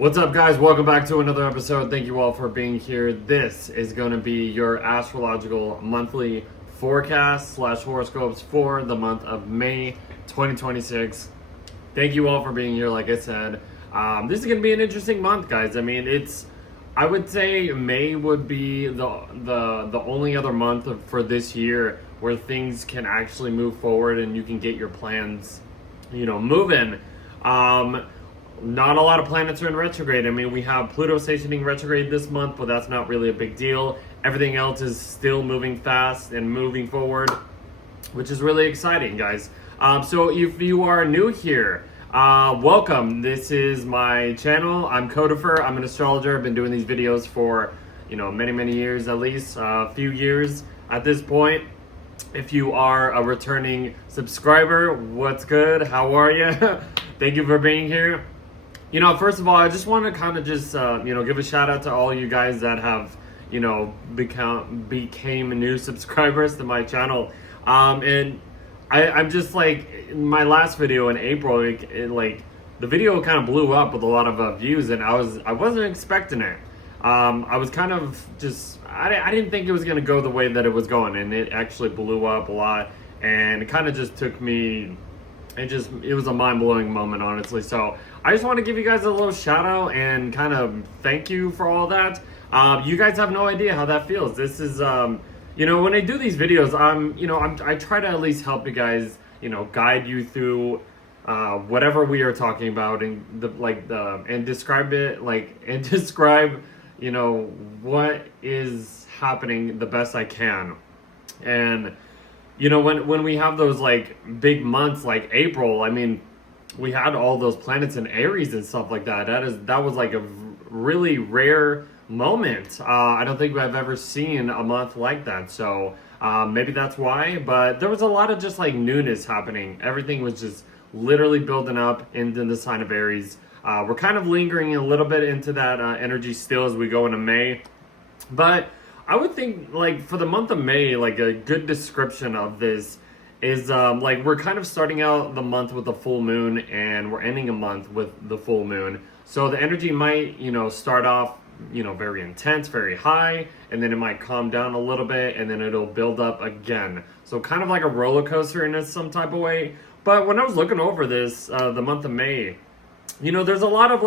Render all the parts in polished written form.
What's up, guys? Welcome back to another episode. Thank you all for being here. This is going to be your astrological monthly forecast / horoscopes for the month of May 2026. Thank you all for being here. Like I said, this is going to be an interesting month, guys. I mean, I would say May would be the only other month for this year where things can actually move forward and you can get your plans, moving. Not a lot of planets are in retrograde. I mean, we have Pluto stationing retrograde this month, but that's not really a big deal. Everything else is still moving fast and moving forward, which is really exciting, guys. So if you are new here, welcome. This is my channel. I'm Codifer. I'm an astrologer. I've been doing these videos for, many years, at least a few years at this point. If you are a returning subscriber, what's good? How are you? Thank you for being here. First of all, I just want to kind of just, give a shout out to all you guys that have, became new subscribers to my channel. And I'm just like, in my last video in April, the video kind of blew up with a lot of views, and I wasn't expecting it. I was kind of just, I didn't think it was going to go the way that it was going, and it actually blew up a lot, and it kind of just took me, it was a mind-blowing moment, honestly. So I just want to give you guys a little shout out and kind of thank you for all that. You guys have no idea how that feels. This is, when I do these videos, I try to at least help you guys, guide you through whatever we are talking about and describe what is happening the best I can. And when we have those big months like April, I mean, we had all those planets in Aries and stuff like that. That was like a really rare moment. I don't think I've ever seen a month like that. So maybe that's why. But there was a lot of just newness happening. Everything was just literally building up into the sign of Aries. We're kind of lingering a little bit into that energy still as we go into May. But I would think for the month of May, a good description of this is we're kind of starting out the month with the full moon, and we're ending a month with the full moon. So the energy might, start off, very intense, very high, and then it might calm down a little bit, and then it'll build up again. So kind of like a roller coaster in some type of way. But when I was looking over this, the month of May, there's a lot of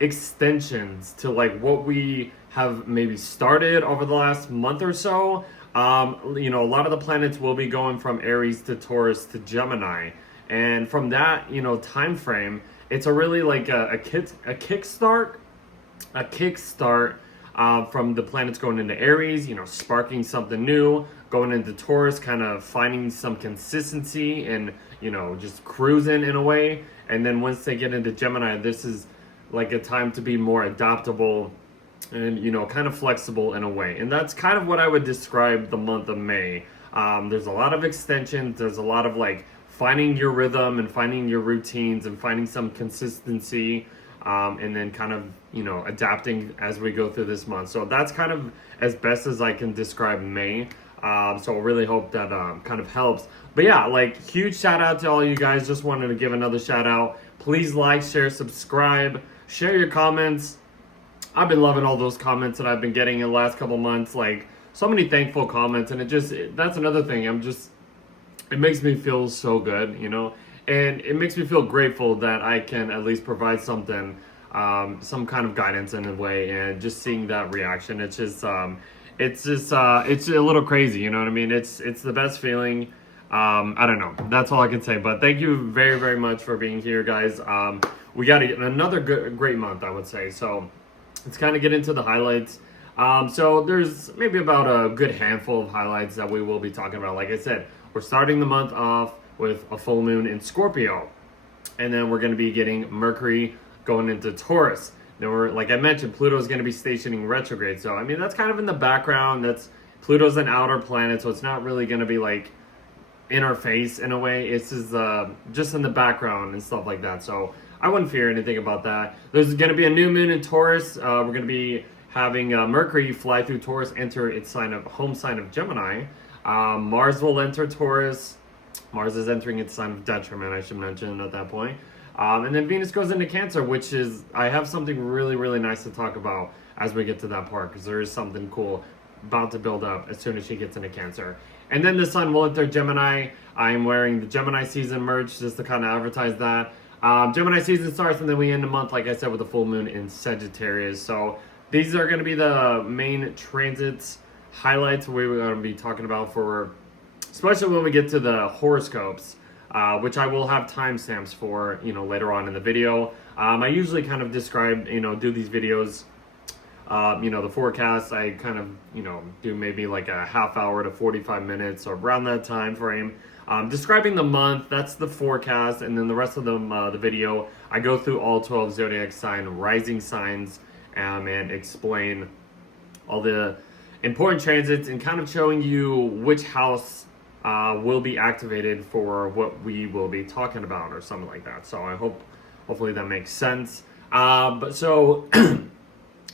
extensions to what we have maybe started over the last month or so. A lot of the planets will be going from Aries to Taurus to Gemini, and from that time frame, it's a really a kickstart from the planets going into Aries, sparking something new, going into Taurus, kind of finding some consistency and just cruising in a way. And then once they get into Gemini, this is a time to be more adaptable and kind of flexible in a way. And that's kind of what I would describe the month of May. There's a lot of extensions. There's a lot of finding your rhythm and finding your routines and finding some consistency, and then kind of adapting as we go through this month. So that's kind of as best as I can describe May. So I really hope that kind of helps. But yeah, huge shout out to all you guys. Just wanted to give another shout out. Please like, share, subscribe, share your comments. I've been loving all those comments that I've been getting in the last couple months. So many thankful comments, and that's another thing. It makes me feel so good, and it makes me feel grateful that I can at least provide something, some kind of guidance in a way, and just seeing that reaction, it's a little crazy, you know what I mean? It's the best feeling. I don't know. That's all I can say. But thank you very, very much for being here, guys. We got another great month, I would say. So let's kind of get into the highlights. So there's maybe about a good handful of highlights that we will be talking about. Like I said, we're starting the month off with a full moon in Scorpio. And then we're going to be getting Mercury going into Taurus. Then like I mentioned, Pluto's going to be stationing retrograde. So, I mean, that's kind of in the background. Pluto's an outer planet, so it's not really going to be in our face in a way. It's just in the background and stuff like that. So I wouldn't fear anything about that. There's going to be a new moon in Taurus. We're going to be having Mercury fly through Taurus, enter its home sign of Gemini. Mars will enter Taurus. Mars is entering its sign of detriment, I should mention at that point. And then Venus goes into Cancer, which is, I have something really, really nice to talk about as we get to that part, because there is something cool about to build up as soon as she gets into Cancer. And then the Sun will enter Gemini. I'm wearing the Gemini season merch just to kind of advertise that. Gemini season starts, and then we end the month, like I said, with a full moon in Sagittarius. So these are going to be the main transits, highlights we're going to be talking about for, especially when we get to the horoscopes, which I will have timestamps for, later on in the video. I usually kind of describe, do these videos, the forecast. I kind of, do maybe like a half hour to 45 minutes or around that time frame. Describing the month, that's the forecast, and then the rest of the video, I go through all 12 zodiac sign rising signs and explain all the important transits and kind of showing you which house will be activated for what we will be talking about or something like that. So hopefully that makes sense.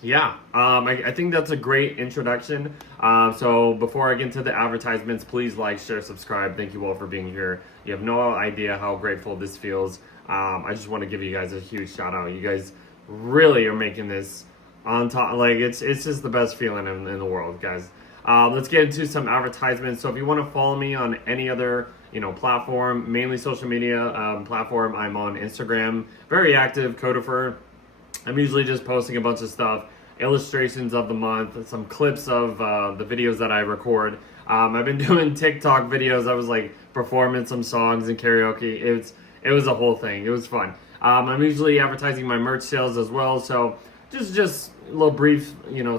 Yeah, I think that's a great introduction. So before I get into the advertisements, please like, share, subscribe. Thank you all for being here. You have no idea how grateful this feels. I just want to give you guys a huge shout out. You guys really are making this on top. Like it's just the best feeling in the world, guys. Let's get into some advertisements. So if you want to follow me on any other platform, mainly social media platform, I'm on Instagram, very active, Codifer. I'm usually just posting a bunch of stuff, illustrations of the month, some clips of the videos that I record. I've been doing TikTok videos. I was like performing some songs in karaoke. It was a whole thing. It was fun. I'm usually advertising my merch sales as well. So just a little brief,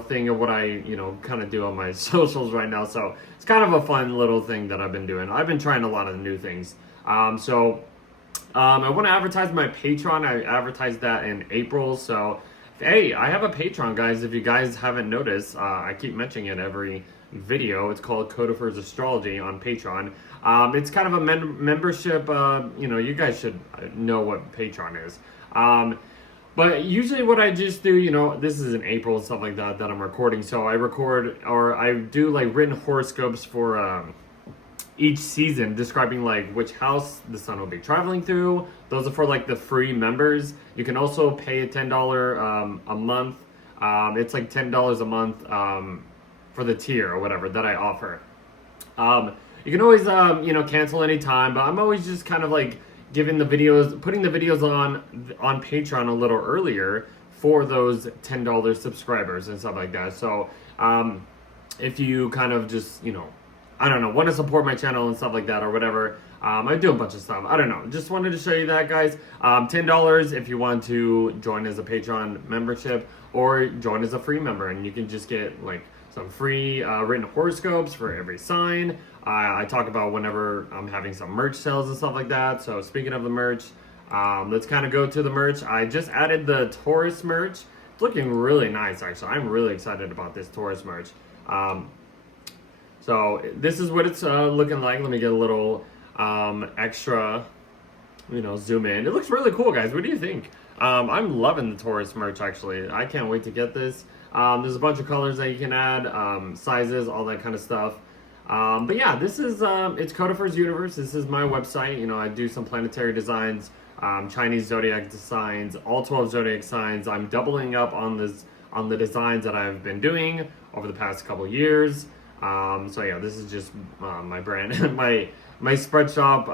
thing of what I, kind of do on my socials right now. So it's kind of a fun little thing that I've been doing. I've been trying a lot of new things. I want to advertise my Patreon. I advertised that in April. So, hey, I have a Patreon, guys. If you guys haven't noticed, I keep mentioning it every video. It's called Codifer's Astrology on Patreon. It's kind of a membership. You guys should know what Patreon is. But usually what I just do, this is in April and stuff like that I'm recording. So I record, or I do like written horoscopes for each season, describing like which house the sun will be traveling through. Those are for like the free members. You can also pay a $10 a month. It's like $10 a month for the tier or whatever that I offer. You can always cancel anytime, but I'm always just kind of like putting the videos on Patreon a little earlier for those $10 subscribers and stuff like that. So if you kind of just I don't know, want to support my channel and stuff like that or whatever, I do a bunch of stuff. I don't know. Just wanted to show you that, guys. $10 if you want to join as a Patreon membership or join as a free member, and you can just get like some free written horoscopes for every sign. I talk about whenever I'm having some merch sales and stuff like that. So speaking of the merch, let's kind of go to the merch. I just added the Taurus merch. It's looking really nice, actually. I'm really excited about this Taurus merch. So this is what it's looking like. Let me get a little extra, zoom in. It looks really cool, guys. What do you think? I'm loving the Taurus merch, actually. I can't wait to get this. There's a bunch of colors that you can add, sizes, all that kind of stuff. But yeah, this is, it's Codifer's Universe. This is my website. I do some planetary designs, Chinese zodiac designs, all 12 zodiac signs. I'm doubling up on the designs that I've been doing over the past couple years. So yeah, this is just my brand, my spread shop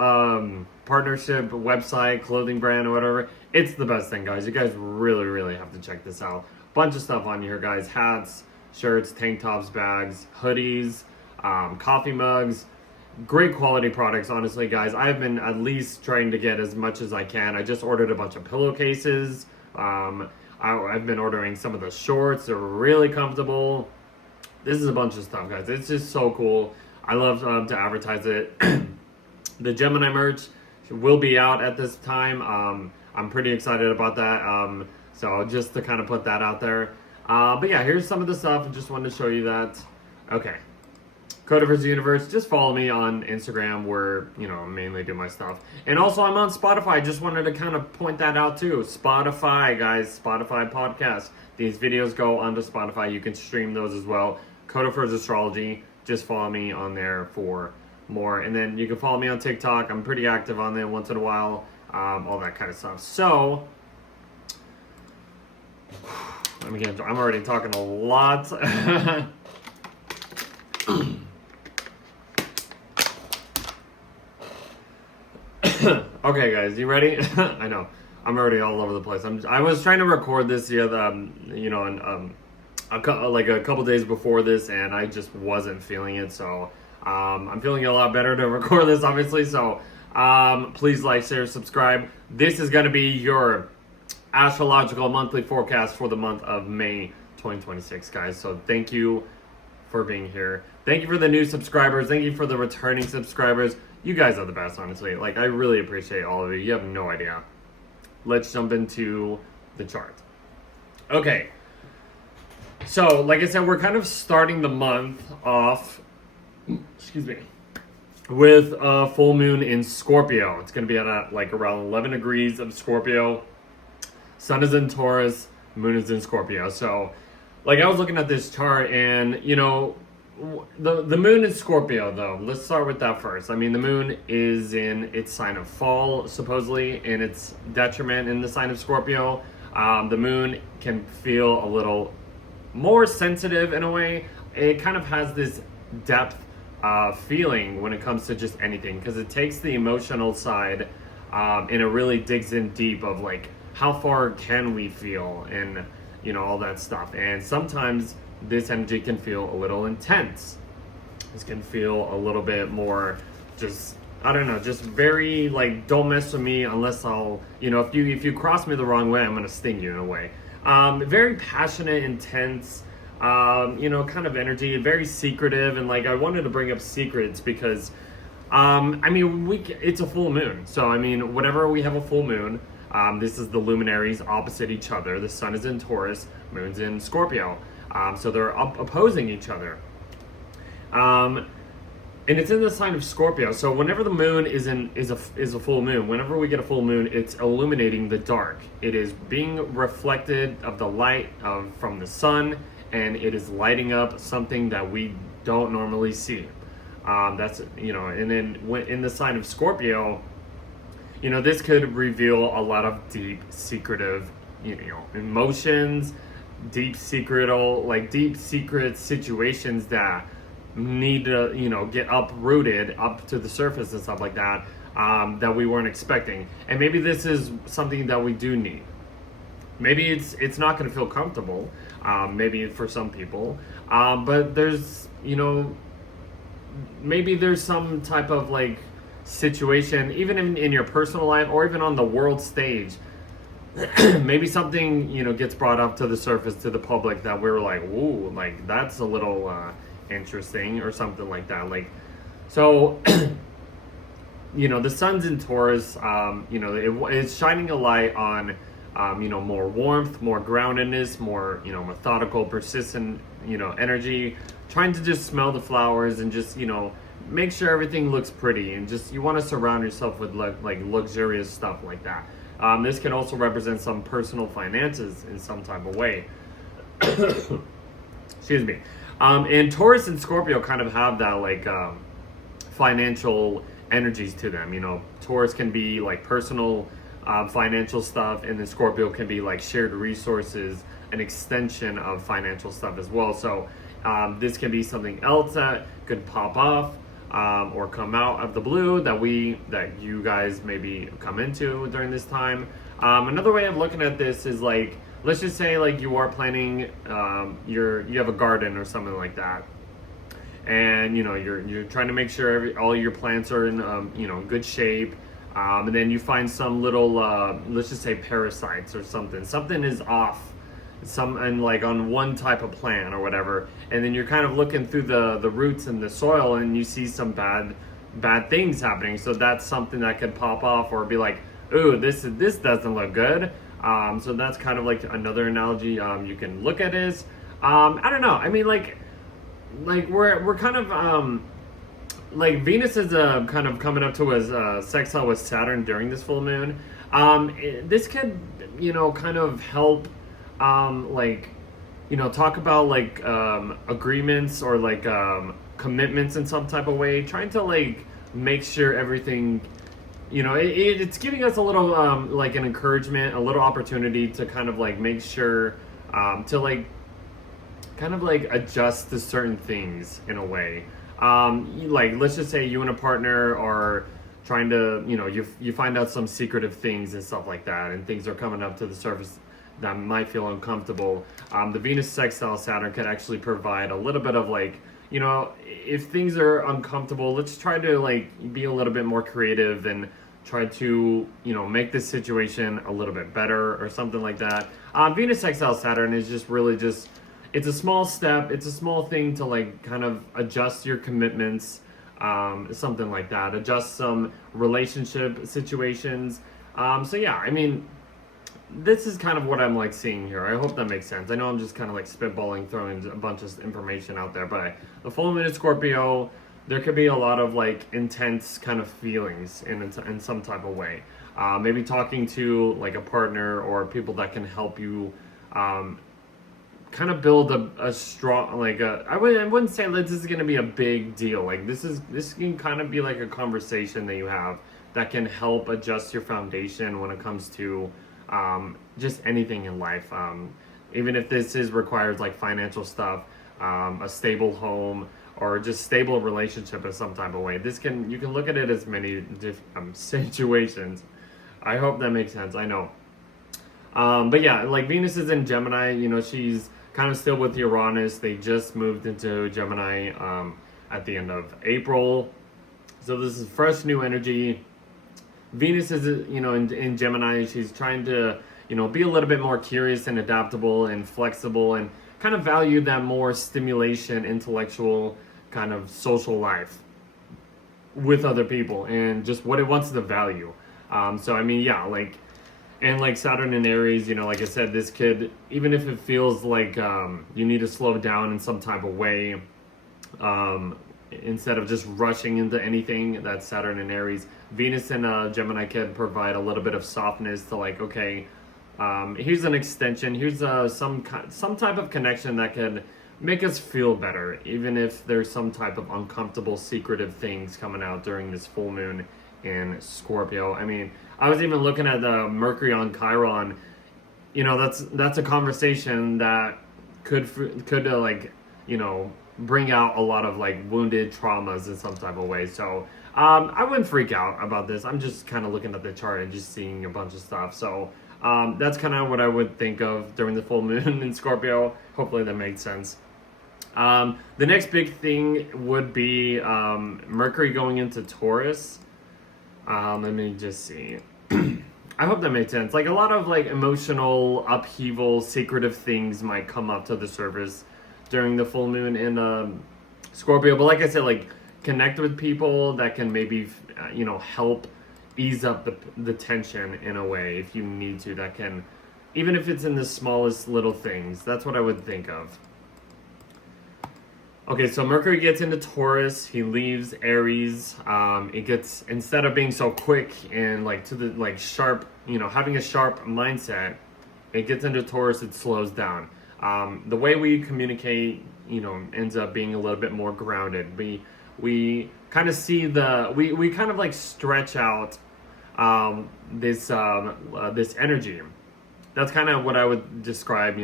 partnership website, clothing brand or whatever. It's the best thing, guys. You guys really, really have to check this out. Bunch of stuff on here, guys. Hats, shirts, tank tops, bags, hoodies, coffee mugs. Great quality products, honestly, guys. I've been at least trying to get as much as I can. I just ordered a bunch of pillowcases. I've been ordering some of the shorts. They're really comfortable. This is a bunch of stuff, guys. It's just so cool. I love to advertise it. The Gemini merch will be out at this time. I'm pretty excited about that. So just to kind of put that out there. But yeah, here's some of the stuff. I just wanted to show you that. Okay. Codifer's Universe. Just follow me on Instagram where, I mainly do my stuff. And also I'm on Spotify. Just wanted to kind of point that out too. Spotify, guys. Spotify podcast. These videos go onto Spotify. You can stream those as well. Codifer's Astrology. Just follow me on there for more. And then you can follow me on TikTok. I'm pretty active on there once in a while. all that kind of stuff. So, I'm already talking a lot. Okay, guys, you ready? I know I'm already all over the place. I was trying to record this the other, a couple days before this, and I just wasn't feeling it. So I'm feeling a lot better to record this, obviously. So please like, share, subscribe. This is going to be your astrological monthly forecast for the month of May 2026, guys. So thank you for being here. Thank you for the new subscribers. Thank you for the returning subscribers. You guys are the best, honestly. Like, I really appreciate all of you. You have no idea. Let's jump into the chart. Okay. So, like I said, we're kind of starting the month off, excuse me, with a full moon in Scorpio. It's going to be at like around 11 degrees of Scorpio. Sun is in Taurus, moon is in Scorpio. So, like, I was looking at this chart, and, you know, the moon is Scorpio, though. Let's start with that first. I mean, the moon is in its sign of fall, supposedly, and its detriment in the sign of Scorpio. The moon can feel a little more sensitive in a way. It kind of has this depth feeling when it comes to just anything, because it takes the emotional side and it really digs in deep of, like, how far can we feel, and, you know, all that stuff. And sometimes this energy can feel a little intense. This can feel a little bit more just, I don't know, just very, like, don't mess with me unless I'll, you know, if you cross me the wrong way, I'm going to sting you in a way. Very passionate, intense, you know, kind of energy, very secretive. And, like, I wanted to bring up secrets because, I mean, it's a full moon. So, I mean, whenever we have a full moon, this is the luminaries opposite each other. The sun is in Taurus, moon's in Scorpio. So they're opposing each other. And it's in the sign of Scorpio. So whenever the moon is a full moon, whenever we get a full moon, it's illuminating the dark. It is being reflected of the light from the sun, and it is lighting up something that we don't normally see. That's, you know, and then in the sign of Scorpio, you know, this could reveal a lot of deep, secretive, you know, emotions, deep secret situations that need to, you know, get uprooted up to the surface and stuff like that, that we weren't expecting. And maybe this is something that we do need. Maybe it's not going to feel comfortable, maybe for some people, but there's, you know, maybe there's some type of, like, situation, even in your personal life or even on the world stage. Maybe something, you know, gets brought up to the surface, to the public, that we're like, whoa, like, that's a little interesting, or something like that. Like, so, you know, the sun's in Taurus, you know, it's shining a light on, you know, more warmth, more groundedness, more, you know, methodical, persistent, you know, energy, trying to just smell the flowers and just, you know, make sure everything looks pretty, and just, you want to surround yourself with like luxurious stuff like that. This can also represent some personal finances in some type of way. Excuse me. And Taurus and Scorpio kind of have that, like, financial energies to them. You know, Taurus can be like personal financial stuff, and then Scorpio can be like shared resources, an extension of financial stuff as well. So this can be something else that could pop off, or come out of the blue that you guys maybe come into during this time. Another way of looking at this is, like, let's just say, like, you are planning, you have a garden or something like that, and, you know, you're trying to make sure all your plants are in, you know, good shape, and then you find some little, let's just say parasites or something is off, and like on one type of plant or whatever, and then you're kind of looking through the roots and the soil, and you see some bad things happening. So that's something that could pop off, or be like, ooh, this doesn't look good. So that's kind of like another analogy you can look at is, I don't know, I mean, like we're kind of like Venus is kind of coming up to a sextile with Saturn during this full moon. This could, you know, kind of help, like, you know, talk about, like, agreements, or like commitments in some type of way, trying to, like, make sure everything it's giving us a little like an encouragement, a little opportunity to kind of like make sure to like kind of like adjust to certain things in a way. Like let's just say you and a partner are trying to, you find out some secretive things and stuff like that, and things are coming up to the surface that might feel uncomfortable. The Venus sextile Saturn could actually provide a little bit of like, if things are uncomfortable, let's try to like be a little bit more creative and try to, make this situation a little bit better or something like that. Venus sextile Saturn is just really just, it's a small step, it's a small thing to like kind of adjust your commitments, something like that, adjust some relationship situations. So yeah, I mean, this is kind of what I'm like seeing here. I hope that makes sense. I know I'm just kind of like spitballing, throwing a bunch of information out there, but the full moon in Scorpio, there could be a lot of like intense kind of feelings in some type of way. Maybe talking to like a partner or people that can help you kind of build a strong, like I wouldn't say that this is going to be a big deal. Like this can kind of be like a conversation that you have that can help adjust your foundation when it comes to just anything in life. Even if this requires like financial stuff, a stable home, or just stable relationship in some type of way. You can look at it as many different situations. I hope that makes sense. I know. But yeah, like Venus is in Gemini, she's kind of still with Uranus. They just moved into Gemini at the end of April. So this is fresh new energy. Venus is, in Gemini. She's trying to, be a little bit more curious and adaptable and flexible and kind of value that more stimulation, intellectual kind of social life with other people and just what it wants to value. So, I mean, yeah, like, and like Saturn in Aries, like I said, this could, even if it feels like you need to slow down in some type of way, instead of just rushing into anything, that's Saturn in Aries. Venus and Gemini can provide a little bit of softness to like, okay, here's an extension, here's some type of connection that can make us feel better, even if there's some type of uncomfortable, secretive things coming out during this full moon in Scorpio. I mean, I was even looking at the Mercury on Chiron. That's a conversation that could like, bring out a lot of like wounded traumas in some type of way. So I wouldn't freak out about this. I'm just kind of looking at the chart and just seeing a bunch of stuff. So that's kind of what I would think of during the full moon in Scorpio. Hopefully that makes sense. The next big thing would be Mercury going into Taurus. Let me just see. I hope that made sense. Like a lot of like emotional upheaval, secretive things might come up to the surface during the full moon in Scorpio. But like I said, like connect with people that can maybe help ease up the tension in a way if you need to. That can, even if it's in the smallest little things. That's what I would think of. Okay, so Mercury gets into Taurus, he leaves Aries. It gets, instead of being so quick and like to the like sharp, having a sharp mindset, it gets into Taurus, it slows down. The way we communicate, ends up being a little bit more grounded. We kind of see we kind of like stretch out this energy. That's kind of what I would describe,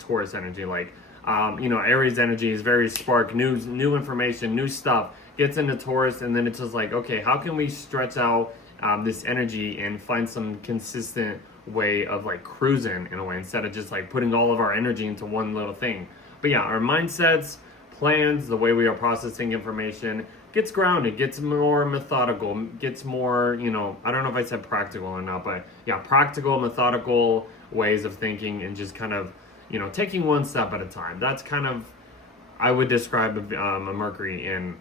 Taurus energy. Like, Aries energy is very spark, new information, new stuff, gets into Taurus, and then it's just like, okay, how can we stretch out this energy and find some consistent way of like cruising in a way, instead of just like putting all of our energy into one little thing. But yeah, our mindsets, plans, the way we are processing information gets grounded, gets more methodical, gets more, I don't know if I said practical or not, but yeah, practical, methodical ways of thinking and just kind of, taking one step at a time. That's kind of, I would describe a Mercury in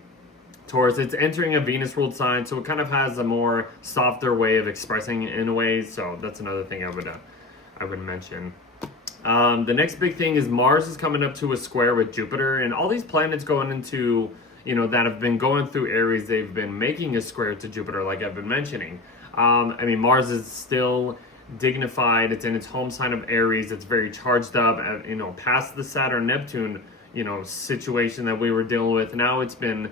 Taurus. It's entering a Venus ruled sign, so it kind of has a more softer way of expressing it in a way. So that's another thing I would mention. The next big thing is Mars is coming up to a square with Jupiter, and all these planets going into, that have been going through Aries, they've been making a square to Jupiter, like I've been mentioning. Mars is still dignified. It's in its home sign of Aries. It's very charged up, past the Saturn Neptune, situation that we were dealing with. Now it's been,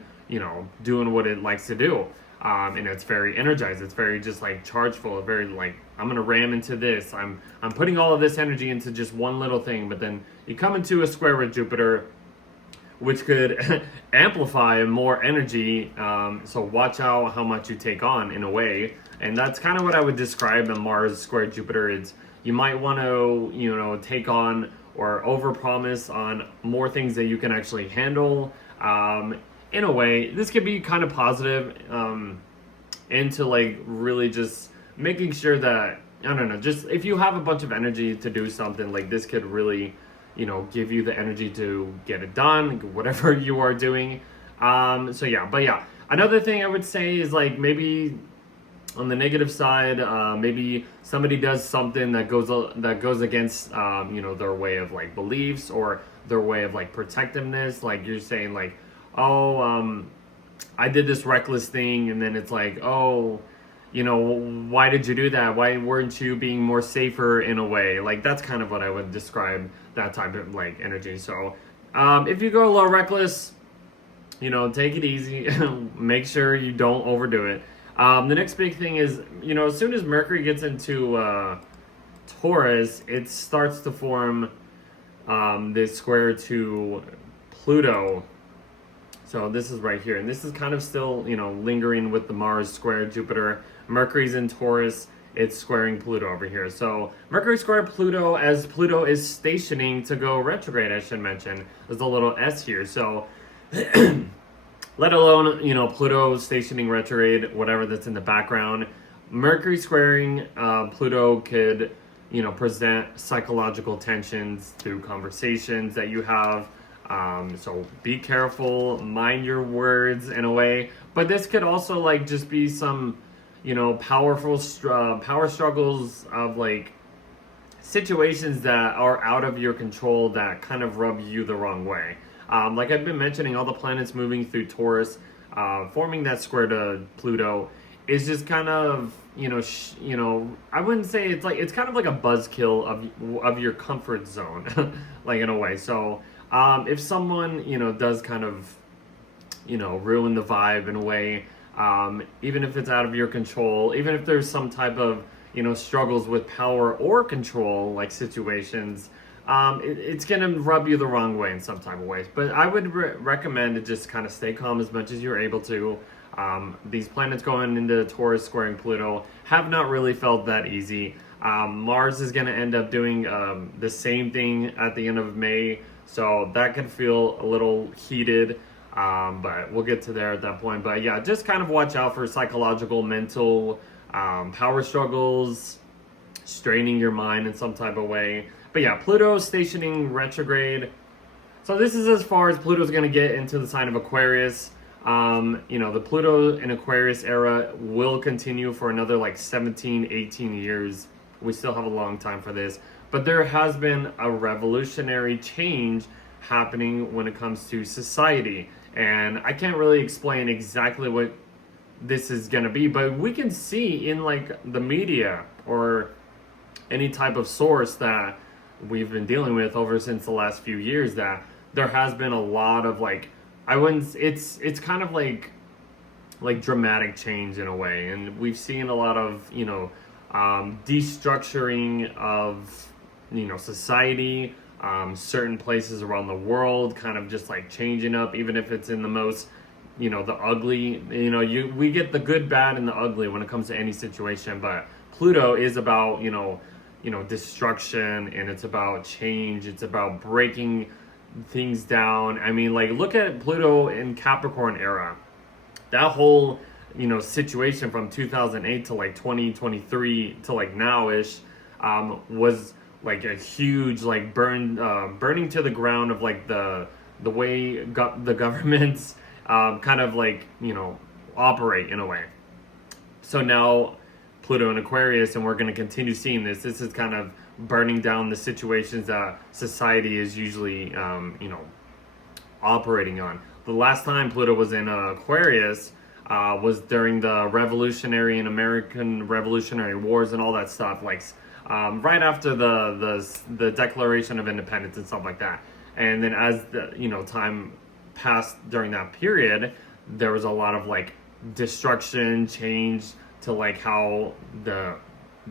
doing what it likes to do. And it's very energized. It's very just like chargeful. Very like, I'm gonna ram into this. I'm putting all of this energy into just one little thing. But then you come into a square with Jupiter, which could amplify more energy. So watch out how much you take on in a way. And that's kind of what I would describe in Mars square Jupiter. Is you might want to, take on or overpromise on more things that you can actually handle. In a way, this could be kind of positive, into like really just making sure that, I don't know, just if you have a bunch of energy to do something, like this could really, give you the energy to get it done, whatever you are doing. So yeah, but yeah, another thing I would say is like maybe on the negative side, maybe somebody does something that goes against, their way of like beliefs or their way of like protectiveness. Like you're saying like, oh, I did this reckless thing, and then it's like, oh, why did you do that? Why weren't you being more safer in a way? Like that's kind of what I would describe that type of like energy. So if you go a little reckless, take it easy. Make sure you don't overdo it. The next big thing is, as soon as Mercury gets into Taurus, it starts to form this square to Pluto. So this is right here, and this is kind of still, lingering with the Mars square Jupiter. Mercury's in Taurus, it's squaring Pluto over here. So Mercury square Pluto as Pluto is stationing to go retrograde, I should mention. There's a little S here, so let alone, Pluto stationing retrograde, whatever that's in the background. Mercury squaring Pluto could, present psychological tensions through conversations that you have. So be careful, mind your words in a way. But this could also like just be some, power struggles of like situations that are out of your control that kind of rub you the wrong way. Like I've been mentioning, all the planets moving through Taurus, forming that square to Pluto is just kind of, I wouldn't say it's kind of like a buzzkill of your comfort zone, like in a way. So if someone, does kind of, ruin the vibe in a way, even if it's out of your control, even if there's some type of, struggles with power or control, like situations, it's going to rub you the wrong way in some type of ways. But I would recommend to just kind of stay calm as much as you're able to. These planets going into Taurus squaring Pluto have not really felt that easy. Mars is going to end up doing the same thing at the end of May. So that could feel a little heated, but we'll get to there at that point. But yeah, just kind of watch out for psychological, mental, power struggles, straining your mind in some type of way. But yeah, Pluto stationing retrograde. So this is as far as Pluto's going to get into the sign of Aquarius. The Pluto in Aquarius era will continue for another like 17, 18 years. We still have a long time for this. But there has been a revolutionary change happening when it comes to society. And I can't really explain exactly what this is going to be, but we can see in like the media or any type of source that we've been dealing with over since the last few years that there has been a lot of like, it's kind of like dramatic change in a way. And we've seen a lot of, destructuring of, society, certain places around the world kind of just like changing up, even if it's in the most, the ugly, we get the good, bad, and the ugly when it comes to any situation. But Pluto is about, destruction, and it's about change. It's about breaking things down. I mean, like, look at Pluto in Capricorn era. That whole, situation from 2008 to like 2023 to like now-ish, was like a huge like burning to the ground of like the way the governments kind of like operate in a way. So now Pluto in Aquarius, and we're going to continue seeing this. This is kind of burning down the situations that society is usually operating on. The last time Pluto was in Aquarius was during the Revolutionary and American Revolutionary Wars and all that stuff, like right after the Declaration of Independence and stuff like that. And then as the time passed during that period, there was a lot of like destruction, change to like how the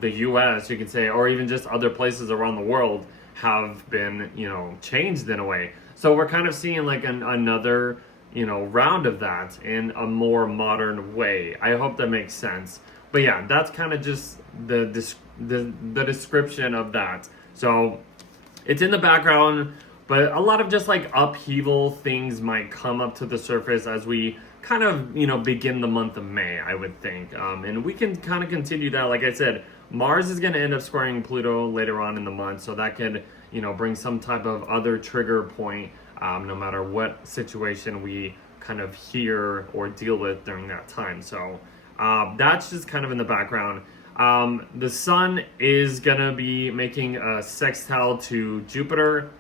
US, you could say, or even just other places around the world have been, changed in a way. So we're kind of seeing like another, round of that in a more modern way. I hope that makes sense. But yeah, that's kind of just the description of that. So it's in the background, but a lot of just like upheaval things might come up to the surface as we kind of, begin the month of May, I would think. And we can kind of continue that. Like I said, Mars is going to end up squaring Pluto later on in the month. So that could, bring some type of other trigger point, no matter what situation we kind of hear or deal with during that time. So that's just kind of in the background. The sun is going to be making a sextile to Jupiter,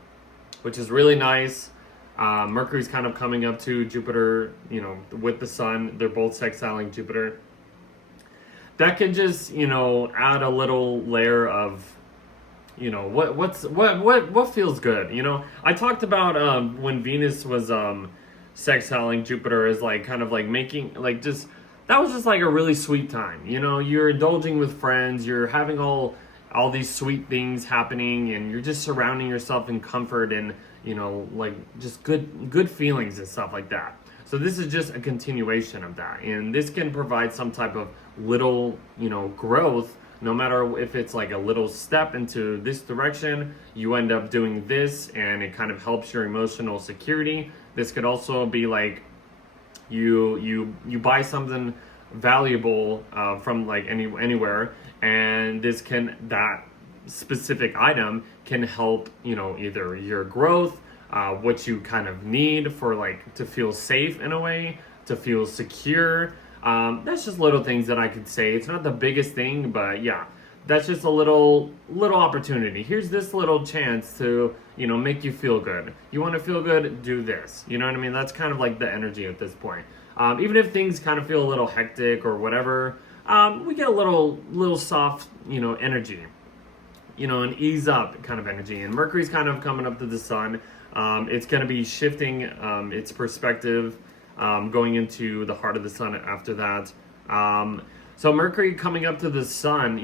which is really nice. Mercury's kind of coming up to Jupiter, with the sun. They're both sextiling Jupiter. That can just, add a little layer of, what feels good. I talked about when Venus was sextiling Jupiter is like kind of like making like just that was just like a really sweet time. You're indulging with friends, you're having all these sweet things happening, and you're just surrounding yourself in comfort and like just good feelings and stuff like that. So this is just a continuation of that, and this can provide some type of little growth. No matter if it's like a little step into this direction, you end up doing this, and it kind of helps your emotional security. This could also be like you buy something valuable from like anywhere, and that specific item can help either your growth, what you kind of need for like to feel safe in a way, to feel secure. That's just little things that I could say. It's not the biggest thing, but yeah, that's just a little opportunity. Here's this little chance to make you feel good. You want to feel good, do this. You know what I mean? That's kind of like the energy at this point. Even if things kind of feel a little hectic or whatever, we get a little soft energy, an ease up kind of energy. And Mercury's kind of coming up to the sun. It's going to be shifting its perspective, going into the heart of the sun after that. So Mercury coming up to the sun,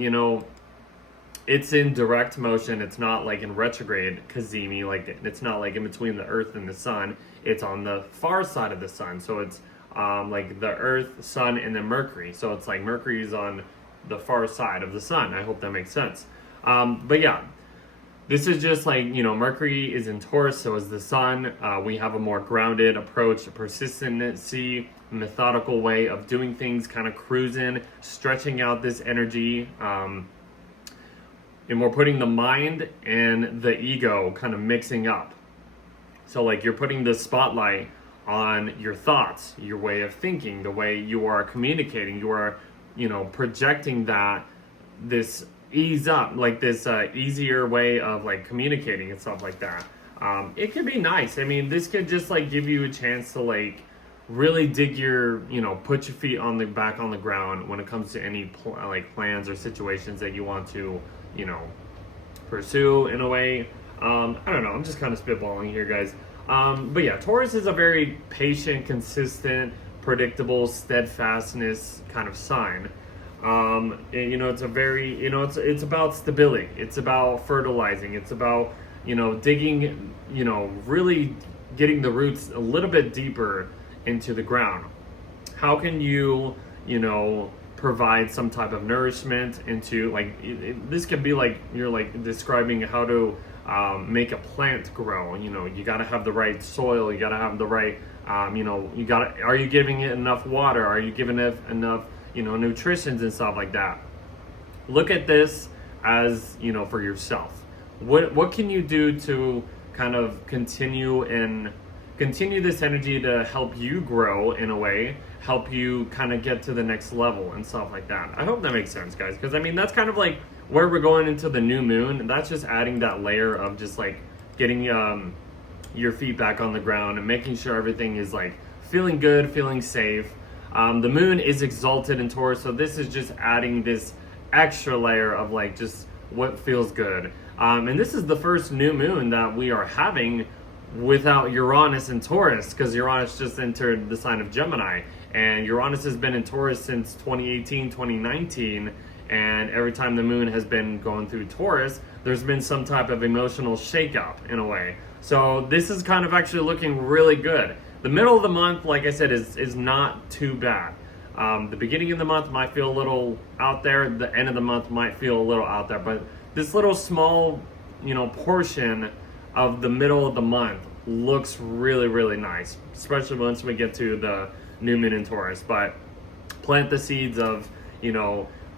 it's in direct motion. It's not like in retrograde cazimi, like it's not like in between the earth and the sun. It's on the far side of the sun. So it's like the earth, sun, and then Mercury. So it's like Mercury's on the far side of the sun. I hope that makes sense. But yeah, this is just like, Mercury is in Taurus, so is the sun. We have a more grounded approach, persistency, methodical way of doing things, kind of cruising, stretching out this energy. And we're putting the mind and the ego kind of mixing up. So like you're putting the spotlight on your thoughts, your way of thinking, the way you are communicating. You are, projecting this ease up, like this easier way of like communicating and stuff like that. It could be nice. I mean, this could just like give you a chance to like really dig your, put your feet back on the ground when it comes to any plans or situations that you want to, pursue in a way. I don't know. I'm just kind of spitballing here, guys. But yeah, Taurus is a very patient, consistent, predictable, steadfastness kind of sign. And, it's a very, it's about stability. It's about fertilizing. It's about, digging, really getting the roots a little bit deeper into the ground. How can you, provide some type of nourishment into this could be like you're like describing how to make a plant grow. You got to have the right soil. You got to have the right, are you giving it enough water? Are you giving it enough, nutritions and stuff like that? Look at this as, for yourself. What can you do to kind of continue this energy to help you grow in a way, help you kind of get to the next level and stuff like that. I hope that makes sense, guys, because I mean that's kind of like where we're going into the new moon, and that's just adding that layer of just like getting your feet back on the ground and making sure everything is like feeling good, feeling safe. The moon is exalted in Taurus, so this is just adding this extra layer of like just what feels good. And this is the first new moon that we are having without Uranus and Taurus, because Uranus just entered the sign of Gemini, And Uranus has been in Taurus since 2018, 2019. And every time the moon has been going through Taurus, there's been some type of emotional shakeup in a way. So this is kind of actually looking really good. The middle of the month, like I said, is not too bad. The beginning of the month might feel a little out there. The end of the month might feel a little out there. But this little small, portion of the middle of the month looks really, really nice, especially once we get to the new moon in Taurus. But plant the seeds of,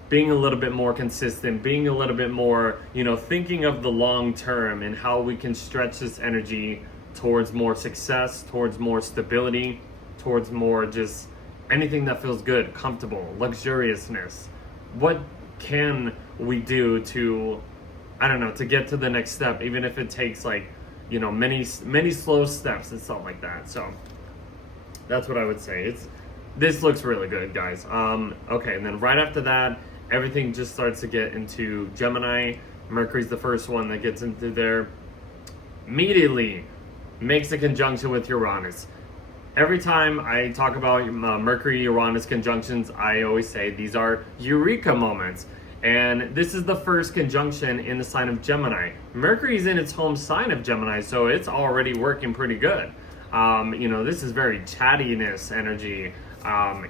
being a little bit more consistent, being a little bit more, thinking of the long term and how we can stretch this energy towards more success, towards more stability, towards more just anything that feels good, comfortable, luxuriousness. What can we do to, to get to the next step, even if it takes many slow steps and stuff like that. So that's what I would say. This looks really good, guys. Okay, and then right after that, everything just starts to get into Gemini. Mercury's the first one that gets into there. Immediately makes a conjunction with Uranus. Every time I talk about Mercury-Uranus conjunctions, I always say these are eureka moments. And this is the first conjunction in the sign of Gemini. Mercury's in its home sign of Gemini, so it's already working pretty good. This is very chattiness energy,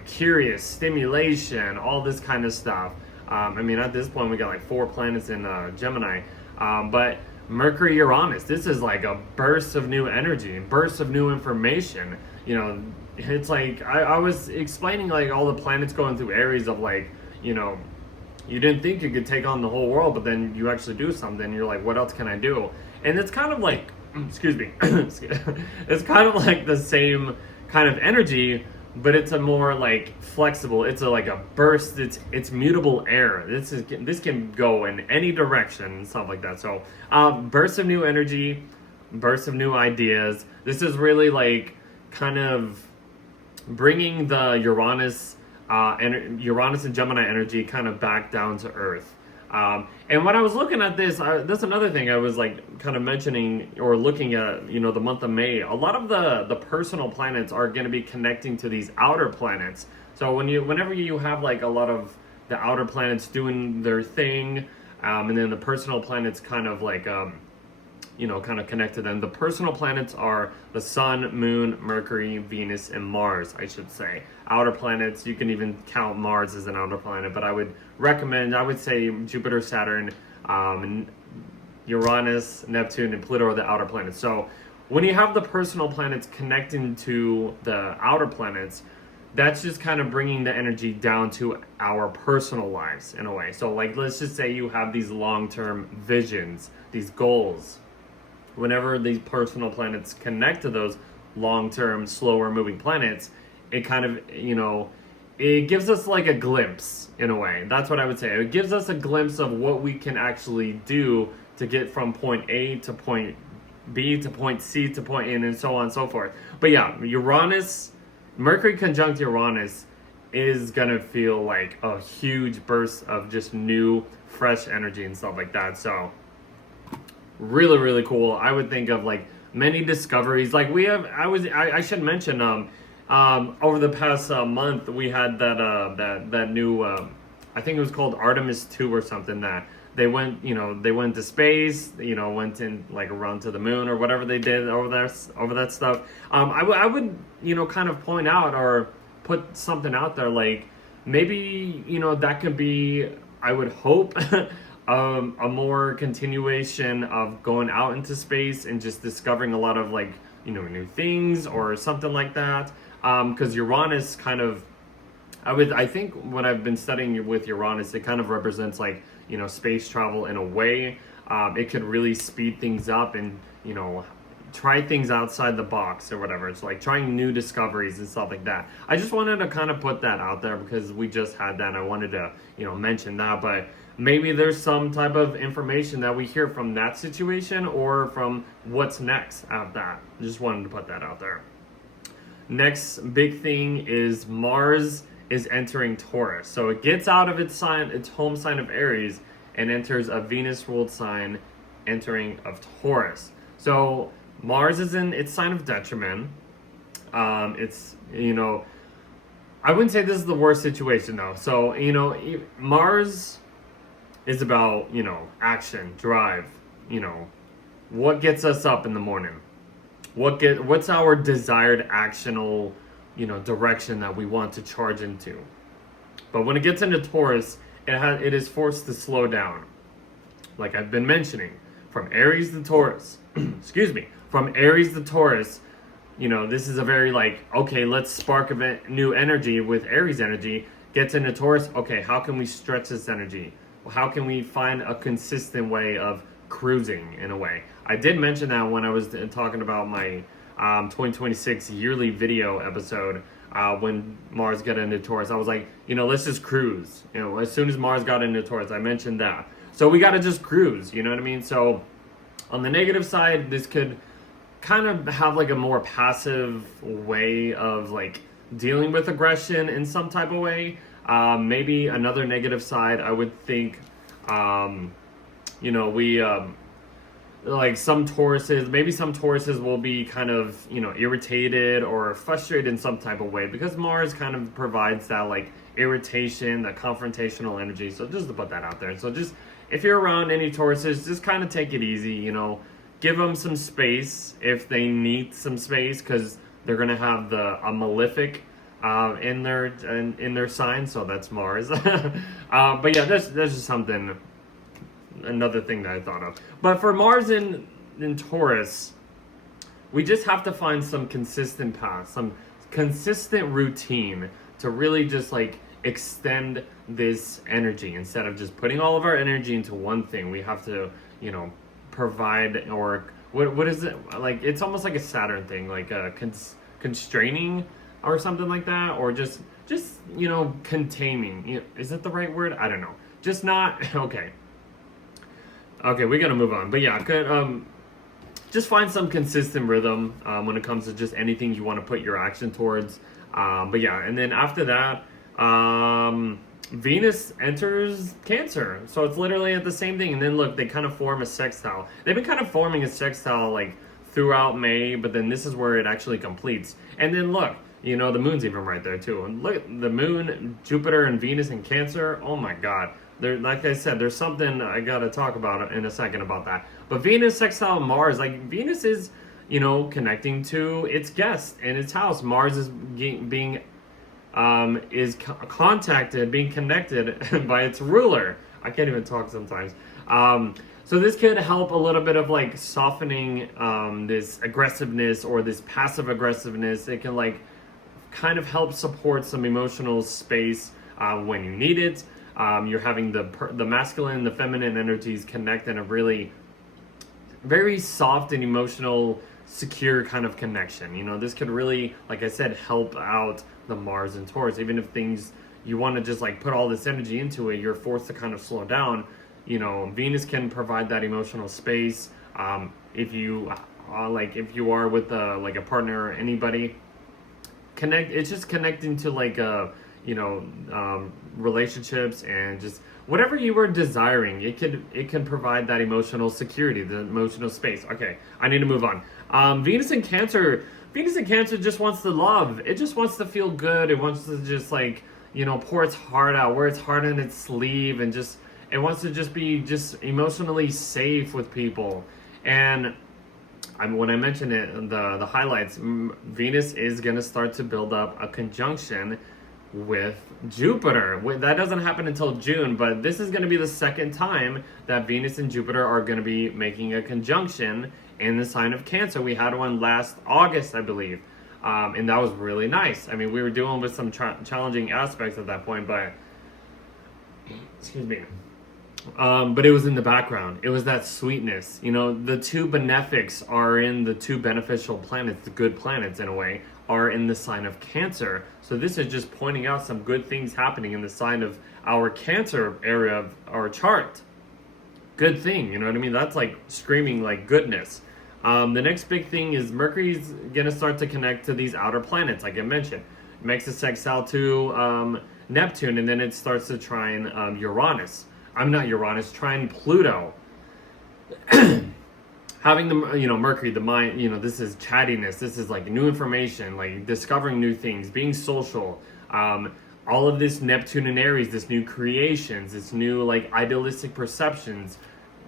curious, stimulation, all this kind of stuff. At this point, we got 4 planets in Gemini. But Mercury-Uranus, this is like a burst of new energy, burst of new information. It's like, I was explaining all the planets going through Aries of you didn't think you could take on the whole world, but then you actually do something. You're like, what else can I do? And it's kind of like, excuse me, it's kind of like the same kind of energy, but it's a more flexible. It's a burst. It's mutable air. This can go in any direction and stuff like that. So bursts of new energy, bursts of new ideas. This is really kind of bringing the Uranus and Gemini energy kind of back down to earth. And when I was looking at this, that's another thing I was kind of mentioning or looking at, the month of May. A lot of the personal planets are going to be connecting to these outer planets. So whenever you have a lot of the outer planets doing their thing, and then the personal planets kind of kind of connect to them. The personal planets are the Sun, Moon, Mercury, Venus, and Mars, I should say. Outer planets, you can even count Mars as an outer planet, but I would say Jupiter, Saturn, and Uranus, Neptune, and Pluto are the outer planets. So when you have the personal planets connecting to the outer planets, that's just kind of bringing the energy down to our personal lives in a way. So let's just say you have these long-term visions, these goals. Whenever these personal planets connect to those long-term, slower moving planets, it kind of, it gives us a glimpse in a way. That's what I would say. It gives us a glimpse of what we can actually do to get from point A to point B to point C to point N and so on and so forth. But yeah, Mercury conjunct Uranus is going to feel like a huge burst of just new, fresh energy and stuff like that. So really, really cool. I would think of many discoveries. I should mention over the past month we had that new I think it was called Artemis 2 or something, that they went to space, went in around to the moon or whatever they did over that stuff. I would kind of point out or put something out there maybe that could be, I would hope, a more continuation of going out into space and just discovering a lot of new things or something like that. Because Uranus kind of, I think when I've been studying with Uranus, it kind of represents space travel in a way. It could really speed things up and try things outside the box or whatever. It's trying new discoveries and stuff like that. I just wanted to kind of put that out there because we just had that and I wanted to mention that. But maybe there's some type of information that we hear from that situation or from what's next out of that. Just wanted to put that out there. Next big thing is Mars is entering Taurus. So it gets out of its home sign of Aries and enters a Venus ruled sign entering of Taurus. So Mars is in its sign of detriment. I I wouldn't say this is the worst situation though. So, Mars is about, action, drive, what gets us up in the morning? What's our desired actional, direction that we want to charge into? But when it gets into Taurus, it is forced to slow down. Like I've been mentioning, from Aries to Taurus, excuse me, from Aries to Taurus, this is a very okay, let's spark a new energy with Aries energy. Gets into Taurus, okay, how can we stretch this energy? How can we find a consistent way of cruising in a way? I did mention that when I was talking about my 2026 yearly video episode. When Mars got into Taurus, I was like, let's just cruise. As soon as Mars got into Taurus, I mentioned that. So we got to just cruise, you know what I mean? So on the negative side, this could kind of have a more passive way of dealing with aggression in some type of way. Maybe another negative side, I would think, some Tauruses will be kind of, irritated or frustrated in some type of way because Mars kind of provides that irritation, that confrontational energy. So just to put that out there. So just, if you're around any Tauruses, just kind of take it easy, give them some space if they need some space because they're going to have a malefic in their sign. So that's Mars. But yeah, that's just something, another thing that I thought of. But for Mars in Taurus, we just have to find some consistent path, some consistent routine to really just extend this energy instead of just putting all of our energy into one thing. We have to, provide, or what is it? It's almost like a Saturn thing, constraining or something like that, or just containing. Is it the right word? I don't know. Just not okay. Okay, we gotta move on. But yeah, just find some consistent rhythm when it comes to just anything you want to put your action towards. But yeah, and then after that, Venus enters Cancer. So it's literally at the same thing. And then look, they kind of form a sextile. They've been kind of forming a sextile throughout May, but then this is where it actually completes. And then look, the moon's even right there too. And look, the moon, Jupiter, and Venus in Cancer. Oh my God. Like I said, there's something I gotta talk about in a second about that. But Venus sextile Mars, Venus is, connecting to its guest in its house. Mars is being contacted, being connected by its ruler. I can't even talk sometimes. So this could help a little bit of softening this aggressiveness or this passive aggressiveness. It can kind of help support some emotional space when you need it. You're having the masculine and the feminine energies connect in a really very soft and emotional, secure kind of connection. This could really, like I said, help out the Mars and Taurus. Even if things you want to just put all this energy into it, you're forced to kind of slow down. Venus can provide that emotional space. If you if you are with a partner or anybody, it's just connecting to relationships and just whatever you were desiring. It can provide that emotional security, the emotional space. Okay, I need to move on. Venus in Cancer just wants to love. It just wants to feel good. It wants to just pour its heart out, wear its heart on its sleeve, and just it wants to just be just emotionally safe with people. And when I mentioned it in the highlights, Venus is going to start to build up a conjunction with Jupiter. That doesn't happen until June, but this is going to be the second time that Venus and Jupiter are going to be making a conjunction in the sign of Cancer. We had one last August, I believe, and that was really nice. I mean, we were dealing with some challenging aspects at that point, but excuse me. But it was in the background. It was that sweetness. The two benefics are in the two beneficial planets, the good planets in a way, are in the sign of Cancer. So this is just pointing out some good things happening in the sign of our Cancer area of our chart. Good thing, you know what I mean? That's screaming goodness. The next big thing is Mercury's gonna start to connect to these outer planets, like I mentioned. It makes a sextile to Neptune, and then it starts to trine trine Pluto. Having the Mercury, the mind, this is chattiness. This is new information, discovering new things, being social, All of this Neptune and Aries, this new creations, this new like idealistic perceptions,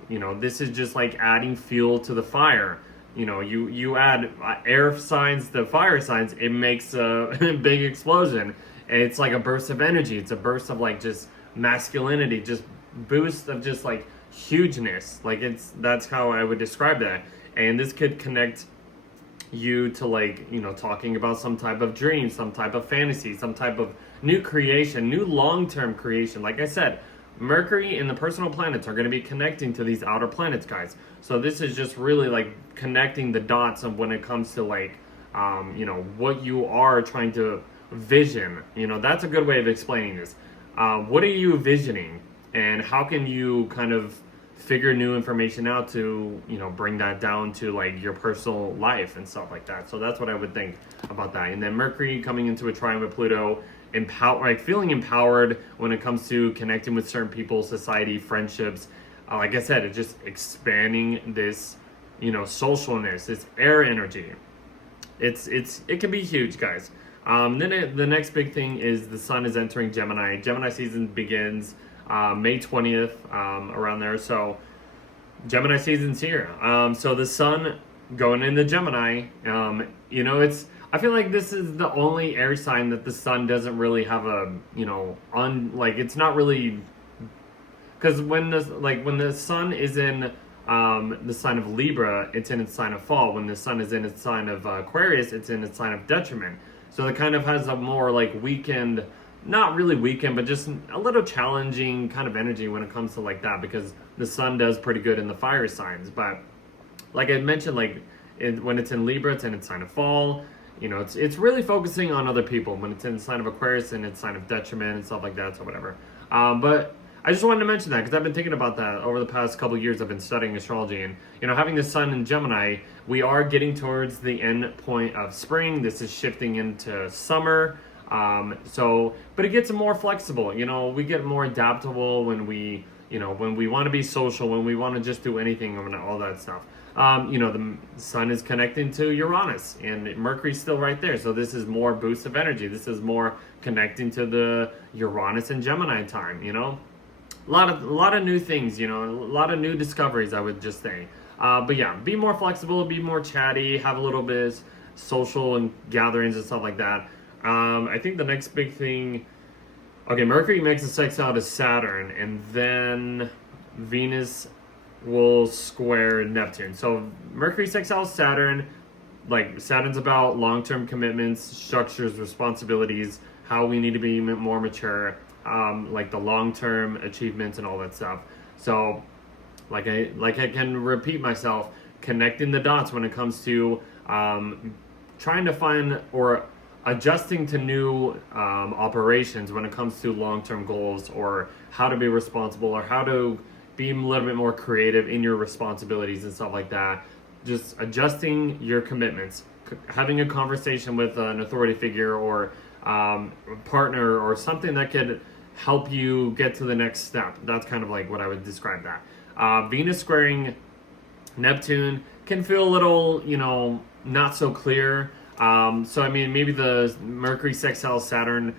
this is just like adding fuel to the fire. You add air signs to fire signs, it makes a big explosion. And it's like a burst of energy. It's a burst of like just masculinity, just boost of just like hugeness. Like that's how I would describe that. And this could connect you to like, talking about some type of dream, some type of fantasy, some type of new creation, new long-term creation. Like I said, Mercury and the personal planets are going to be connecting to these outer planets, guys. So this is just really like connecting the dots of when it comes to like, what you are trying to vision. That's a good way of explaining this. What are you visioning, and how can you kind of figure new information out to, bring that down to like your personal life and stuff like that. So that's what I would think about that. And then Mercury coming into a trine with Pluto, feeling empowered when it comes to connecting with certain people, society, friendships. Like I said, it's just expanding this, socialness, this air energy. It can be huge, guys. Then the next big thing is the sun is entering Gemini. Gemini season begins May 20th, around there. So Gemini season's here. So the sun going into Gemini, I feel like this is the only air sign that the sun doesn't really have a, it's not really, because when the sun is in the sign of Libra, it's in its sign of fall. When the sun is in its sign of Aquarius, it's in its sign of detriment. So it kind of has a more like weakened, not really weakened, but just a little challenging kind of energy when it comes to like that, because the sun does pretty good in the fire signs. But like I mentioned, when it's in Libra, it's in its sign of fall. It's really focusing on other people. When it's in the sign of Aquarius and its sign of detriment and stuff like that, so whatever. But I just wanted to mention that because I've been thinking about that over the past couple of years. I've been studying astrology, and having the sun in Gemini, we are getting towards the end point of spring. This is shifting into summer. But it gets more flexible. We get more adaptable when we want to be social, when we want to just do anything, and all that stuff. The sun is connecting to Uranus, and Mercury's still right there. So this is more boost of energy. This is more connecting to the Uranus and Gemini time. A lot of new things. A lot of new discoveries, I would just say. But yeah, be more flexible, be more chatty, have a little bit of social and gatherings and stuff like that. I think the next big thing, Mercury makes a sextile to Saturn, and then Venus will square Neptune. So Mercury sextiles Saturn, like Saturn's about long-term commitments, structures, responsibilities, how we need to be more mature, like the long-term achievements and all that stuff. So like I can repeat myself, connecting the dots when it comes to trying to find or adjusting to new operations when it comes to long-term goals, or how to be responsible, or how to be a little bit more creative in your responsibilities and stuff like that. Just adjusting your commitments, having a conversation with an authority figure or a partner or something that could help you get to the next step. That's kind of like what I would describe that. Venus squaring Neptune can feel a little, not so clear. Maybe the Mercury sextile Saturn,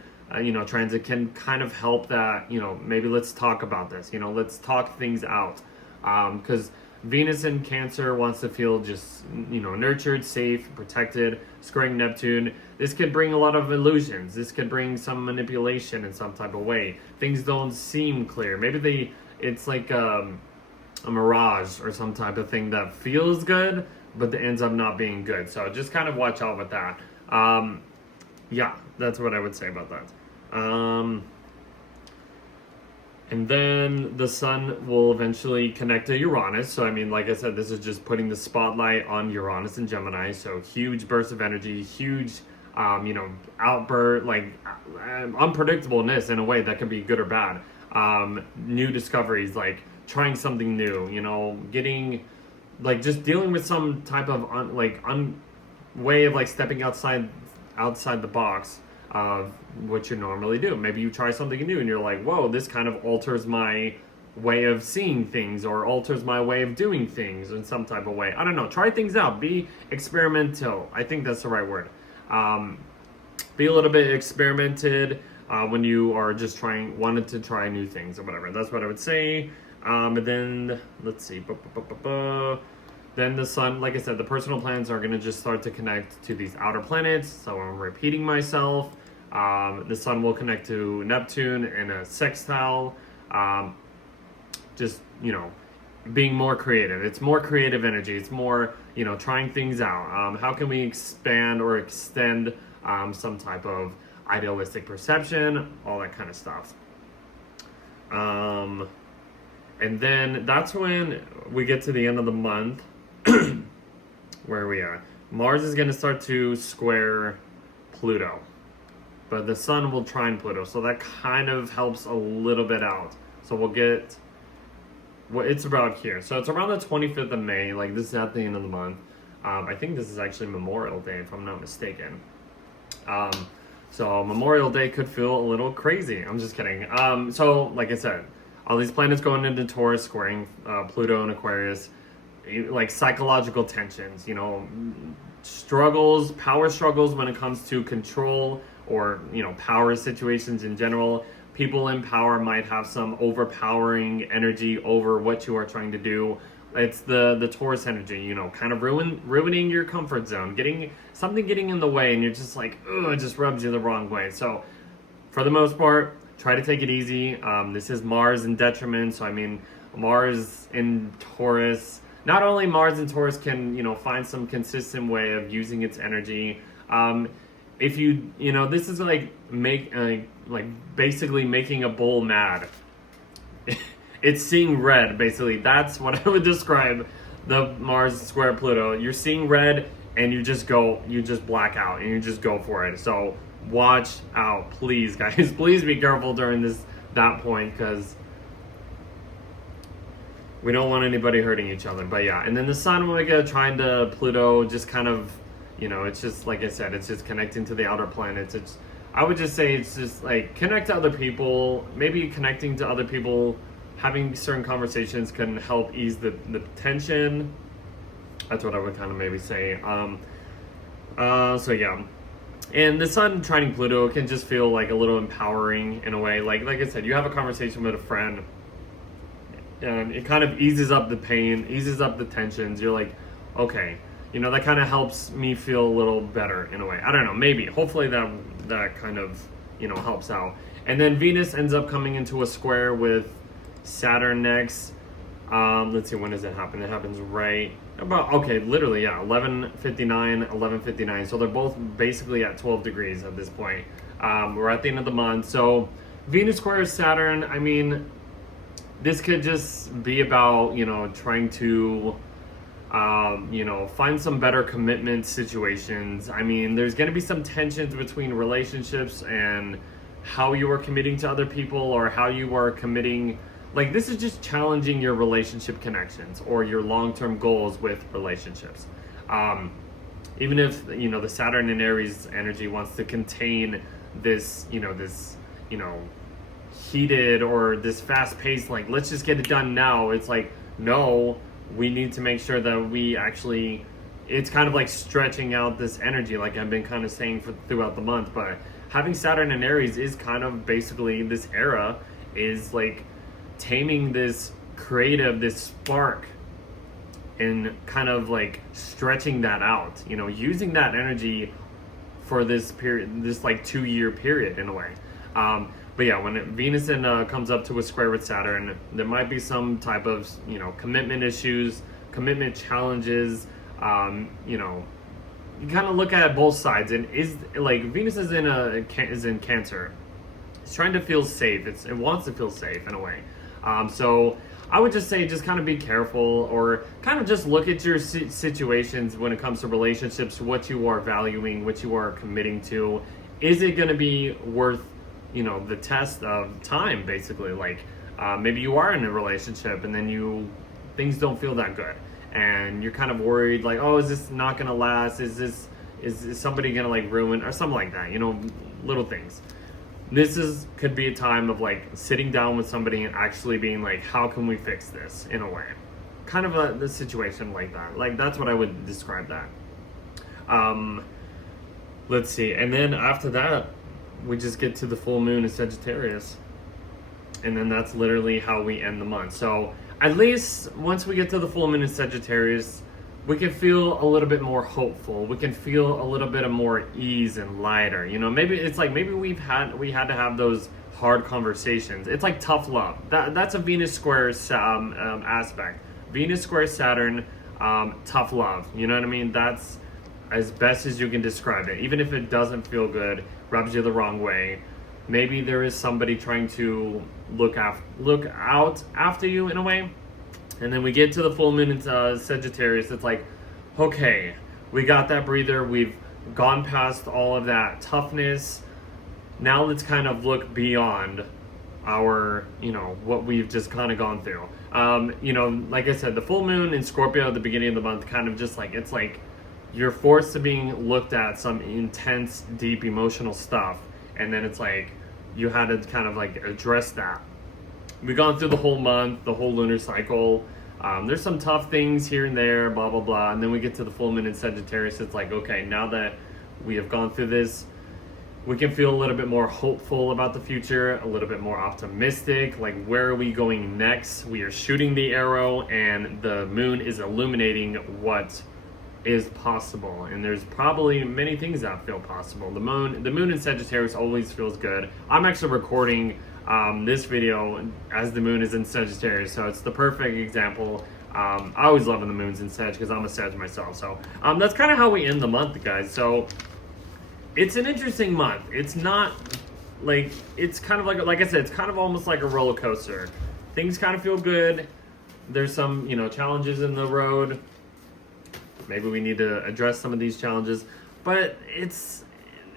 transit can kind of help that, maybe let's talk about this, let's talk things out. Because Venus in Cancer wants to feel just, nurtured, safe, protected. Squaring Neptune, this could bring a lot of illusions. This could bring some manipulation in some type of way. Things don't seem clear. Maybe it's like a mirage or some type of thing that feels good, but that ends up not being good. So just kind of watch out with that. Yeah, that's what I would say about that. And then the sun will eventually connect to Uranus. So, like I said, this is just putting the spotlight on Uranus and Gemini. So huge burst of energy, huge, outburst, unpredictableness in a way that can be good or bad. New discoveries, like trying something new, getting, just dealing with some type of way of stepping outside the box of what you normally do. Maybe you try something new and you're like, whoa, this kind of alters my way of seeing things, or alters my way of doing things in some type of way. I don't know. Try things out. Be experimental. I think that's the right word. be a little bit experimented when you are just wanted to try new things or whatever. That's what I would say. And then let's see. Then the sun, like I said, the personal planets are going to just start to connect to these outer planets. So I'm repeating myself. The sun will connect to Neptune in a sextile. Just, being more creative. It's more creative energy. It's more, trying things out. How can we expand or extend some type of idealistic perception, all that kind of stuff. And then that's when we get to the end of the month where we are. Mars is going to start to square Pluto, but the sun will trine Pluto, so that kind of helps a little bit out. So we'll get it's about here. So it's around the 25th of May, like this is at the end of the month. I think this is actually Memorial Day, if I'm not mistaken. So Memorial Day could feel a little crazy. I'm just kidding. So like I said, all these planets going into Taurus, squaring Pluto and Aquarius, like psychological tensions, struggles, power struggles when it comes to control or, power situations in general. People in power might have some overpowering energy over what you are trying to do. It's the Taurus energy, kind of ruining your comfort zone, getting in the way, and you're just like, ugh, it just rubs you the wrong way. So for the most part, try to take it easy. This is Mars in detriment, so Mars in Taurus. Not only Mars in Taurus can, find some consistent way of using its energy. If this is like basically making a bull mad. It's seeing red, basically. That's what I would describe the Mars square Pluto. You're seeing red, and you just black out, and you just go for it. So watch out, please, guys. Please be careful during that point, because we don't want anybody hurting each other. But yeah, and then the sun will get trying to Pluto, just kind of, it's just, like I said, it's just connecting to the outer planets. I would just say it's just like connect to other people. Maybe connecting to other people, having certain conversations can help ease the tension. That's what I would kind of maybe say. So yeah. And the sun trining Pluto can just feel like a little empowering in a way. Like I said, you have a conversation with a friend, and it kind of eases up the pain, eases up the tensions. You're like, okay, that kind of helps me feel a little better in a way. I don't know, maybe. Hopefully that kind of, helps out. And then Venus ends up coming into a square with Saturn next. Let's see, when does it happen? It happens right about, literally, yeah, 11:59. So they're both basically at 12 degrees at this point. We're at the end of the month. So Venus squares Saturn, this could just be about, trying to, find some better commitment situations. There's going to be some tensions between relationships and how you are committing to other people, or how you are committing. Like, this is just challenging your relationship connections or your long-term goals with relationships. Even if, the Saturn and Aries energy wants to contain this, heated or this fast-paced, like, let's just get it done now. It's like, no, we need to make sure that we actually, it's kind of like stretching out this energy, like I've been kind of saying throughout the month. But having Saturn and Aries is kind of basically, this era is like taming this creative, this spark, and kind of like stretching that out, using that energy for this period, this like 2-year period in a way. But yeah, when Venus comes up to a square with Saturn, there might be some type of, commitment issues, commitment challenges. You kind of look at both sides, and is like Venus is in Cancer. It's trying to feel safe. It wants to feel safe in a way. So I would just say, just kind of be careful, or kind of just look at your situations when it comes to relationships, what you are valuing, what you are committing to. Is it going to be worth, the test of time, basically? Like, maybe you are in a relationship and then things don't feel that good, and you're kind of worried, like, oh, is this not going to last? Is somebody going to like ruin, or something like that, little things. This could be a time of like sitting down with somebody and actually being like, how can we fix this in a way? Kind of the situation like that. Like, that's what I would describe that. let's see. And then after that, we just get to the full moon in Sagittarius. And then that's literally how we end the month. So at least once we get to the full moon in Sagittarius, we can feel a little bit more hopeful. We can feel a little bit of more ease and lighter. You know, maybe it's like maybe we had to have those hard conversations. It's like tough love. That's a Venus square aspect. Venus square Saturn, tough love. You know what I mean? That's as best as you can describe it. Even if it doesn't feel good, rubs you the wrong way. Maybe there is somebody trying to look out after you in a way. And then we get to the full moon in Sagittarius. It's like, okay, we got that breather. We've gone past all of that toughness. Now let's kind of look beyond our, what we've just kind of gone through. Like I said, the full moon in Scorpio at the beginning of the month kind of just like, it's like you're forced to being looked at some intense, deep emotional stuff. And then it's like, you had to kind of like address that. We've gone through the whole month, the whole lunar cycle. There's some tough things here and there, blah, blah, blah. And then we get to the full moon in Sagittarius. It's like, okay, now that we have gone through this, we can feel a little bit more hopeful about the future, a little bit more optimistic. Like, where are we going next? We are shooting the arrow, and the moon is illuminating what is possible. And there's probably many things that feel possible. The moon in Sagittarius always feels good. I'm actually recording this video as the moon is in Sagittarius, so it's the perfect example. I always love when the moon's in Sag because I'm a Sag myself. So that's kind of how we end the month, guys. So it's an interesting month. It's not like, it's kind of like I said, it's kind of almost like a roller coaster. Things kind of feel good. There's some, challenges in the road. Maybe we need to address some of these challenges, but it's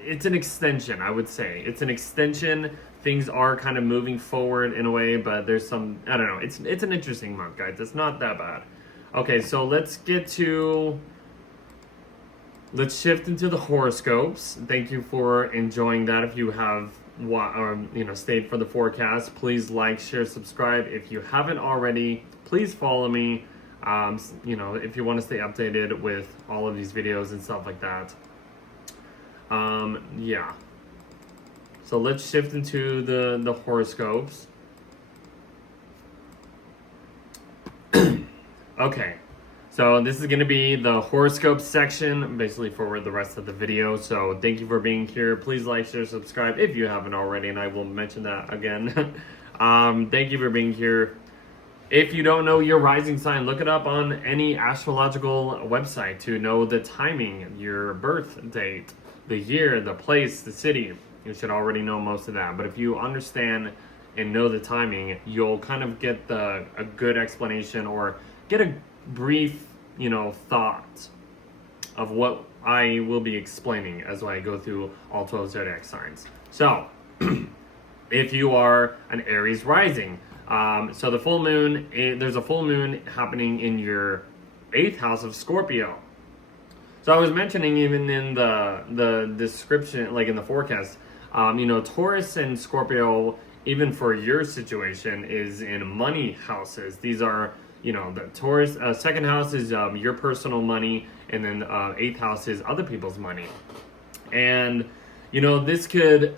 an extension, I would say. It's an extension. Things are kind of moving forward in a way, but there's some, I don't know. It's an interesting month, guys. It's not that bad. Okay, so let's shift into the horoscopes. Thank you for enjoying that. If you have stayed for the forecast, please like, share, subscribe. If you haven't already, please follow me. If you want to stay updated with all of these videos and stuff like that. Yeah. So let's shift into the horoscopes. Okay. So this is going to be the horoscope section, basically for the rest of the video. So thank you for being here. Please like, share, subscribe if you haven't already, and I will mention that again. Thank you for being here. If you don't know your rising sign, look it up on any astrological website to know the timing, your birth date, the year, the place, the city. You should already know most of that. But if you understand and know the timing, you'll kind of get a good explanation or get a brief, thought of what I will be explaining as I go through all 12 zodiac signs. So, if you are an Aries Rising, so the full moon, there's a full moon happening in your 8th house of Scorpio. So I was mentioning even in the description, like in the forecast, Taurus and Scorpio, even for your situation, is in money houses. These are, the Taurus, second house is your personal money, and then 8th house is other people's money. And, this could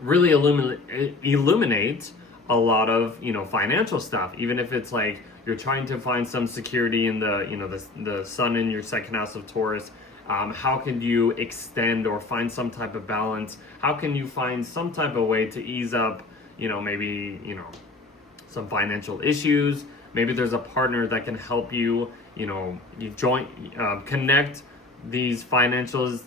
really illuminate a lot of, financial stuff, even if it's like you're trying to find some security in the sun in your second house of Taurus. How can you extend or find some type of balance? How can you find some type of way to ease up, maybe, some financial issues? Maybe there's a partner that can help you, connect these finances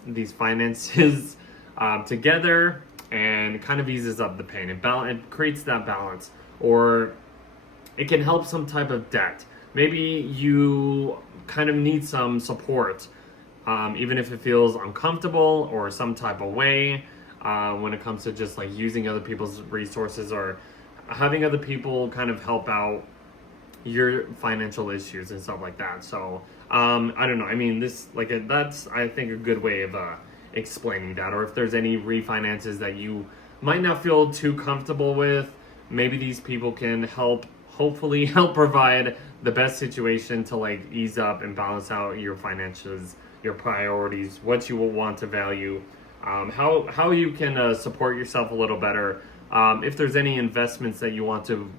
together, and kind of eases up the pain. It creates that balance. Or it can help some type of debt. Maybe you kind of need some support, even if it feels uncomfortable or some type of way, when it comes to just like using other people's resources or having other people kind of help out your financial issues and stuff like that. So I don't know. I mean, that's I think a good way of explaining that. Or if there's any refinances that you might not feel too comfortable with, maybe these people can hopefully help provide the best situation to like ease up and balance out your finances, your priorities, what you will want to value. how you can support yourself a little better. If there's any investments that you want to,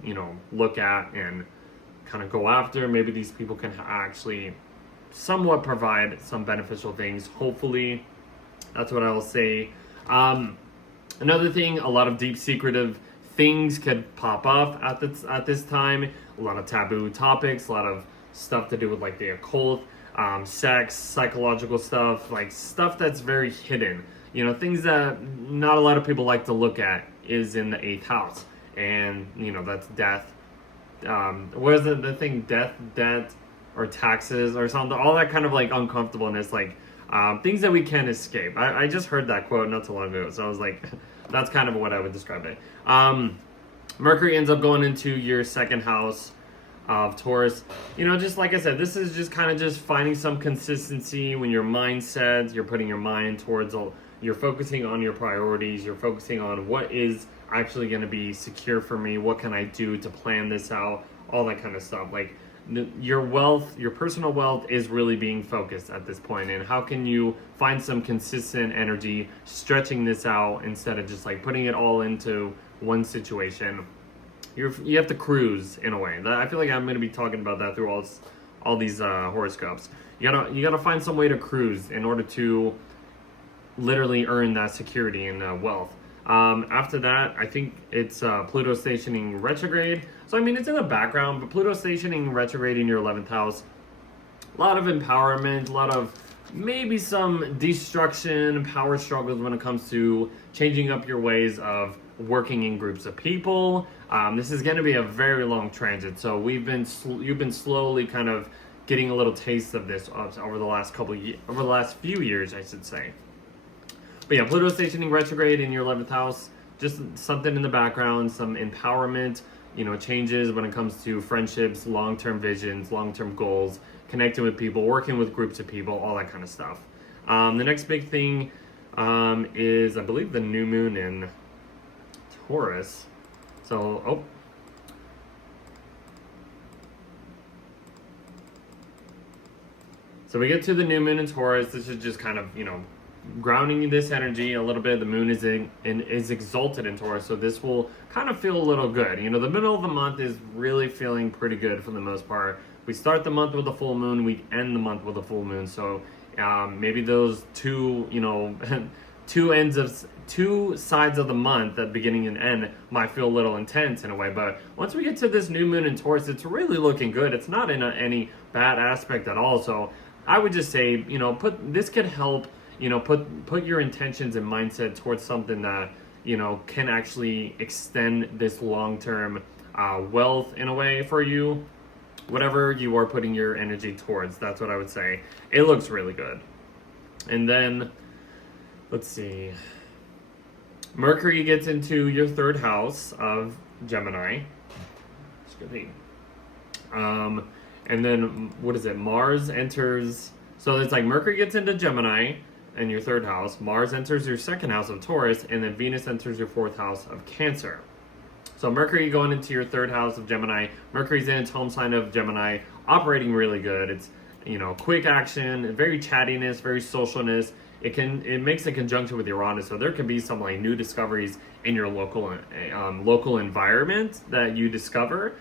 look at and kind of go after, maybe these people can actually somewhat provide some beneficial things. Hopefully, that's what I will say. Another thing, a lot of deep secretive things could pop up at this time. A lot of taboo topics, a lot of stuff to do with like the occult, sex, psychological stuff, like stuff that's very hidden. Things that not a lot of people like to look at is in the eighth house, and that's death. What is it? The thing, debt, or taxes, or something. All that kind of like uncomfortableness, like things that we can't escape. I just heard that quote not too long ago, so I was like, that's kind of what I would describe it. Mercury ends up going into your second house of Taurus. Just like I said, this is just kind of just finding some consistency when your mindset, you're putting your mind towards, you're focusing on your priorities, you're focusing on what is actually going to be secure for me, what can I do to plan this out, all that kind of stuff. Like your wealth, your personal wealth is really being focused at this point, and how can you find some consistent energy stretching this out instead of just like putting it all into one situation. You have to cruise in a way. I feel like I'm going to be talking about that through all these horoscopes. You gotta find some way to cruise in order to literally earn that security and wealth. After that, I think it's Pluto stationing retrograde. So I mean, it's in the background, but Pluto stationing retrograde in your 11th house. A lot of empowerment, a lot of maybe some destruction, power struggles when it comes to changing up your ways of working in groups of people. This is going to be a very long transit, so you've been slowly kind of getting a little taste of this over the last few years, I should say. But yeah, Pluto stationing retrograde in your 11th house, just something in the background, some empowerment, changes when it comes to friendships, long-term visions, long-term goals, connecting with people, working with groups of people, all that kind of stuff. The next big thing is, I believe, the new moon in Taurus. So we get to the new moon in Taurus. This is just kind of, grounding this energy a little bit. The moon is exalted in Taurus, so this will kind of feel a little good. The middle of the month is really feeling pretty good for the most part. We start the month with a full moon, we end the month with a full moon, so maybe those two two sides of the month at beginning and end might feel a little intense in a way, but once we get to this new moon in Taurus, it's really looking good. It's not in any bad aspect at all, so I would just say, this could help, put your intentions and mindset towards something that, can actually extend this long-term wealth in a way for you. Whatever you are putting your energy towards, that's what I would say. It looks really good. And then, let's see. Mercury gets into your third house of Gemini. It's good thing. And then, what is it? Mars enters. So it's like Mercury gets into Gemini in your third house. Mars enters your second house of Taurus. And then Venus enters your fourth house of Cancer. So Mercury going into your third house of Gemini. Mercury's in its home sign of Gemini, operating really good. It's, quick action, very chattiness, very socialness. It makes a conjunction with Uranus, so there can be some like new discoveries in your local environment that you discover.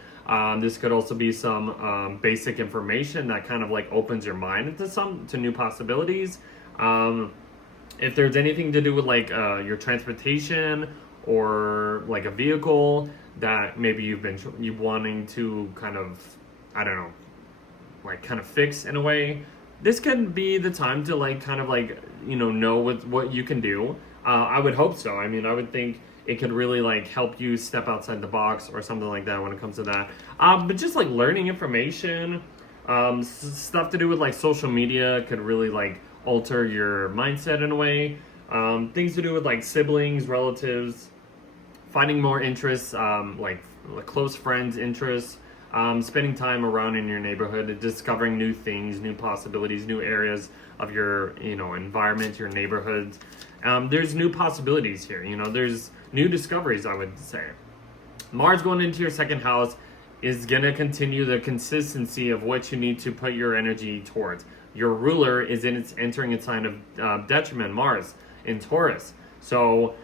This could also be some basic information that kind of like opens your mind to new possibilities. If there's anything to do with like your transportation or like a vehicle that maybe you've wanting to kind of, I don't know, like kind of fix in a way, this can be the time to like kind of like know what you can do. I would hope so. I mean, I would think it could really like help you step outside the box or something like that when it comes to that. But just like learning information, stuff to do with like social media could really like alter your mindset in a way. Things to do with like siblings, relatives, finding more interests, like close friends' interests. Spending time around in your neighborhood, discovering new things, new possibilities, new areas of your, environment, your neighborhoods. There's new possibilities here. There's new discoveries, I would say. Mars going into your second house is going to continue the consistency of what you need to put your energy towards. your ruler is entering its sign of detriment, Mars in Taurus. So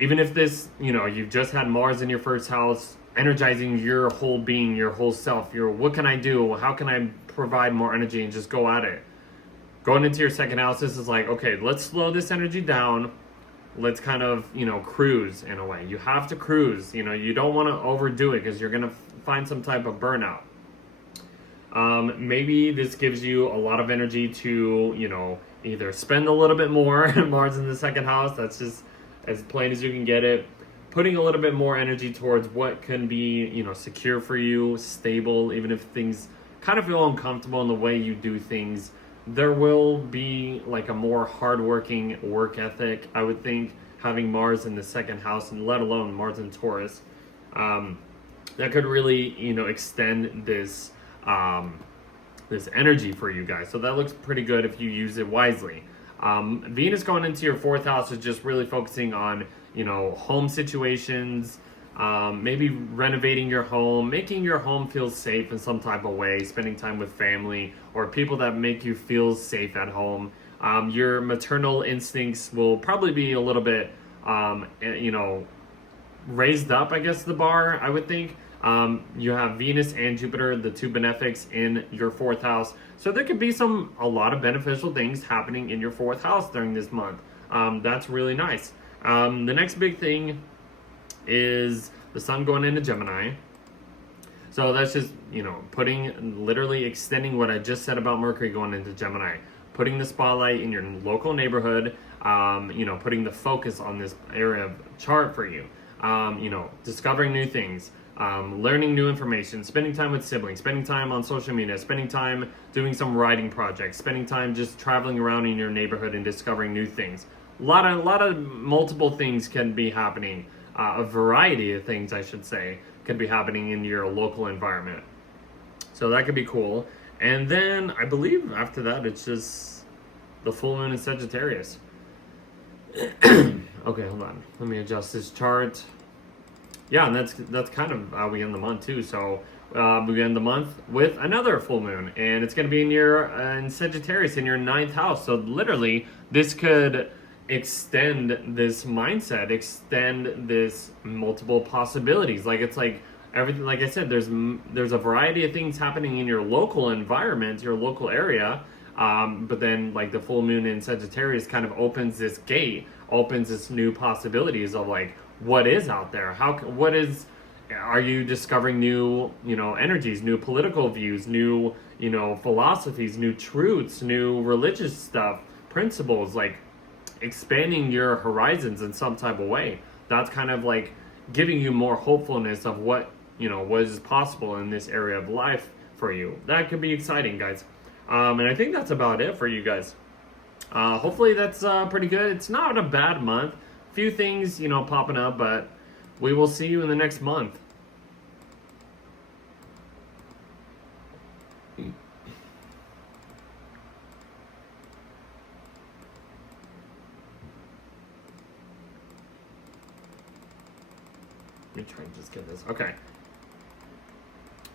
even if this, you've just had Mars in your first house, energizing your whole being, your whole self, what can I do? How can I provide more energy and just go at it? Going into your second house, this is like, okay, let's slow this energy down. Let's kind of, cruise in a way. You have to cruise. You don't want to overdo it because you're going to find some type of burnout. Maybe this gives you a lot of energy to, either spend a little bit more, Mars in the second house, that's just as plain as you can get it. Putting a little bit more energy towards what can be, secure for you, stable, even if things kind of feel uncomfortable in the way you do things. There will be like a more hardworking work ethic, I would think, having Mars in the second house, and let alone Mars in Taurus. That could really, extend this this energy for you guys. So that looks pretty good if you use it wisely. Venus going into your fourth house is just really focusing on, home situations, maybe renovating your home, making your home feel safe in some type of way, spending time with family or people that make you feel safe at home. Your maternal instincts will probably be a little bit, raised up, I guess, the bar, I would think. You have Venus and Jupiter, the two benefics, in your fourth house. So there could be a lot of beneficial things happening in your fourth house during this month. That's really nice. The next big thing is the sun going into Gemini. So that's just, literally extending what I just said about Mercury going into Gemini. Putting the spotlight in your local neighborhood, putting the focus on this area of chart for you. Discovering new things. Learning new information, spending time with siblings, spending time on social media, spending time doing some writing projects, spending time just traveling around in your neighborhood and discovering new things. A lot of multiple things can be happening. A variety of things, I should say, could be happening in your local environment. So that could be cool. And then I believe after that, it's just the full moon in Sagittarius. Okay, hold on. Let me adjust this chart. Yeah, and that's kind of how we end the month too. So we end the month with another full moon, and it's going to be in Sagittarius in your ninth house. So literally, this could extend this mindset, extend this multiple possibilities. Like it's like everything. Like I said, there's a variety of things happening in your local environment, your local area. But then like the full moon in Sagittarius kind of opens this gate, opens this new possibilities of like, what is out there? Are you discovering new, energies, new political views, new, philosophies, new truths, new religious stuff, principles, like expanding your horizons in some type of way. That's kind of like giving you more hopefulness of what is possible in this area of life for you. That could be exciting, guys. And I think that's about it for you guys. Hopefully that's pretty good. It's not a bad month. Few things, popping up, but we will see you in the next month. Let me try and just get this. Okay.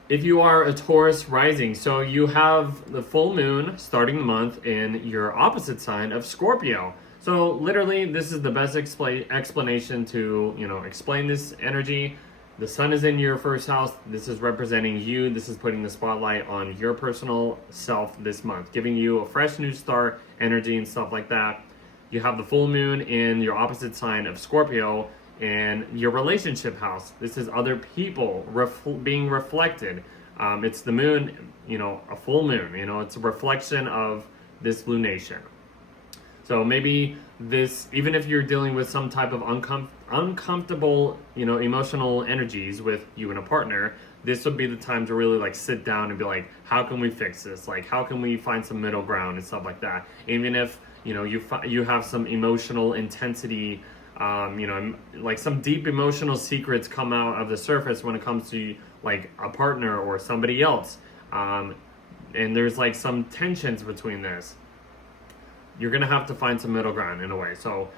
If you are a Taurus rising, so you have the full moon starting the month in your opposite sign of Scorpio. So literally, this is the best explanation to, explain this energy. The sun is in your first house. This is representing you. This is putting the spotlight on your personal self this month, giving you a fresh new start energy and stuff like that. You have the full moon in your opposite sign of Scorpio in your relationship house. This is other people being reflected. It's the moon, a full moon. It's a reflection of this lunation. So maybe this, even if you're dealing with some type of uncomfortable, emotional energies with you and a partner, this would be the time to really like sit down and be like, how can we fix this? Like, how can we find some middle ground and stuff like that? Even if, you have some emotional intensity, like some deep emotional secrets come out of the surface when it comes to like a partner or somebody else. And there's like some tensions between this. You're going to have to find some middle ground in a way. So,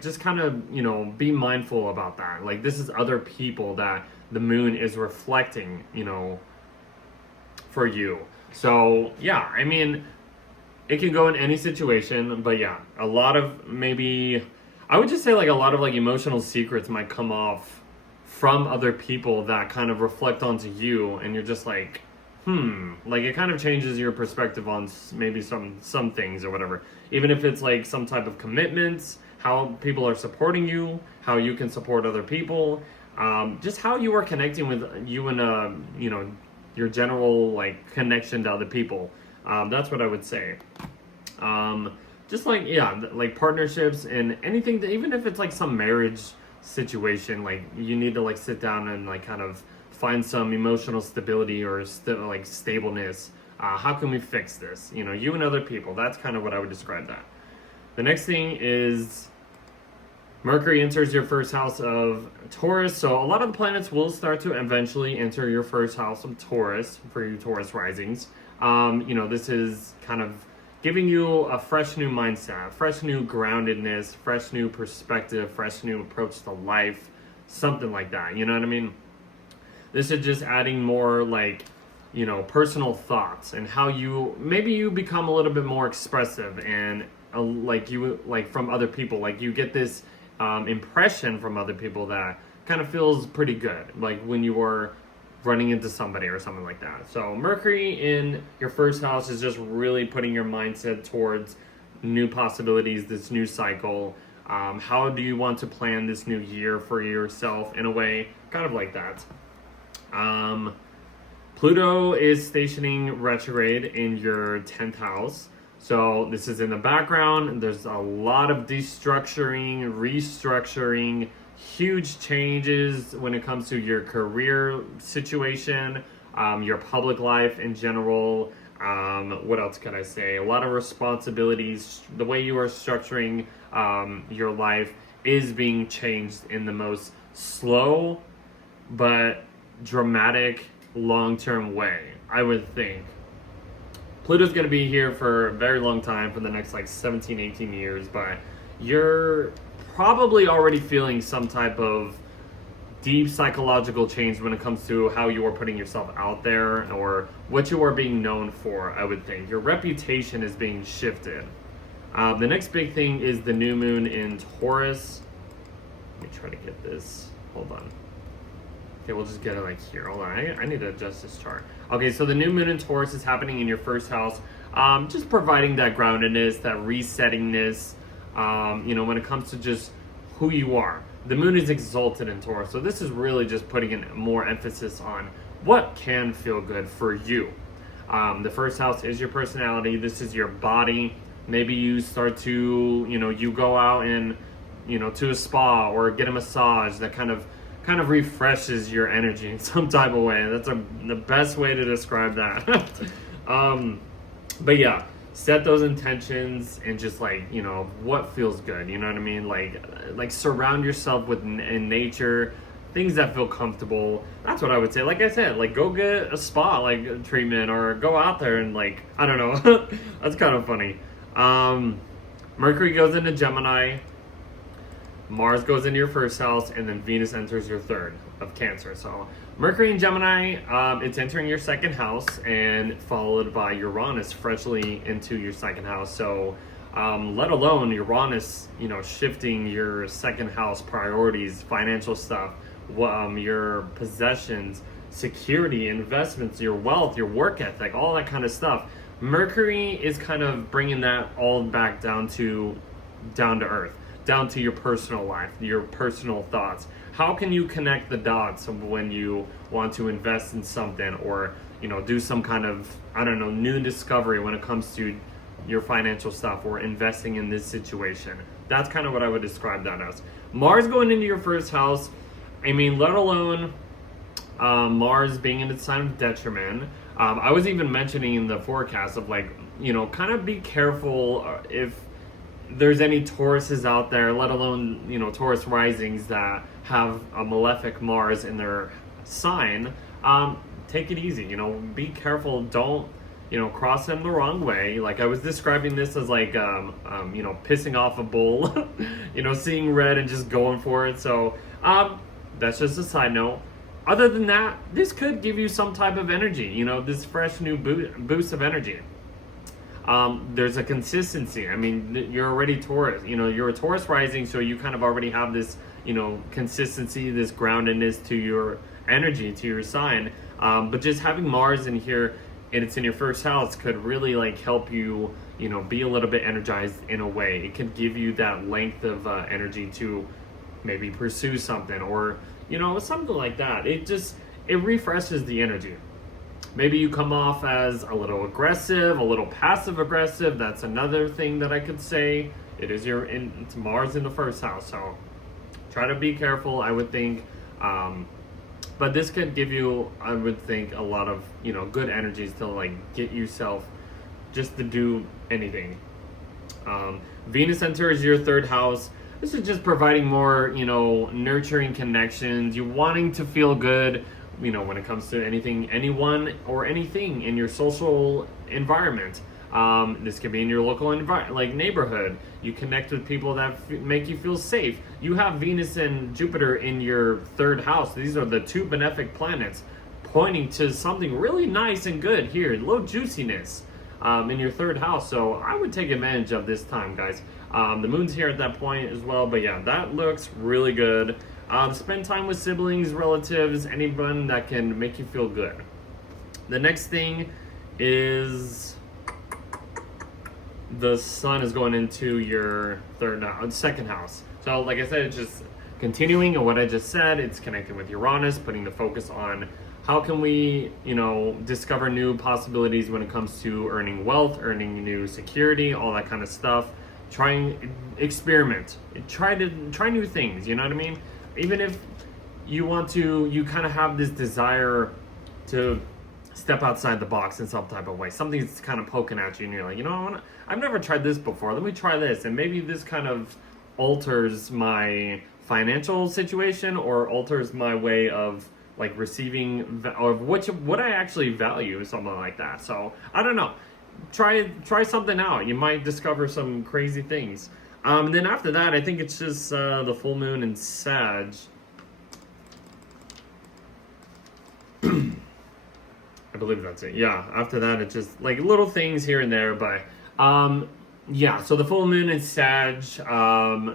just kind of, be mindful about that. Like, this is other people that the moon is reflecting, for you. So, yeah, I mean, it can go in any situation, but yeah, a lot of maybe, I would just say like a lot of like emotional secrets might come off from other people that kind of reflect onto you, and you're just like, like it kind of changes your perspective on maybe some things or whatever. Even if it's like some type of commitments, how people are supporting you, how you can support other people, just how you are connecting with you and you know, your general like connection to other people. That's what I would say. Just like, yeah, like partnerships and anything that, even if it's like some marriage situation, like you need to like sit down and like kind of find some emotional stability or like stableness. How can we fix this? You know, you and other people. That's kind of what I would describe that. The next thing is Mercury enters your first house of Taurus. So a lot of the planets will start to eventually enter your first house of Taurus for you Taurus risings. You know, this is kind of giving you a fresh new mindset, fresh new groundedness, fresh new perspective, fresh new approach to life, something like that. You know what I mean? This is just adding more like, you know, personal thoughts and how you, maybe you become a little bit more expressive and like you, like from other people, like you get this impression from other people that kind of feels pretty good. Like when you are running into somebody or something like that. So Mercury in your first house is just really putting your mindset towards new possibilities, this new cycle. How do you want to plan this new year for yourself in a way? Kind of like that. Pluto is stationing retrograde in your 10th house. So this is in the background. There's a lot of destructuring, restructuring, huge changes when it comes to your career situation, your public life in general. What else can I say? A lot of responsibilities. The way you are structuring your life is being changed in the most slow but dramatic long-term way, I would think. Pluto's going to be here for a very long time, for the next like 17, 18 years, but you're probably already feeling some type of deep psychological change when it comes to how you are putting yourself out there or what you are being known for, I would think. Your reputation is being shifted. The next big thing is the new moon in Taurus. Let me try to get this. Hold on. Okay, we'll just get it like here. Hold on, I need to adjust this chart. Okay, so the new moon in Taurus is happening in your first house. Just providing that groundedness, that resettingness, you know, when it comes to just who you are. The moon is exalted in Taurus, so this is really just putting in more emphasis on what can feel good for you. The first house is your personality. This is your body. Maybe you start to, you know, you go out and, you know, to a spa or get a massage that kind of refreshes your energy in some type of way. That's the best way to describe that. But yeah, set those intentions and just like, you know, what feels good, you know what I mean? Like surround yourself with in nature, things that feel comfortable. That's what I would say. Like I said, like go get a spa like treatment or go out there and like, I don't know. That's kind of funny. Mercury goes into Gemini. Mars goes into your first house, and then Venus enters your third of Cancer. So Mercury in Gemini, it's entering your second house, and followed by Uranus freshly into your second house. So let alone Uranus, you know, shifting your second house priorities, financial stuff, your possessions, security, investments, your wealth, your work ethic, all that kind of stuff. Mercury is kind of bringing that all back down to earth. Down to your personal life, your personal thoughts. How can you connect the dots of when you want to invest in something or, you know, do some kind of, I don't know, new discovery when it comes to your financial stuff or investing in this situation? That's kind of what I would describe that as. Mars going into your first house, I mean, let alone Mars being in the sign of detriment. I was even mentioning in the forecast of like, you know, kind of be careful if there's any Tauruses out there, let alone, you know, Taurus risings that have a malefic Mars in their sign. Take it easy, you know, be careful. Don't, you know, cross them the wrong way. Like I was describing this as like, you know, pissing off a bull, you know, seeing red and just going for it. So that's just a side note. Other than that, this could give you some type of energy, you know, this fresh new boost of energy. there's a consistency. I mean, you're already Taurus. You know, you're a Taurus rising, so you kind of already have this, you know, consistency, this groundedness to your energy, to your sign. But just having Mars in here, and it's in your first house, could really like help you, you know, be a little bit energized in a way. It could give you that length of energy to maybe pursue something, or, you know, something like that. It refreshes the energy. Maybe you come off as a little aggressive, a little passive aggressive. That's another thing that I could say. It's Mars in the first house, so try to be careful, I would think. But this could give you, I would think, a lot of, you know, good energies to like get yourself just to do anything. Venus enters your third house. This is just providing more, you know, nurturing connections. You wanting to feel good, you know, when it comes to anything, anyone, or anything in your social environment. This could be in your local like neighborhood. You connect with people that make you feel safe. You have Venus and Jupiter in your third house. These are the two benefic planets pointing to something really nice and good here. A little juiciness in your third house. So I would take advantage of this time, guys. The moon's here at that point as well. But yeah, that looks really good. Spend time with siblings, relatives, anyone that can make you feel good. The next thing is the sun is going into your second house. So like I said, it's just continuing on what I just said. It's connecting with Uranus, putting the focus on how can we, you know, discover new possibilities when it comes to earning wealth, earning new security, all that kind of stuff. Experiment, try new things, you know what I mean? Even if you kind of have this desire to step outside the box in some type of way. Something's kind of poking at you and you're like, you know, I've never tried this before. Let me try this. And maybe this kind of alters my financial situation or alters my way of like receiving or what I actually value, something like that. So I don't know. Try something out. You might discover some crazy things. And then after that, I think it's just the full moon in Sag. I believe that's it. Yeah, after that, it's just like little things here and there. But yeah, so the full moon in Sag,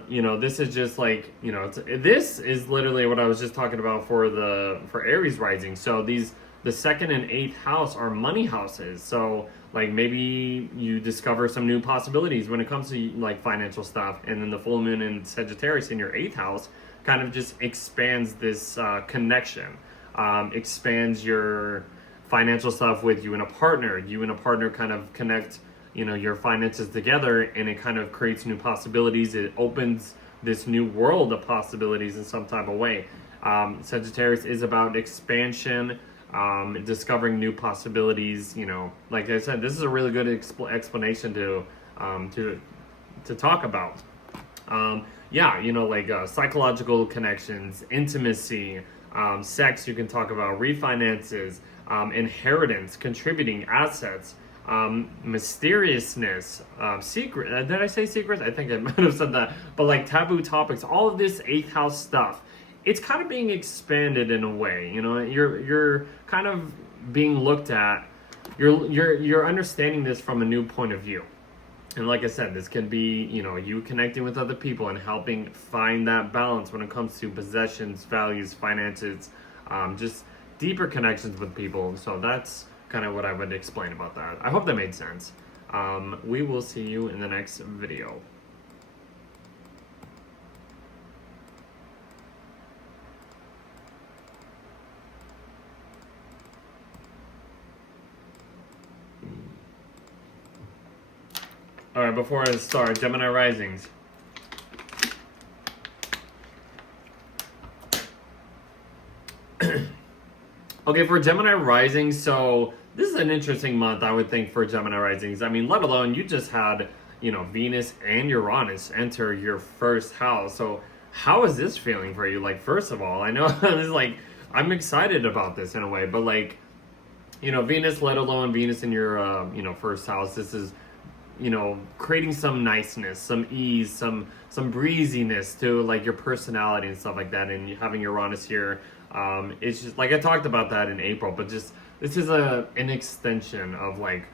you know, this is just like, you know, this is literally what I was just talking about for Aries Rising. So the second and eighth house are money houses. So like maybe you discover some new possibilities when it comes to like financial stuff. And then the full moon in Sagittarius in your eighth house kind of just expands this connection, expands your financial stuff with you and a partner. You and a partner kind of connect, you know, your finances together, and it kind of creates new possibilities. It opens this new world of possibilities in some type of way. Sagittarius is about expansion, discovering new possibilities. You know, like I said, this is a really good explanation to talk about. Yeah, you know, like psychological connections, intimacy, sex. You can talk about refinances, inheritance, contributing assets, mysteriousness, secret. Did I say secrets? I think I might have said that. But like taboo topics, all of this eighth house stuff, it's kind of being expanded in a way. You know, you're kind of being looked at. You're understanding this from a new point of view. And like I said, this can be, you know, you connecting with other people and helping find that balance when it comes to possessions, values, finances, just deeper connections with people. So that's kind of what I would explain about that. I hope that made sense. We will see you in the next video. All right, before I start, Gemini Risings. Okay, for Gemini Rising, so this is an interesting month, I would think, for Gemini Risings. I mean, let alone you just had, you know, Venus and Uranus enter your first house. So how is this feeling for you? Like, first of all, I know it's like, I'm excited about this in a way, but like, you know, Venus, let alone Venus in your, you know, first house, this is, you know, creating some niceness, some ease, some breeziness to like your personality and stuff like that. And having Uranus here, it's just like I talked about that in April, but just this is an extension of like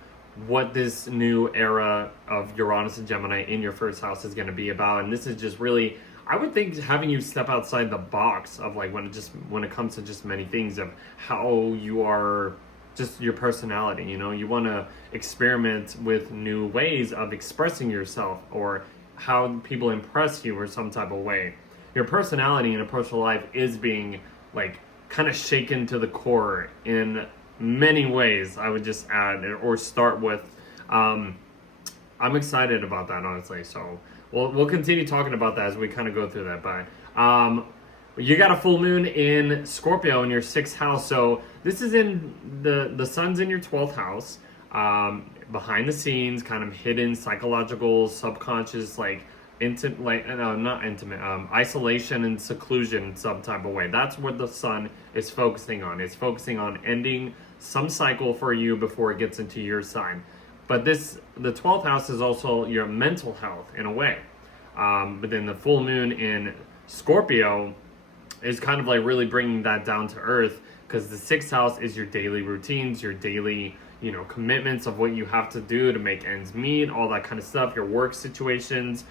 what this new era of Uranus and Gemini in your first house is going to be about. And this is just really, I would think, having you step outside the box of like when it comes to just many things of how you are, just your personality. You know, you want to experiment with new ways of expressing yourself or how people impress you or some type of way. Your personality in a personal life is being like kind of shaken to the core in many ways, I would just add or start with. I'm excited about that, honestly. So we'll continue talking about that as we kind of go through that. But you got a full moon in Scorpio in your 6th house. So this is in the sun's in your 12th house. Behind the scenes, kind of hidden, psychological, subconscious, like not intimate, isolation and seclusion in some type of way. That's what the sun is focusing on. It's focusing on ending some cycle for you before it gets into your sign. But the 12th house is also your mental health in a way. But then the full moon in Scorpio is kind of like really bringing that down to earth, because the 6th house is your daily routines, your daily, commitments of what you have to do to make ends meet, all that kind of stuff, your work situations,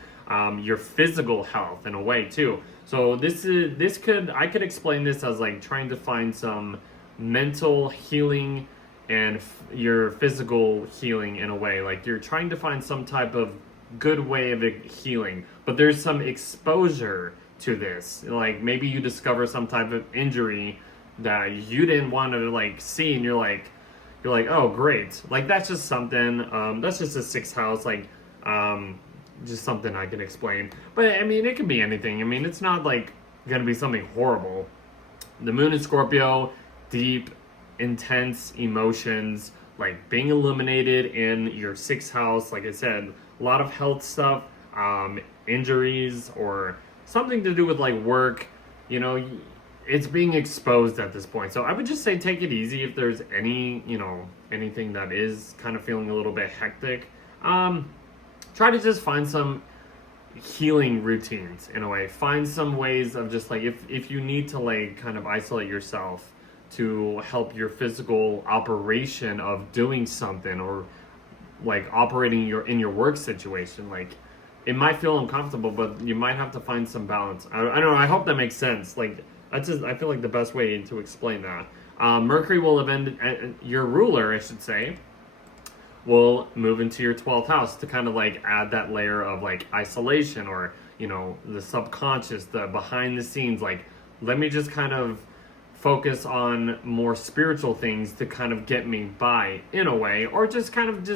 your physical health in a way too. So I could explain this as like trying to find some mental healing and your physical healing in a way. Like you're trying to find some type of good way of healing, but there's some exposure to this. Like maybe you discover some type of injury that you didn't want to like see, and you're like, oh great, like that's just something. That's just a 6th house, like just something I can explain. But I mean, it can be anything. I mean, it's not like gonna be something horrible. The moon in Scorpio, deep, intense emotions, like being illuminated in your 6th house. Like I said, a lot of health stuff, injuries, or something to do with like work. It's being exposed at this point. So I would just say take it easy if there's anything that is kind of feeling a little bit hectic. Try to just find some healing routines in a way. Find some ways of just like, if you need to like kind of isolate yourself to help your physical operation of doing something, or like operating in your work situation, like it might feel uncomfortable, but you might have to find some balance. I don't know. I hope that makes sense. Like I feel like the best way to explain that. Mercury will your ruler, I should say, will move into your 12th house to kind of like add that layer of like isolation, or the subconscious, the behind the scenes. Like, let me just kind of focus on more spiritual things to kind of get me by in a way, or just kind of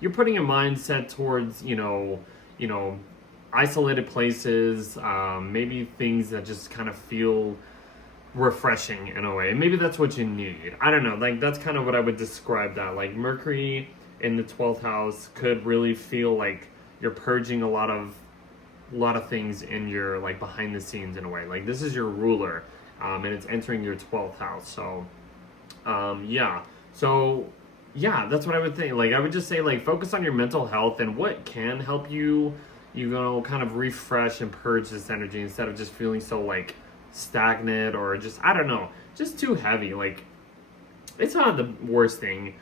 you're putting your mindset towards isolated places, maybe things that just kind of feel refreshing in a way. Maybe that's what you need. I don't know. Like that's kind of what I would describe that. Like Mercury in the 12th house could really feel like you're purging a lot of things in your like behind the scenes in a way. Like this is your ruler, and it's entering your 12th house. So that's what I would think. Like I would just say like focus on your mental health and what can help you kind of refresh and purge this energy, instead of just feeling so like stagnant or just, I don't know, just too heavy. Like it's not the worst thing.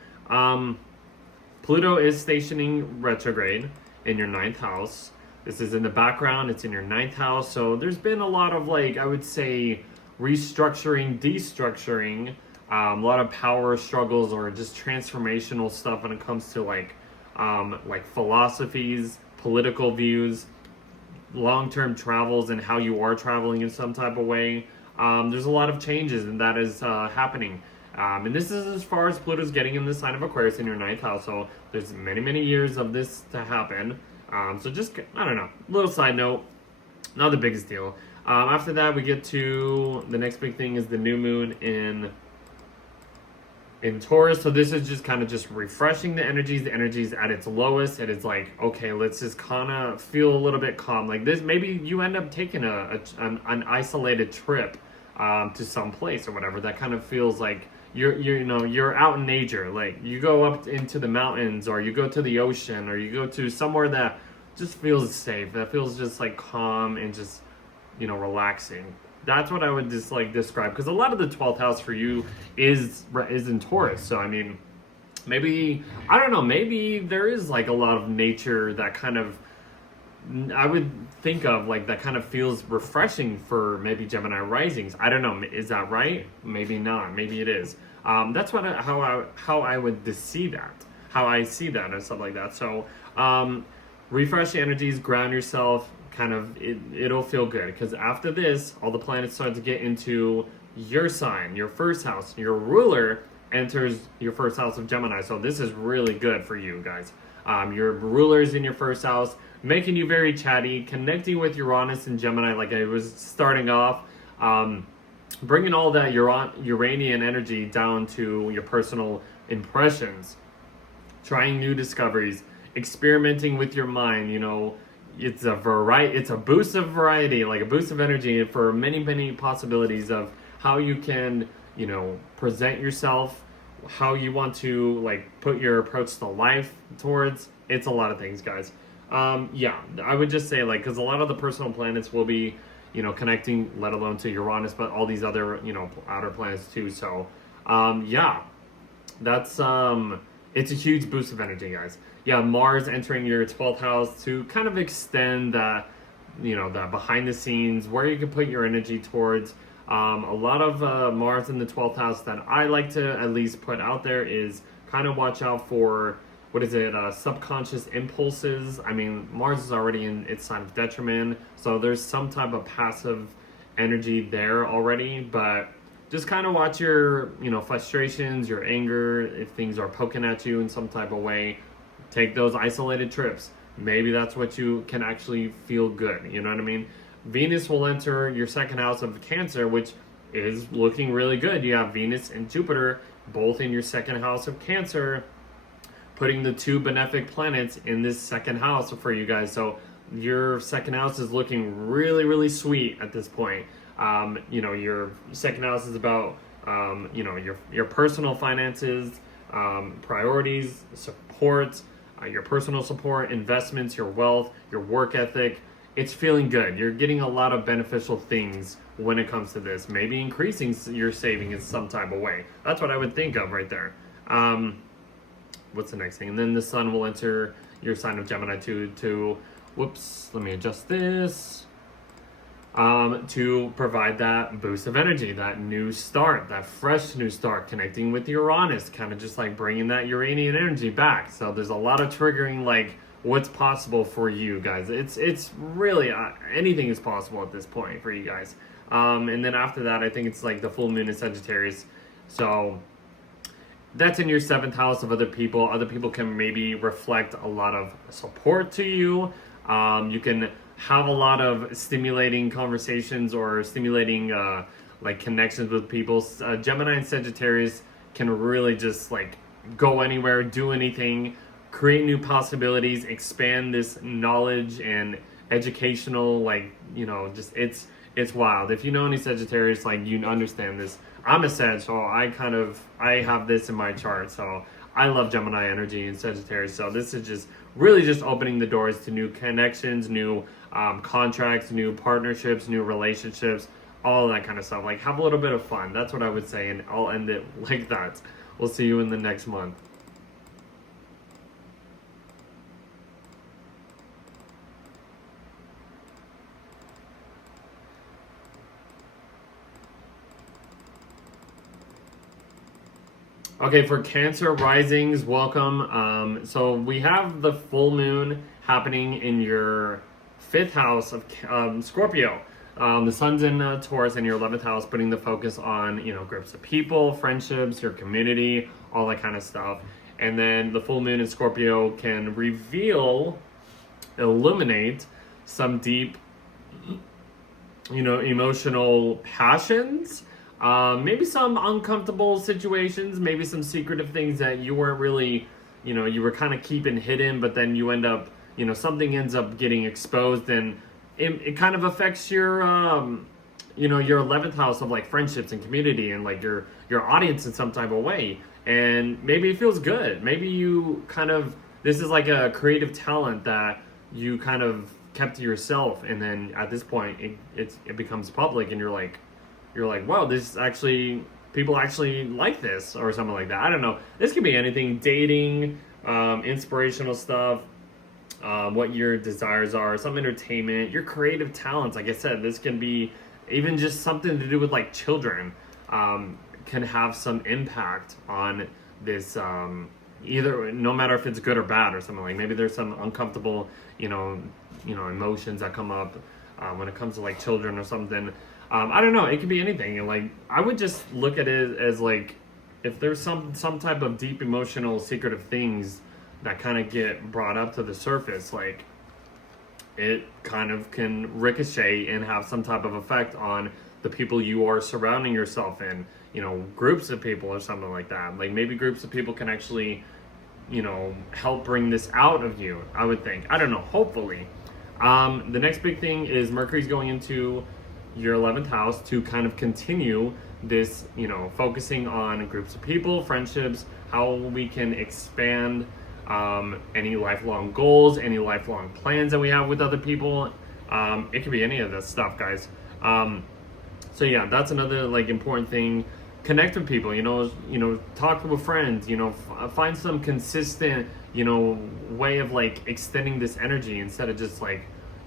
Pluto is stationing retrograde in your 9th house. This is in the background. It's in your 9th house. So there's been a lot of like, I would say, restructuring, destructuring, a lot of power struggles, or just transformational stuff when it comes to like philosophies, political views, long-term travels, and how you are traveling in some type of way. There's a lot of changes, and that is happening. And this is as far as Pluto's getting in the sign of Aquarius in your 9th house. So there's many, many years of this to happen. So just, I don't know, little side note, not the biggest deal. After that, we get to the next big thing is the new moon in Taurus. So this is just kind of just refreshing the energies at its lowest. It is like, okay, let's just kind of feel a little bit calm. Like this, maybe you end up taking an isolated trip to some place or whatever that kind of feels like you're out in nature. Like you go up into the mountains, or you go to the ocean, or you go to somewhere that just feels safe, that feels just like calm and just relaxing. That's what I would just like describe, because a lot of the 12th house for you is in Taurus. So I mean, maybe, I don't know, maybe there is like a lot of nature that kind of, I would think of like that kind of feels refreshing for maybe Gemini risings. I don't know, is that right? Maybe not, maybe it is. That's how I would see that, how I see that and stuff like that. So refresh the energies, ground yourself, kind of, it'll feel good, because after this, all the planets start to get into your sign, your first house. Your ruler enters your first house of Gemini, so this is really good for you guys. Your ruler's in your first house, making you very chatty, connecting with Uranus and Gemini, like I was starting off, bringing all that Uranian energy down to your personal impressions, trying new discoveries, experimenting with your mind. You know, it's a boost of variety, like a boost of energy for many possibilities of how you can, you know, present yourself, how you want to like put your approach to life towards. It's a lot of things, guys. Yeah, I would just say, like, because a lot of the personal planets will be, you know, connecting, let alone to Uranus, but all these other, you know, outer planets too. So yeah, that's it's a huge boost of energy, guys. Yeah, Mars entering your 12th house to kind of extend that, you know, that behind the scenes, where you can put your energy towards. A lot of Mars in the 12th house that I like to at least put out there is kind of watch out for, what is it, subconscious impulses. I mean, Mars is already in its sign of detriment, so there's some type of passive energy there already, but just kind of watch your, you know, frustrations, your anger, if things are poking at you in some type of way. Take those isolated trips. Maybe that's what you can actually feel good, you know what I mean? Venus will enter your second house of Cancer, which is looking really good. You have Venus and Jupiter both in your second house of Cancer, putting the two benefic planets in this second house for you guys. So your second house is looking really sweet at this point. You know, your second house is about, you know, your personal finances, priorities, support, your personal support, investments, your wealth, your work ethic. It's feeling good. You're getting a lot of beneficial things when it comes to this. Maybe increasing your saving in some type of way. That's what I would think of right there. What's the next thing? And then the sun will enter your sign of Gemini to whoops, let me adjust this. To provide that boost of energy, that new start, that fresh new start, connecting with Uranus, kind of just like bringing that Uranian energy back. So there's a lot of triggering, like, what's possible for you guys. It's really anything is possible at this point for you guys. And then after that, I think it's like the full moon in Sagittarius. So that's in your 7th house of other people. Other people can maybe reflect a lot of support to you. You can have a lot of stimulating conversations or stimulating like connections with people. Gemini and Sagittarius can really just like go anywhere, do anything, create new possibilities, expand this knowledge and educational, like, you know, just it's wild. If you know any Sagittarius, like, you understand this. I'm a Sag, so I have this in my chart, so I love Gemini energy and Sagittarius. So this is just really just opening the doors to new connections, new contracts, new partnerships, new relationships, all that kind of stuff. Like, have a little bit of fun. That's what I would say, and I'll end it like that. We'll see you in the next month. Okay, for Cancer risings, welcome. So we have the full moon happening in your 5th house of Scorpio. The sun's in Taurus in your 11th house, putting the focus on, you know, groups of people, friendships, your community, all that kind of stuff. And then the full moon in Scorpio can reveal, illuminate some deep, you know, emotional passions. Maybe some uncomfortable situations, maybe some secretive things that you weren't really, you know, you were kind of keeping hidden, but then you end up, you know, something ends up getting exposed, and it kind of affects your, you know, your 11th house of like friendships and community and like your audience in some type of way. And maybe it feels good. Maybe you kind of, this is like a creative talent that you kind of kept to yourself, and then at this point it becomes public, and you're like, wow, this actually people actually like this or something like that. I don't know. This could be anything, dating, inspirational stuff, what your desires are, some entertainment, your creative talents. Like I said, this can be even just something to do with like children, can have some impact on this, either, no matter if it's good or bad or something. Like maybe there's some uncomfortable, emotions that come up when it comes to like children or something. I don't know. It could be anything. And like, I would just look at it as like, if there's some type of deep emotional secretive things that kind of get brought up to the surface, like it kind of can ricochet and have some type of effect on the people you are surrounding yourself in, groups of people or something like that. Like maybe groups of people can actually, help bring this out of you, I would think. I don't know, hopefully. The next big thing is Mercury's going into your 11th house to kind of continue this, focusing on groups of people, friendships, how we can expand any lifelong goals, any lifelong plans that we have with other people. It could be any of this stuff, guys. So yeah, that's another like important thing. Connect with people, talk with friends, find some consistent, way of like extending this energy instead of just like,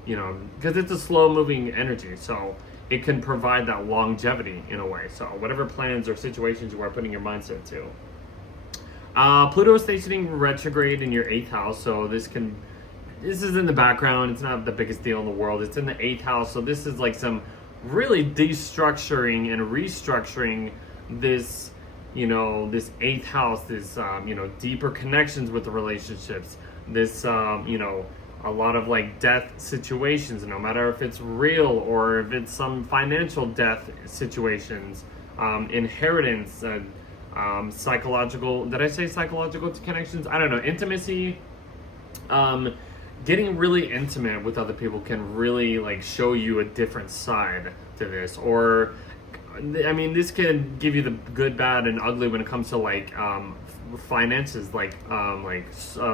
because it's a slow moving energy. So it can provide that longevity in a way. So whatever plans or situations you are putting your mindset to. Pluto is stationing retrograde in your 8th house, so this is in the background. It's not the biggest deal in the world. It's in the 8th house, so this is like some really destructuring and restructuring this, this 8th house, this, deeper connections with the relationships, this, a lot of like death situations, no matter if it's real or if it's some financial death situations, inheritance, psychological, did I say psychological connections? I don't know, intimacy, getting really intimate with other people can really like show you a different side to this. Or, I mean, this can give you the good, bad, and ugly when it comes to like, finances, like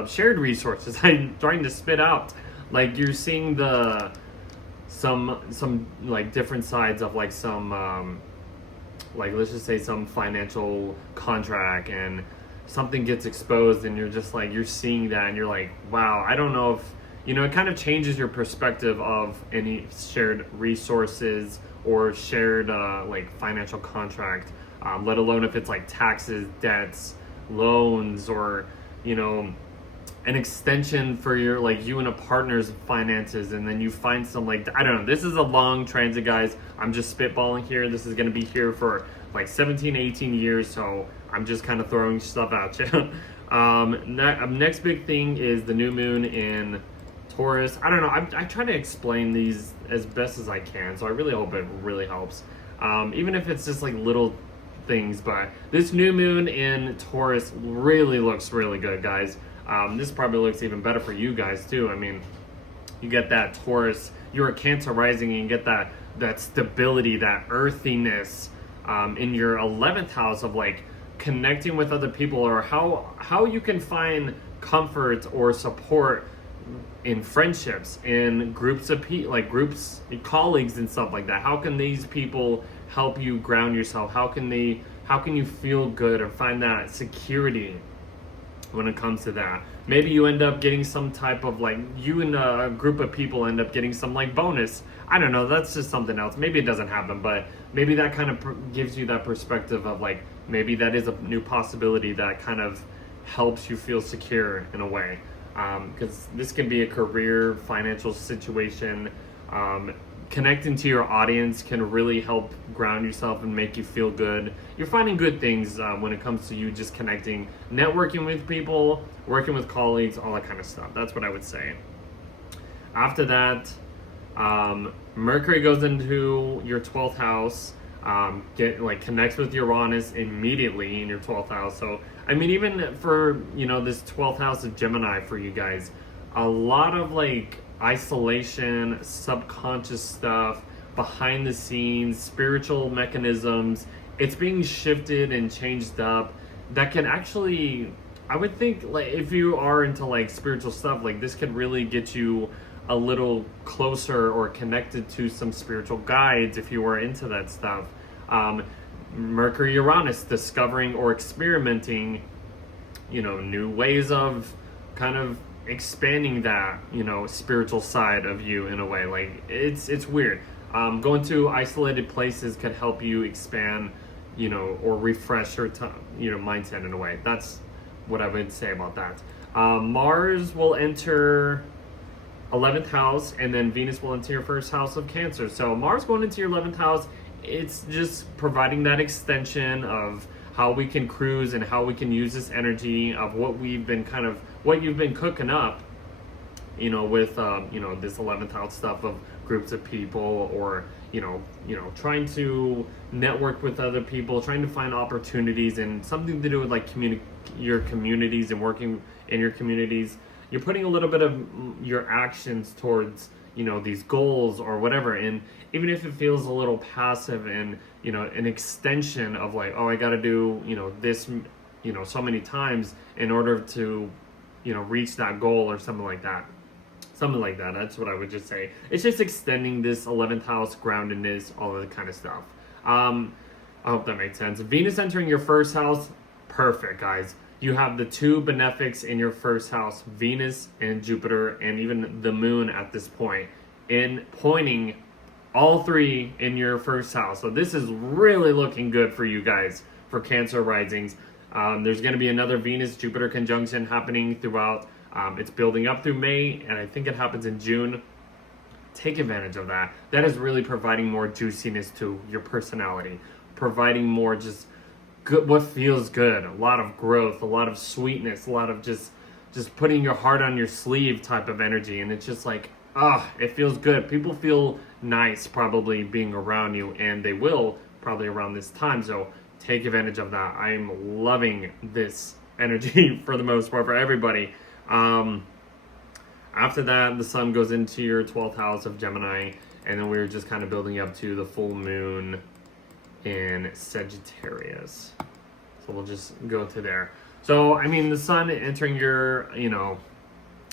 shared resources. I'm trying to spit out, like you're seeing some like different sides of like some, like let's just say some financial contract, and something gets exposed and you're just like, you're seeing that and you're like, wow, I don't know if, it kind of changes your perspective of any shared resources or shared like financial contract, let alone if it's like taxes, debts, loans, or an extension for your, like, you and a partner's finances, and then you find some, like, I don't know, this is a long transit, guys. I'm just spitballing here. This is going to be here for like 17, 18 years, so I'm just kind of throwing stuff at you. Next big thing is the new moon in Taurus. I don't know, I try to explain these as best as I can, so I really hope it really helps, even if it's just like little things. But this new moon in Taurus really looks really good, guys. This probably looks even better for you guys too. I mean, you get that Taurus, you're a Cancer rising, and you get that stability, that earthiness in your 11th house of like connecting with other people, or how you can find comfort or support in friendships, in groups of people, like groups, colleagues and stuff like that. How can these people help you ground yourself? How can you feel good or find that security when it comes to that? Maybe you end up getting some type of, like, you and a group of people end up getting some like bonus. I don't know, that's just something else. Maybe it doesn't happen, but maybe that kind of gives you that perspective of like, maybe that is a new possibility that kind of helps you feel secure in a way. Because this can be a career, financial situation. Connecting to your audience can really help ground yourself and make you feel good. You're finding good things when it comes to you just connecting, networking with people, working with colleagues, all that kind of stuff. That's what I would say. After that, Mercury goes into your 12th house, connects with Uranus immediately in your 12th house. So, I mean, even for, this 12th house of Gemini for you guys, a lot of like isolation, subconscious stuff, behind the scenes, spiritual mechanisms, it's being shifted and changed up. That can actually, I would think, like, if you are into like spiritual stuff, like this could really get you a little closer or connected to some spiritual guides if you were into that stuff. Mercury Uranus, discovering or experimenting, new ways of kind of expanding that, spiritual side of you in a way. Like it's weird. Going to isolated places could help you expand, or refresh your mindset in a way. That's what I would say about that. Mars will enter 11th house, and then Venus will enter your first house of Cancer. So Mars going into your 11th house, it's just providing that extension of how we can cruise and how we can use this energy of what you've been cooking up, with this 11th house stuff of groups of people, or trying to network with other people, trying to find opportunities, and something to do with like your communities and working in your communities. You're putting a little bit of your actions towards these goals or whatever, and even if it feels a little passive and an extension of like, oh, I got to do this so many times in order to reach that goal or something like that. That's what I would just say. It's just extending this 11th house groundedness, all of that kind of stuff. I hope that makes sense. Venus entering your first house, perfect, guys. You have the two benefics in your first house, Venus and Jupiter, and even the moon at this point, in pointing all three in your first house. So this is really looking good for you guys, for Cancer risings. There's going to be another Venus-Jupiter conjunction happening throughout. It's building up through May, and I think it happens in June. Take advantage of that. That is really providing more juiciness to your personality, providing more just good, what feels good, a lot of growth, a lot of sweetness, a lot of just putting your heart on your sleeve type of energy. And it's just like, it feels good. People feel nice probably being around you, and they will probably around this time. So take advantage of that. I'm loving this energy for the most part for everybody. After that, the sun goes into your 12th house of Gemini, and then we're just kind of building up to the full moon in Sagittarius. So we'll just go to there. So, I mean, the sun entering your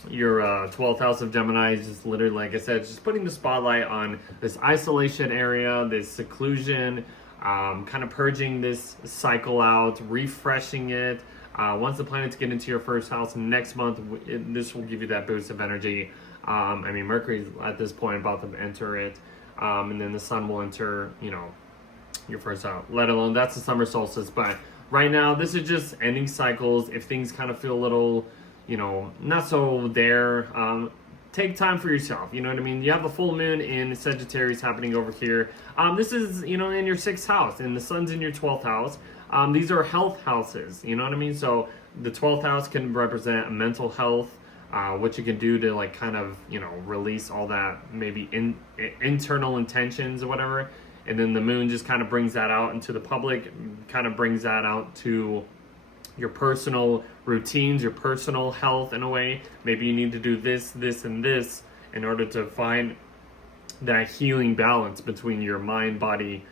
12th house of Gemini is just literally, like I said, just putting the spotlight on this isolation area, this seclusion, kind of purging this cycle out, refreshing it. Once the planets get into your first house next month, this will give you that boost of energy. I mean, Mercury's at this point about to enter it, and then the sun will enter, your first house, let alone that's the summer solstice. But right now, this is just ending cycles. If things kind of feel a little, not so there, take time for yourself. You know what I mean? You have a full moon in Sagittarius happening over here. This is, in your 6th house, and the sun's in your 12th house. These are health houses, you know what I mean? So the 12th house can represent mental health, what you can do to like kind of, release all that maybe internal intentions or whatever. And then the moon just kind of brings that out into the public, kind of brings that out to your personal routines, your personal health in a way. Maybe you need to do this, this, and this in order to find that healing balance between your mind-body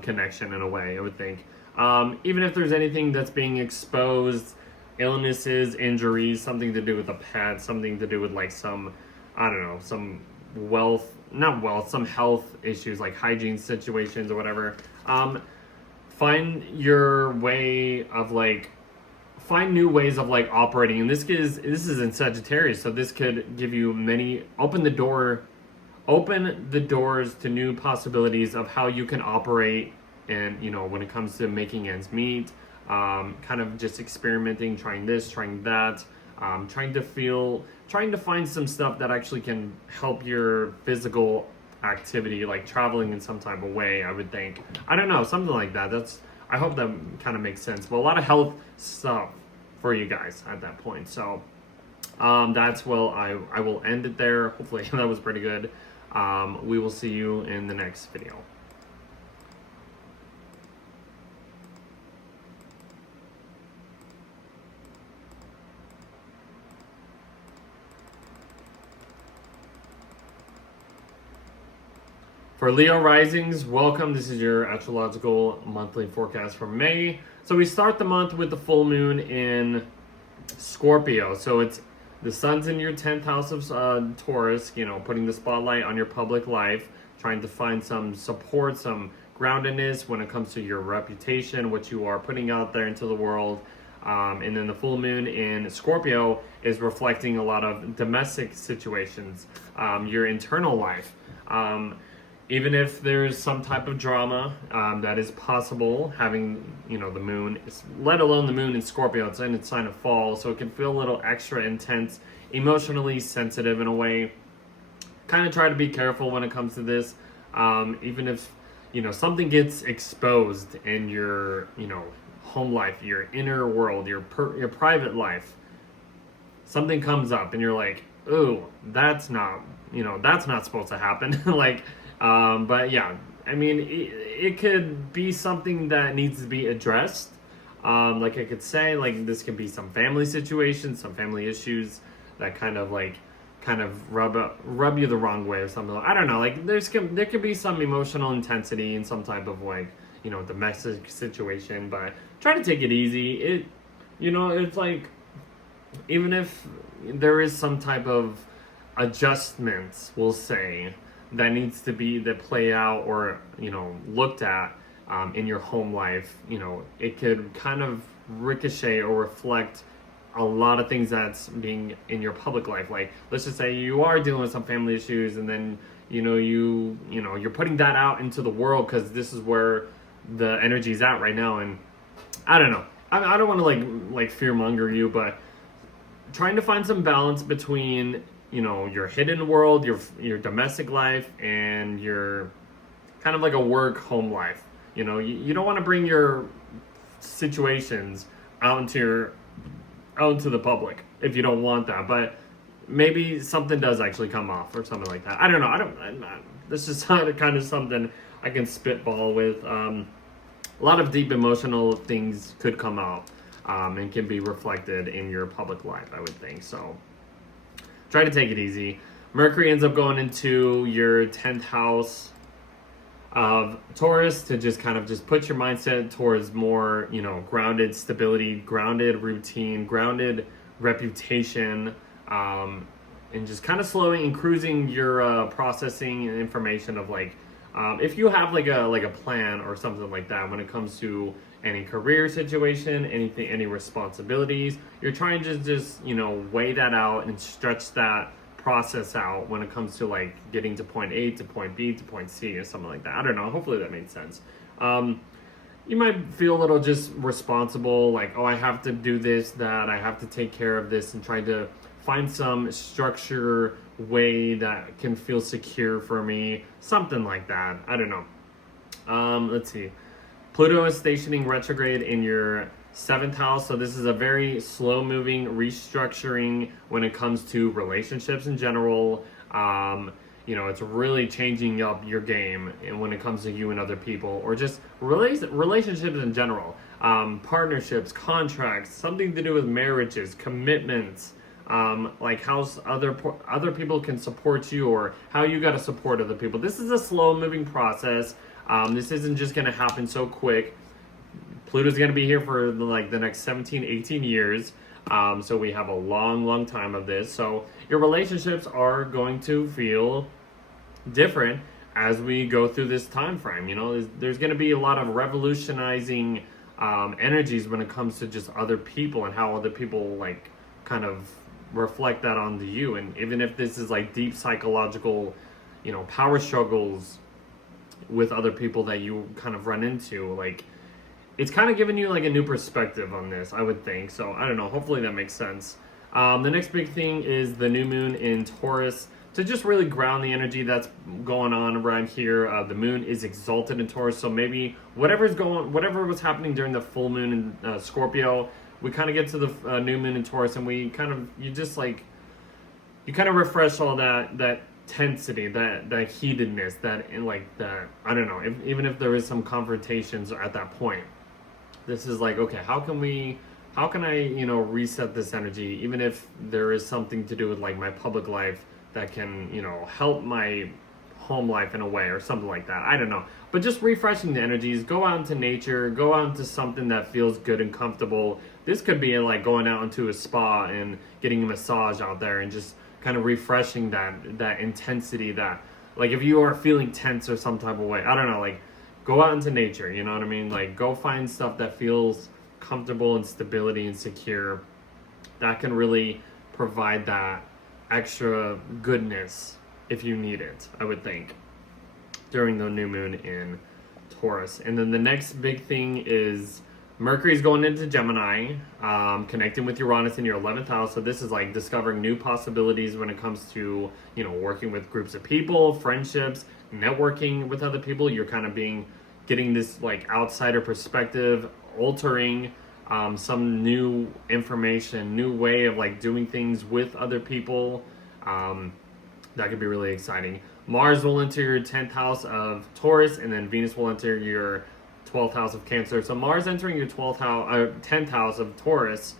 connection in a way, I would think. Even if there's anything that's being exposed, illnesses, injuries, something to do with a pet, something to do with like some, I don't know, some some health issues like hygiene situations or whatever. Find your way of find new ways of operating. And this is in Sagittarius, so this could give you open the doors to new possibilities of how you can operate. And, when it comes to making ends meet, kind of just experimenting, trying this, trying that, trying to find some stuff that actually can help your physical activity, like traveling in some type of way, I would think. I don't know, something like that. I hope that kind of makes sense. But a lot of health stuff for you guys at that point. So I will end it there. Hopefully that was pretty good. We will see you in the next video. For Leo Risings, welcome. This is your astrological monthly forecast for May. So we start the month with the full moon in Scorpio. So it's the sun's in your 10th house of Taurus, putting the spotlight on your public life, trying to find some support, some groundedness when it comes to your reputation, what you are putting out there into the world. And then the full moon in Scorpio is reflecting a lot of domestic situations, your internal life. Even if there's some type of drama that is possible, having, the moon, let alone the moon in Scorpio, it's in its sign of fall, so it can feel a little extra intense, emotionally sensitive in a way. Kind of try to be careful when it comes to this. Even if, something gets exposed in your, home life, your inner world, your private life, something comes up and you're like, ooh, that's not supposed to happen. But yeah, I mean, it could be something that needs to be addressed. I could say, this could be some family situations, some family issues that kind of rub you the wrong way or something. I don't know. There could be some emotional intensity in some type of domestic situation, but try to take it easy. It's even if there is some type of adjustments, we'll say, that play out or looked at in your home life, it could kind of ricochet or reflect a lot of things that's being in your public life. Let's just say you are dealing with some family issues, and then you're putting that out into the world because this is where the energy's at right now. And I don't know, I don't want to fear monger you, but trying to find some balance between your hidden world, your domestic life, and your kind of a work home life. You don't want to bring your situations out into the public if you don't want that, but maybe something does actually come off or something like that. I don't know. This is kind of something I can spitball with. A lot of deep emotional things could come out and can be reflected in your public life, I would think. So try to take it easy. Mercury ends up going into your 10th house of Taurus to just put your mindset towards more, grounded stability, grounded routine, grounded reputation, and just kind of slowing and cruising your processing and information of if you have a plan or something like that when it comes to any career situation, any responsibilities, you're trying to just weigh that out and stretch that process out when it comes to getting to point A to point B to point C or something like that. I don't know, hopefully that made sense. You might feel a little just responsible, I have to do this, that I have to take care of this, and try to find some structure way that can feel secure for me, something like that. I don't know. Let's see. Pluto is stationing retrograde in your 7th house, so this is a very slow-moving restructuring when it comes to relationships in general. It's really changing up your game and when it comes to you and other people, or just relationships in general. Partnerships, contracts, something to do with marriages, commitments, how other people can support you, or how you got to support other people. This is a slow-moving process. This isn't just going to happen so quick. Pluto's going to be here for the next 17, 18 years. So we have a long time of this. So your relationships are going to feel different as we go through this time frame. There's going to be a lot of revolutionizing energies when it comes to just other people and how other people kind of reflect that onto you. And even if this is deep psychological, power struggles with other people that you kind of run into, it's kind of giving you a new perspective on this, I would think. So I don't know, hopefully that makes sense. The next big thing is the new moon in Taurus, to just really ground the energy that's going on around here. The moon is exalted in Taurus, so maybe whatever was happening during the full moon in Scorpio, we kind of get to the new moon in Taurus, and you kind of refresh all that tensity, that heatedness, I don't know, even if there is some confrontations at that point. This is okay, how can I reset this energy, even if there is something to do with my public life that can help my home life in a way or something like that. I don't know, but just refreshing the energies. Go out into nature, go out into something that feels good and comfortable. This could be going out into a spa and getting a massage out there and just kind of refreshing that intensity, that if you are feeling tense or some type of way, I don't know, go out into nature, you know what I mean? Like, go find stuff that feels comfortable and stability and secure. That can really provide that extra goodness if you need it, I would think, during the new moon in Taurus. And then the next big thing is Mercury's going into Gemini, connecting with Uranus in your 11th house. So this is like discovering new possibilities when it comes to, you know, working with groups of people, friendships, networking with other people. You're kind of getting this like outsider perspective, altering some new information, new way of like doing things with other people. That could be really exciting. Mars will enter your 10th house of Taurus, and then Venus will enter your 12th house of Cancer. So Mars entering your 10th house of Taurus.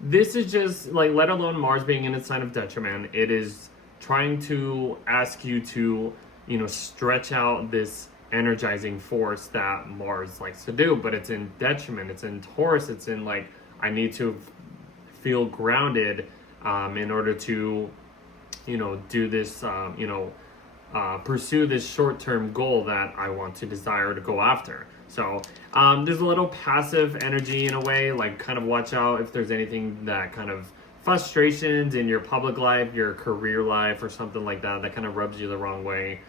This is just like, let alone Mars being in its sign of detriment, it is trying to ask you to, you know, stretch out this energizing force that Mars likes to do, but it's in detriment. It's in Taurus. It's in like, I need to feel grounded in order to, you know, do this, pursue this short-term goal that I want to desire to go after. So there's a little passive energy in a way, like kind of watch out if there's anything that kind of frustrations in your public life, your career life, or something like that kind of rubs you the wrong way.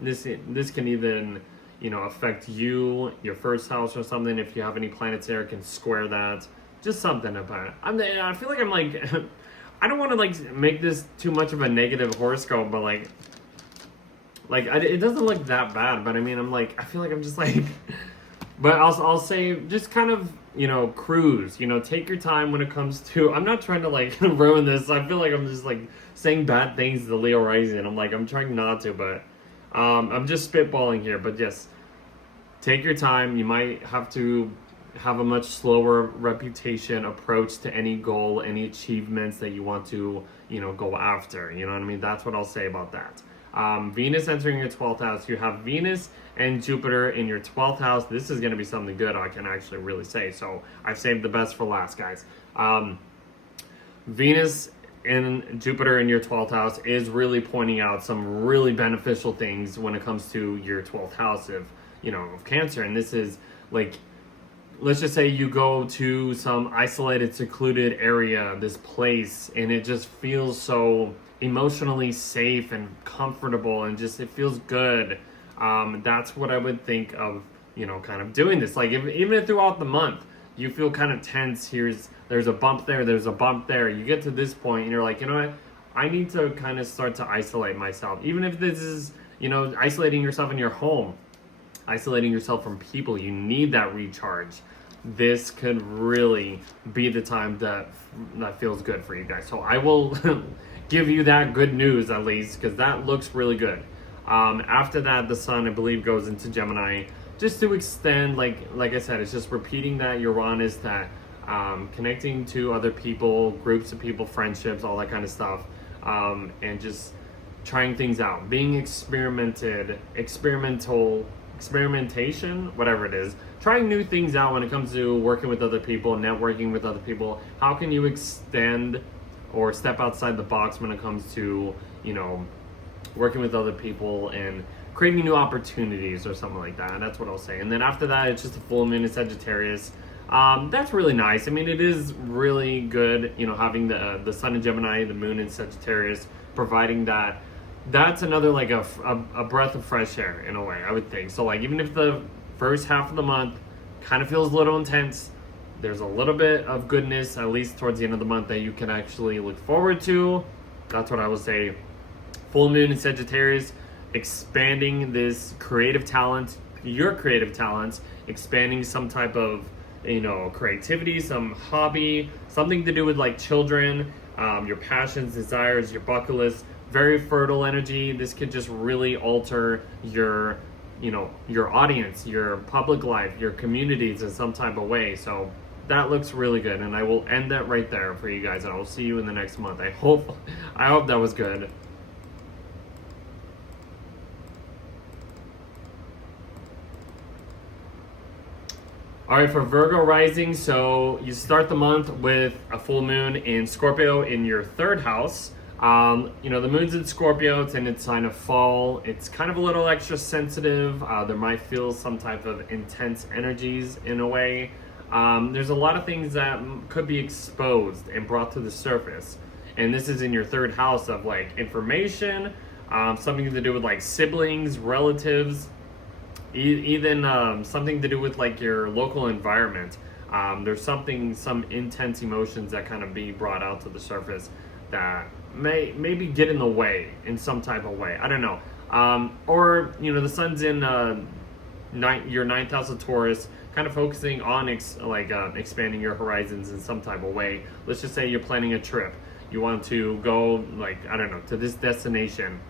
This can even, you know, affect you, your first house or something. If you have any planets there, it can square that. Just something about it. I feel like I'm like, I don't want to like make this too much of a negative horoscope, but like it doesn't look that bad. But I mean, I'm like, I feel like I'm just like, but I'll say just kind of, you know, cruise, you know, take your time when it comes to, I'm not trying to like ruin this. I feel like I'm just like saying bad things to the Leo Rising. I'm like, I'm trying not to, but I'm just spitballing here. But yes, take your time. You might have to have a much slower reputation approach to any goal, any achievements that you want to, you know, go after. You know what I mean? That's what I'll say about that. Venus entering your 12th house. You have Venus and Jupiter in your 12th house. This is going to be something good, I can actually really say. So I've saved the best for last, guys. Venus and Jupiter in your 12th house is really pointing out some really beneficial things when it comes to your 12th house of, you know, of Cancer. And this is like, let's just say you go to some isolated, secluded area, this place, and it just feels so emotionally safe and comfortable, and just it feels good. That's what I would think of, you know, kind of doing this. Like even if throughout the month you feel kind of tense, there's a bump there, there's a bump there. You get to this point and you're like, you know what? I need to kind of start to isolate myself. Even if this is, you know, isolating yourself in your home, isolating yourself from people, you need that recharge. This could really be the time that feels good for you guys. So I will give you that good news at least, because that looks really good. After that, the sun, I believe, goes into Gemini, just to extend, like I said, it's just repeating that Uranus, that connecting to other people, groups of people, friendships, all that kind of stuff, and just trying things out, being experimentation, whatever it is, trying new things out when it comes to working with other people, networking with other people. How can you extend or step outside the box when it comes to, you know, working with other people and creating new opportunities or something like that? And that's what I'll say. And then after that, it's just a full moon in Sagittarius. That's really nice. I mean, it is really good, you know, having the sun in Gemini, the moon in Sagittarius, providing that. That's another like a breath of fresh air in a way, I would think. So like, even if the first half of the month kind of feels a little intense, there's a little bit of goodness, at least towards the end of the month, that you can actually look forward to. That's what I would say. Full moon in Sagittarius, expanding this creative talent, your creative talents, expanding some type of, you know, creativity, some hobby, something to do with like children, your passions, desires, your bucket list. Very fertile energy. This could just really alter your, you know, your audience, your public life, your communities in some type of way. So that looks really good, and I will end that right there for you guys, and I will see you in the next month. I hope that was good. All right, for Virgo Rising, so you start the month with a full moon in Scorpio in your 3rd house. You know, the moon's in Scorpio, it's in its sign of fall. It's kind of a little extra sensitive. There might feel some type of intense energies in a way. There's a lot of things that could be exposed and brought to the surface. And this is in your third house of like information, something to do with like siblings, relatives, even something to do with like your local environment. There's some intense emotions that kind of be brought out to the surface that maybe get in the way in some type of way. I don't know. Or, you know, the sun's in your ninth house of Taurus, kind of focusing on expanding your horizons in some type of way. Let's just say you're planning a trip. You want to go, like, I don't know, to this destination.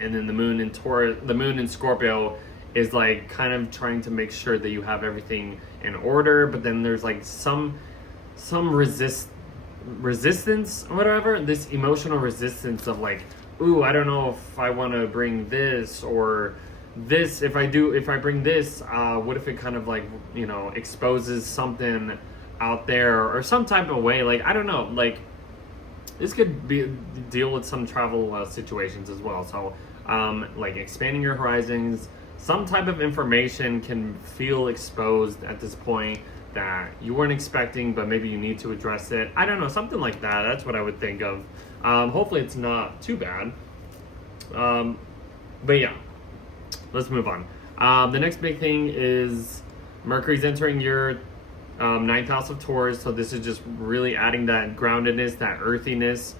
And then the moon in Scorpio is like kind of trying to make sure that you have everything in order, but then there's like some resistance or whatever, this emotional resistance of like, ooh, I don't know if I want to bring this, or this, if I bring this, what if it kind of like, you know, exposes something out there or some type of way, like, I don't know, like, this could deal with some travel situations as well. So like expanding your horizons, some type of information can feel exposed at this point that you weren't expecting, but maybe you need to address it. I don't know, something like that. That's what I would think of. Hopefully it's not too bad. But yeah, let's move on. The next big thing is Mercury's entering your ninth house of Taurus. So this is just really adding that groundedness, that earthiness,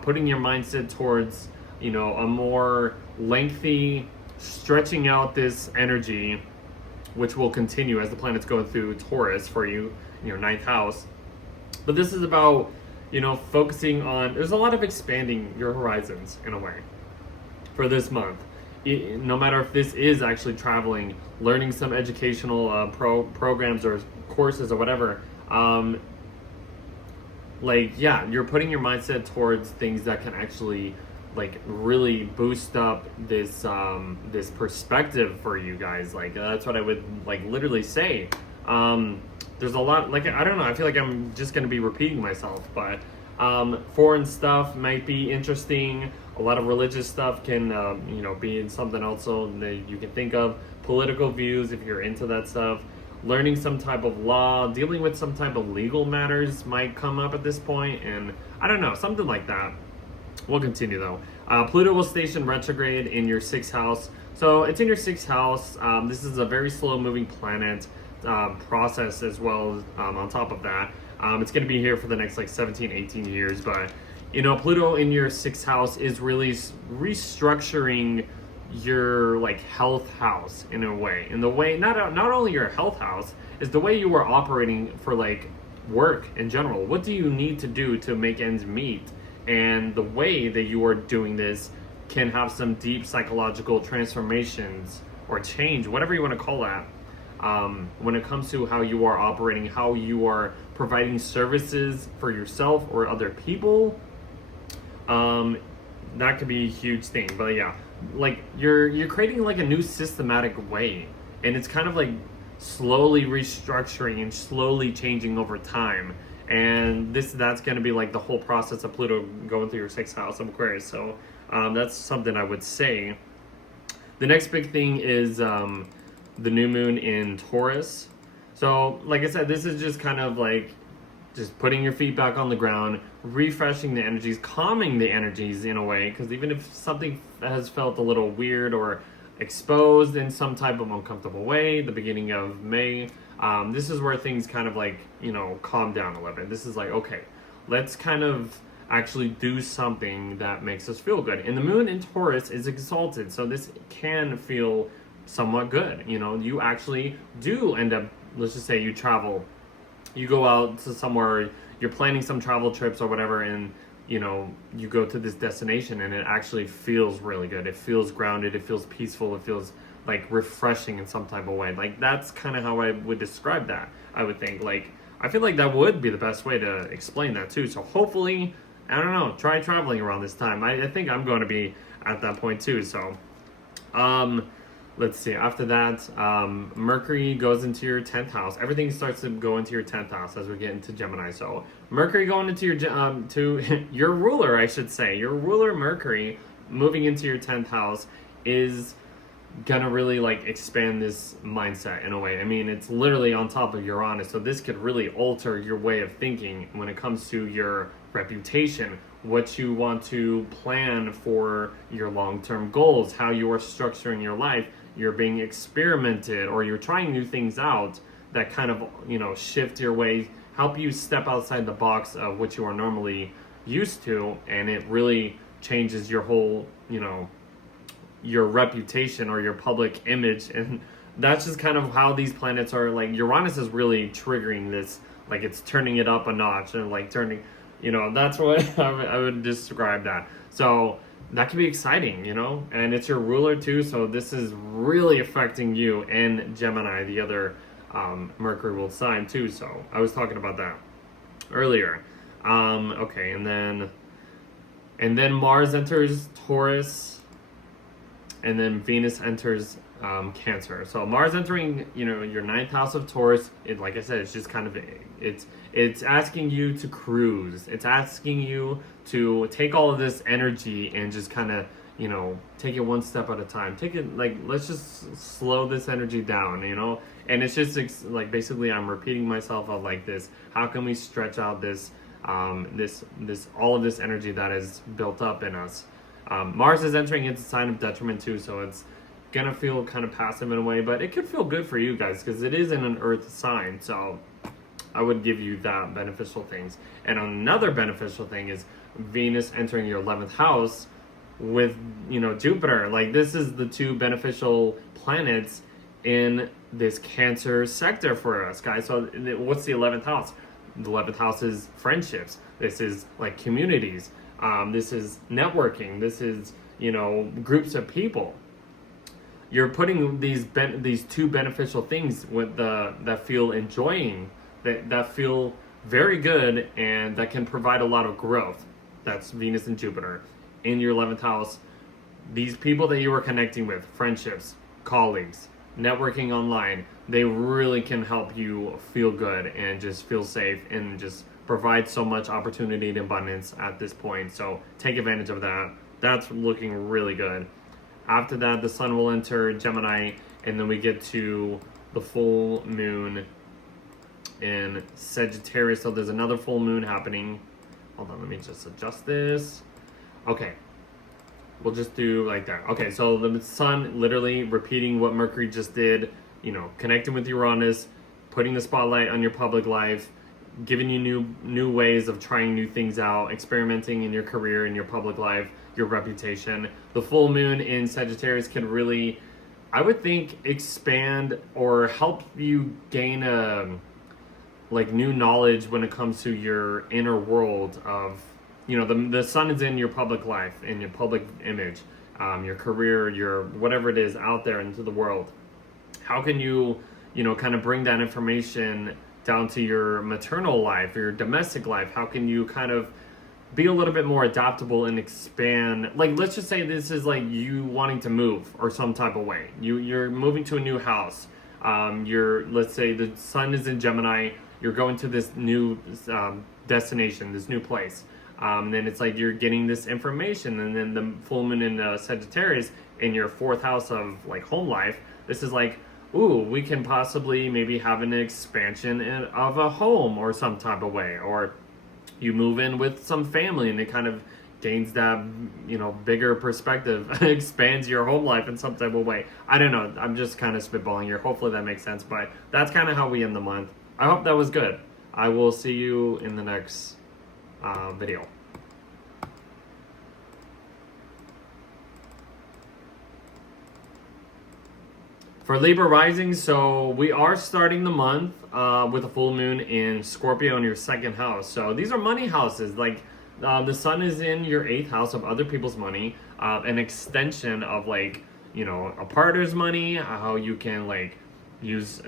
putting your mindset towards, you know, a more lengthy, stretching out this energy, which will continue as the planets go through Taurus for you in your ninth house. But this is about, you know, focusing on, there's a lot of expanding your horizons in a way for this month. No matter if this is actually traveling, learning some educational programs or courses or whatever, like, yeah, you're putting your mindset towards things that can actually like really boost up this this perspective for you guys. Like, that's what I would like literally say. There's a lot, like, I don't know, I feel like I'm just going to be repeating myself, but foreign stuff might be interesting. A lot of religious stuff can you know, be something also that you can think of. Political views, if you're into that stuff. Learning some type of law, dealing with some type of legal matters might come up at this point, and I don't know, something like that. We'll continue though. Pluto will station retrograde in your sixth house. So it's in your sixth house. This is a very slow moving planet process as well. On top of that, it's going to be here for the next like 17, 18 years. But, you know, Pluto in your sixth house is really restructuring your like health house in a way. In the way, not only your health house, is the way you are operating for like work in general. What do you need to do to make ends meet? And the way that you are doing this can have some deep psychological transformations or change, whatever you want to call that, when it comes to how you are operating, how you are providing services for yourself or other people. That could be a huge thing. But yeah, like you're creating like a new systematic way, and it's kind of like slowly restructuring and slowly changing over time. And that's going to be like the whole process of Pluto going through your sixth house of Aquarius. So that's something I would say. The next big thing is the new moon in Taurus. So like I said, this is just kind of like just putting your feet back on the ground, refreshing the energies, calming the energies in a way. Because even if something has felt a little weird or exposed in some type of uncomfortable way, the beginning of May, this is where things kind of like, you know, calm down a little bit. This is like, okay, let's kind of actually do something that makes us feel good. And the moon in Taurus is exalted, so this can feel somewhat good. You know, you actually do end up, let's just say you travel, you go out to somewhere, you're planning some travel trips or whatever, and you know, you go to this destination and it actually feels really good. It feels grounded, it feels peaceful, it feels like refreshing in some type of way. Like, that's kind of how I would describe that, I would think. Like, I feel like that would be the best way to explain that too. So hopefully, I don't know, try traveling around this time. I think I'm going to be at that point too. So let's see, after that, Mercury goes into your 10th house. Everything starts to go into your 10th house as we get into Gemini. So Mercury going into your to your ruler, I should say, your ruler Mercury moving into your 10th house is gonna really like expand this mindset in a way. I mean, it's literally on top of Uranus, so this could really alter your way of thinking when it comes to your reputation, what you want to plan for your long-term goals, how you are structuring your life. You're being experimented, or you're trying new things out that kind of, you know, shift your way, help you step outside the box of what you are normally used to, and it really changes your whole, you know, your reputation or your public image. And that's just kind of how these planets are. Like Uranus is really triggering this, like it's turning it up a notch, and like turning, you know, that's what I would describe that. So that can be exciting, you know, and it's your ruler too, so this is really affecting you and Gemini, the other Mercury ruled sign too. So I was talking about that earlier. Okay, and then Mars enters Taurus, and then Venus enters Cancer. So Mars entering, you know, your 9th house of Taurus, it, like I said, it's just kind of, it's asking you to cruise. It's asking you to take all of this energy and just kind of, you know, take it one step at a time. Take it, like, let's just slow this energy down, you know? And it's just like, basically I'm repeating myself of like this, how can we stretch out this, all of this energy that is built up in us. Mars is entering into sign of detriment too, so it's gonna feel kind of passive in a way, but it could feel good for you guys because it is in an earth sign, so I would give you that beneficial things. And another beneficial thing is Venus entering your 11th house with, you know, Jupiter. Like, this is the two beneficial planets in this Cancer sector for us, guys. So what's the 11th house? The 11th house is friendships. This is like communities. This is networking. This is, you know, groups of people. You're putting these two beneficial things with that feel enjoying, that feel very good, and that can provide a lot of growth. That's Venus and Jupiter in your 11th house. These people that you are connecting with, friendships, colleagues, networking online, they really can help you feel good and just feel safe and just provide so much opportunity and abundance at this point. So take advantage of that. That's looking really good. After that, the sun will enter Gemini, and then we get to the full moon in Sagittarius. So there's another full moon happening. Hold on, let me just adjust this. Okay, we'll just do like that. Okay, so the sun literally repeating what Mercury just did, you know, connecting with Uranus, putting the spotlight on your public life, giving you new ways of trying new things out, experimenting in your career, in your public life, your reputation. The full moon in Sagittarius can really, I would think, expand or help you gain like new knowledge when it comes to your inner world of, you know, the sun is in your public life, in your public image, your career, your whatever it is out there into the world. How can you, you know, kind of bring that information down to your maternal life, your domestic life? How can you kind of be a little bit more adaptable and expand? Like, let's just say this is like you wanting to move or some type of way. You're moving to a new house. Let's say the sun is in Gemini. You're going to this new destination, this new place. Then it's like you're getting this information, and then the full moon in Sagittarius in your 4th house of like home life. This is like, ooh, we can possibly maybe have an expansion of a home or some type of way, or you move in with some family and it kind of gains that, you know, bigger perspective, expands your home life in some type of way. I don't know, I'm just kind of spitballing here. Hopefully that makes sense, but that's kind of how we end the month. I hope that was good. I will see you in the next video. For Libra Rising, so we are starting the month with a full moon in Scorpio in your 2nd house. So these are money houses. Like the sun is in your 8th house of other people's money, an extension of, like, you know, a partner's money, how you can like use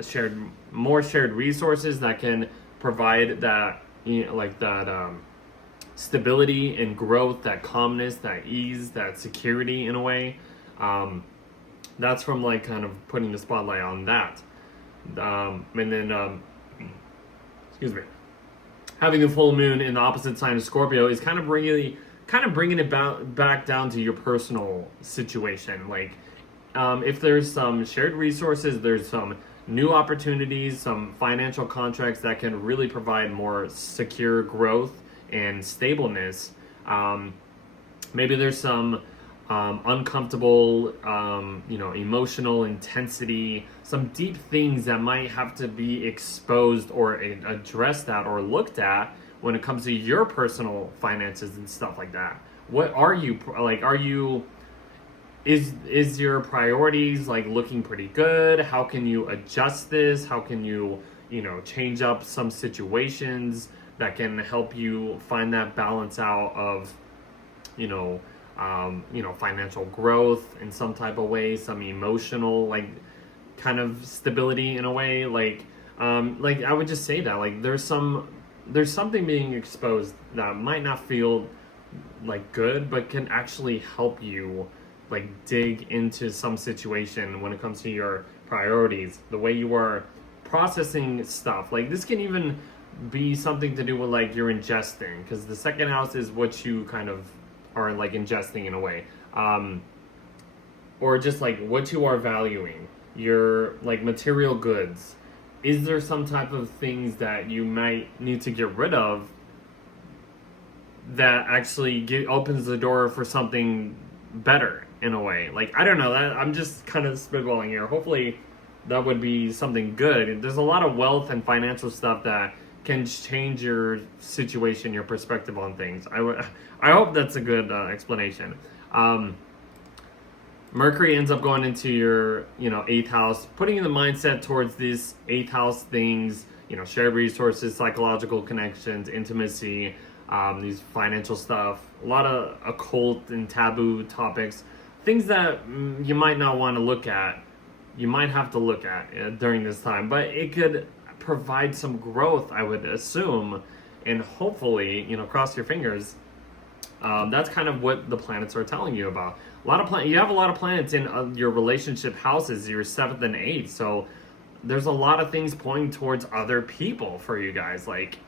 more shared resources that can provide that, you know, like that stability and growth, that calmness, that ease, that security in a way. That's from like kind of putting the spotlight on that. And then, excuse me, having the full moon in the opposite sign of Scorpio is kind of bringing it back down to your personal situation. Like, if there's some shared resources, there's some new opportunities, some financial contracts that can really provide more secure growth and stableness. Maybe there's some uncomfortable, emotional intensity, some deep things that might have to be exposed or addressed at or looked at when it comes to your personal finances and stuff like that. What are you like? Is your priorities like looking pretty good? How can you adjust this? How can you, change up some situations that can help you find that balance out of, financial growth in some type of way, some emotional, like, kind of stability in a way. Like I would just say that, like, there's something being exposed that might not feel like good, but can actually help you like dig into some situation when it comes to your priorities, the way you are processing stuff. Like, this can even be something to do with like your ingesting, because the second house is what you kind of are like ingesting in a way, or just like what you are valuing, your like material goods. Is there some type of things that you might need to get rid of that actually opens the door for something better in a way? Like, I don't know, that I'm just kind of spitballing here. Hopefully that would be something good. There's a lot of wealth and financial stuff that can change your situation, your perspective on things. I hope that's a good explanation. Mercury ends up going into your, 8th house, putting in the mindset towards these 8th house things, shared resources, psychological connections, intimacy, these financial stuff, a lot of occult and taboo topics, things that you might not want to look at. You might have to look at during this time, but it could provide some growth, I would assume, and hopefully, cross your fingers. That's kind of what the planets are telling you about. You have a lot of planets in your relationship houses, your 7th and 8th, so there's a lot of things pointing towards other people for you guys. Like,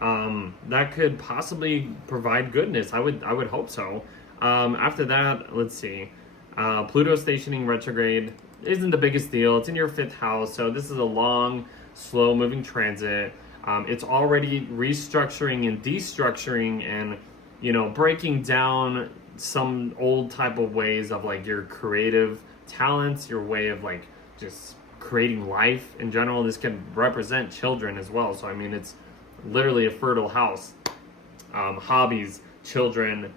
that could possibly provide goodness. I would hope so. After that, let's see. Pluto stationing retrograde isn't the biggest deal. It's in your 5th house, so this is a long, slow-moving transit. It's already restructuring and destructuring and, breaking down some old type of ways of like your creative talents, your way of like just creating life in general. This can represent children as well. So, I mean, it's literally a fertile house. Hobbies, children,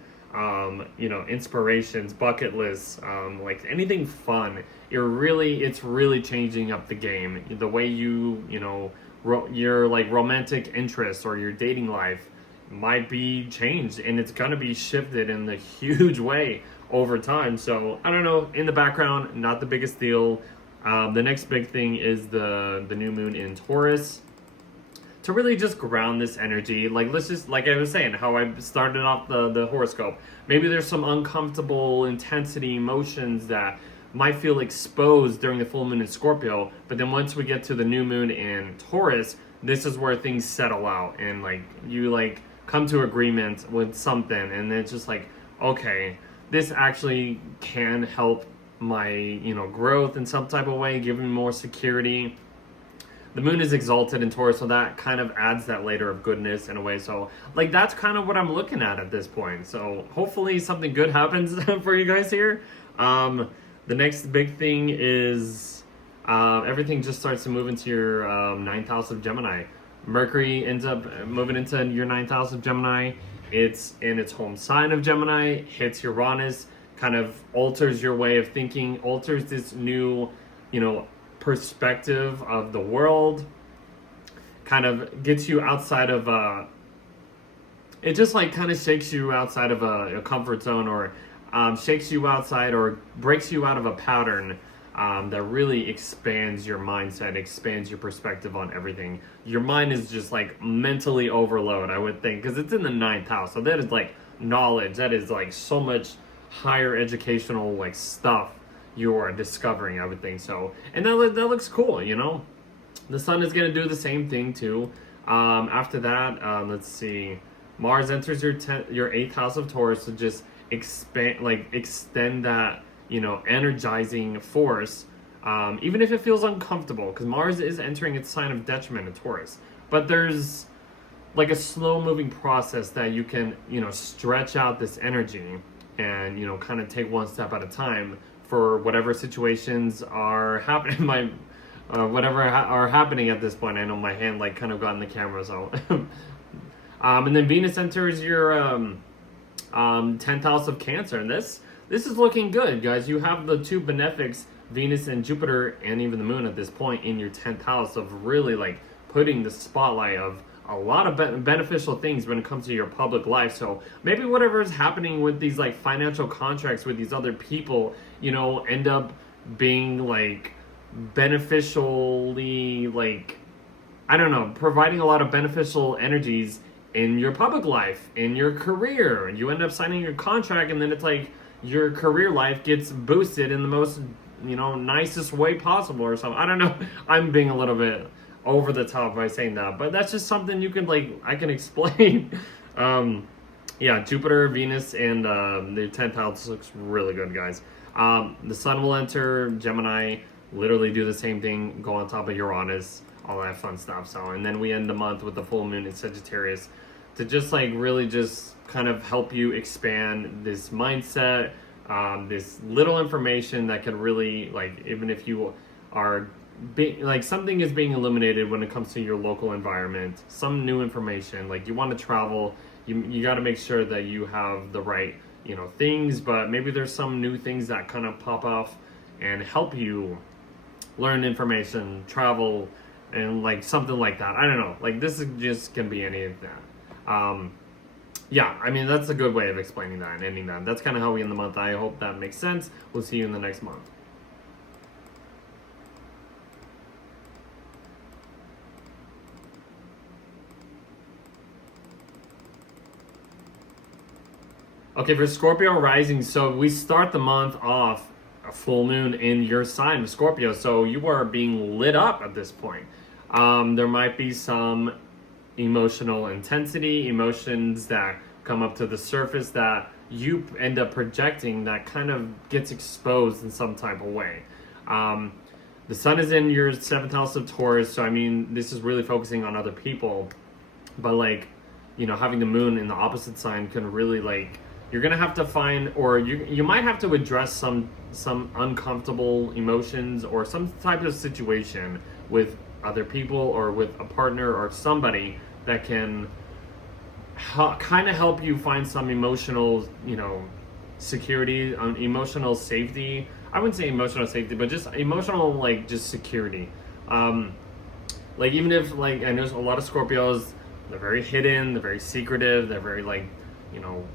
inspirations, bucket lists, like anything fun. It's really changing up the game. The way your like romantic interests or your dating life might be changed, and it's gonna be shifted in a huge way over time. So I don't know, in the background, not the biggest deal. The next big thing is the new moon in Taurus, to really just ground this energy. Like, let's just, like I was saying, how I started off the horoscope, maybe there's some uncomfortable intensity emotions that might feel exposed during the full moon in Scorpio, but then once we get to the new moon in Taurus, this is where things settle out, and like you like come to agreement with something, and it's just like, okay, this actually can help my growth in some type of way, give me more security. The moon is exalted in Taurus, so that kind of adds that layer of goodness in a way. So like, that's kind of what I'm looking at this point. So hopefully something good happens for you guys here. The next big thing is everything just starts to move into your 9th house of Gemini. Mercury ends up moving into your 9th house of Gemini. It's in its home sign of Gemini, hits Uranus, kind of alters your way of thinking, alters this new, perspective of the world, kind of gets you outside of it just like kind of shakes you outside of a comfort zone, or shakes you outside or breaks you out of a pattern that really expands your mindset, expands your perspective on everything. Your mind is just like mentally overload, I would think, because it's in the 9th house. So that is like knowledge. That is like so much higher educational like stuff. you're discovering, I would think so. And that looks cool, you know. The sun is going to do the same thing too. After that, let's see, Mars enters your 8th house of Taurus to just extend that, you know, energizing force, even if it feels uncomfortable, because Mars is entering its sign of detriment in Taurus. But there's like a slow moving process that you can, you know, stretch out this energy and, you know, kind of take one step at a time for whatever situations are happening. Are happening at this point. I know my hand like kind of got in the camera, so. And then Venus enters your 10th house of Cancer, and this is looking good, guys. You have the two benefics, Venus and Jupiter, and even the Moon at this point in your 10th house of really like putting the spotlight of a lot of beneficial things when it comes to your public life. So maybe whatever is happening with these like financial contracts with these other people, you know, end up being like beneficially, like, I don't know, providing a lot of beneficial energies in your public life, in your career. You end up signing your contract, and then it's like your career life gets boosted in the most, you know, nicest way possible or something. I don't know. I'm being a little bit over the top by saying that, but that's just something you can like, I can explain. Yeah, Jupiter, Venus, and the 10th house looks really good, guys. The sun will enter Gemini, literally do the same thing, go on top of Uranus, all that fun stuff. So, and then we end the month with the full moon in Sagittarius to just like really just kind of help you expand this mindset, this little information that can really, like, even if you are like something is being illuminated when it comes to your local environment, some new information, like you want to travel, you got to make sure that you have the right, you know, things, but maybe there's some new things that kind of pop off and help you learn information, travel, and like something like that. I don't know, like this is just can be any of that. Yeah, I mean, that's a good way of explaining that and ending that. That's kind of how we end the month. I hope that makes sense. We'll see you in the next month. Okay, for Scorpio Rising, so we start the month off a full moon in your sign of Scorpio, so you are being lit up at this point. There might be some emotional intensity, emotions that come up to the surface that you end up projecting that kind of gets exposed in some type of way. The sun is in your 7th house of Taurus, so I mean, this is really focusing on other people, but like, you know, having the moon in the opposite sign can really like, you're gonna have to find, or you might have to address some uncomfortable emotions or some type of situation with other people or with a partner or somebody that can kind of help you find some emotional, you know, security, emotional safety. I wouldn't say emotional safety, but just emotional, like, just security. Like, even if, like, I know a lot of Scorpios, they're very hidden, they're very secretive, they're very, like, you know,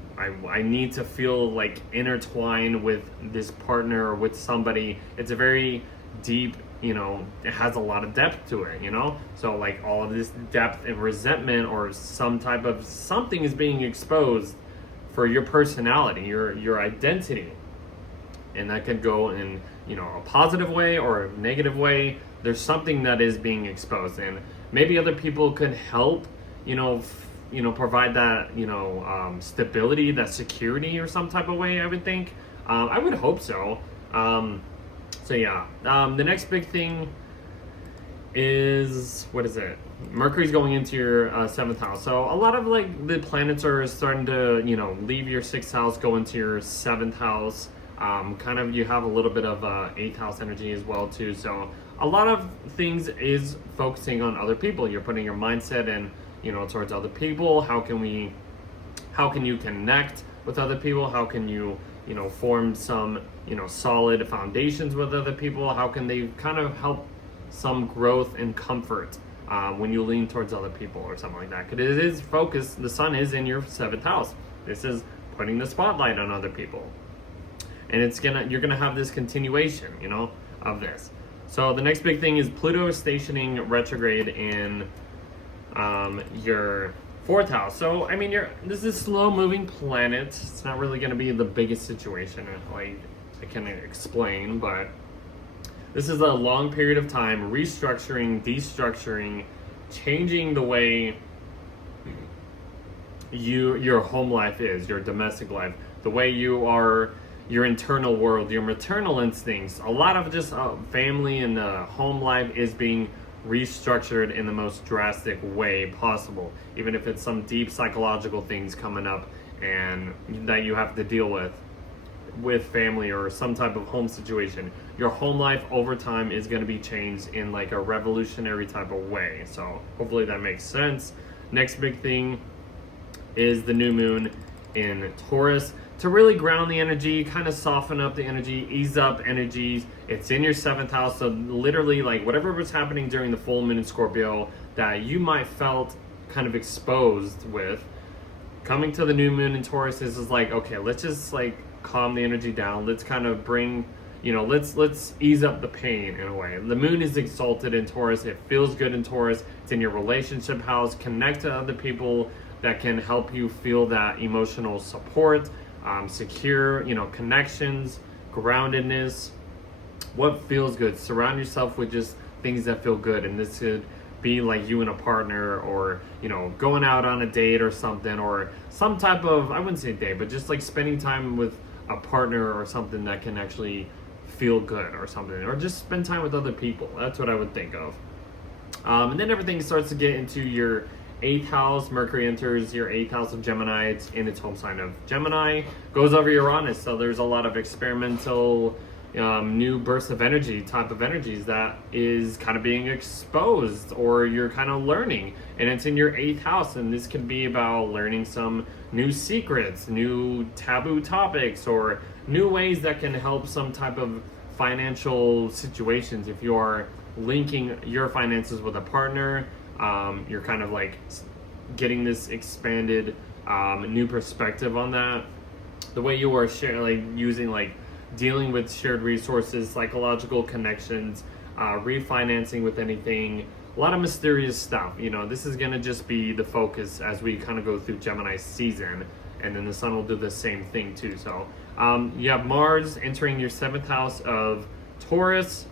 I need to feel, like, intertwined with this partner or with somebody. It's a very deep, you know, it has a lot of depth to it, you know? So, like, all of this depth and resentment or some type of something is being exposed for your personality, your identity. And that could go in, you know, a positive way or a negative way. There's something that is being exposed, and maybe other people could help, you know, provide that, you know, stability, that security or some type of way, I would think. I would hope so. So yeah, the next big thing is, what is it? Mercury's going into your 7th house. So a lot of like the planets are starting to, you know, leave your 6th house, go into your 7th house. Kind of you have a little bit of 8th house energy as well too. So a lot of things is focusing on other people. You're putting your mindset in, you know, towards other people. How can you connect with other people? How can you, you know, form some, you know, solid foundations with other people? How can they kind of help some growth and comfort when you lean towards other people or something like that? Because it is focused, the sun is in your 7th house. This is putting the spotlight on other people. And you're gonna have this continuation, you know, of this. So the next big thing is Pluto is stationing retrograde in your 4th house. So I mean, this is a slow moving planet. It's not really going to be the biggest situation. Like, I can't explain, but this is a long period of time restructuring, destructuring, changing the way your home life is, your domestic life, the way you are, your internal world, your maternal instincts. A lot of just family and home life is being restructured in the most drastic way possible, even if it's some deep psychological things coming up and that you have to deal with family or some type of home situation. Your home life over time is going to be changed in like a revolutionary type of way. So hopefully that makes sense. Next big thing is the new moon in Taurus to really ground the energy, kind of soften up the energy, ease up energies. It's in your 7th house, so literally like whatever was happening during the full moon in Scorpio that you might felt kind of exposed with, coming to the new moon in Taurus is like, okay, let's just like calm the energy down. Let's kind of bring, let's ease up the pain in a way. The moon is exalted in Taurus. It feels good in Taurus. It's in your relationship house. Connect to other people that can help you feel that emotional support, secure, connections, groundedness, what feels good. Surround yourself with just things that feel good. And this could be like you and a partner, or, going out on a date or something, or some type of, I wouldn't say date, but just like spending time with a partner or something that can actually feel good or something, or just spend time with other people. That's what I would think of. And then everything starts to get into your 8th house. Mercury enters your 8th house of Gemini. It's in its home sign of Gemini, goes over Uranus. So there's a lot of experimental new bursts of energy, type of energies that is kind of being exposed, or you're kind of learning, and it's in your 8th house. And this could be about learning some new secrets, new taboo topics, or new ways that can help some type of financial situations. If you are linking your finances with a partner, you're kind of like getting this expanded new perspective on that. The way you are using dealing with shared resources, psychological connections, refinancing with anything, a lot of mysterious stuff. This is going to just be the focus as we kind of go through Gemini season, and then the sun will do the same thing too. So you have Mars entering your 7th house of Taurus.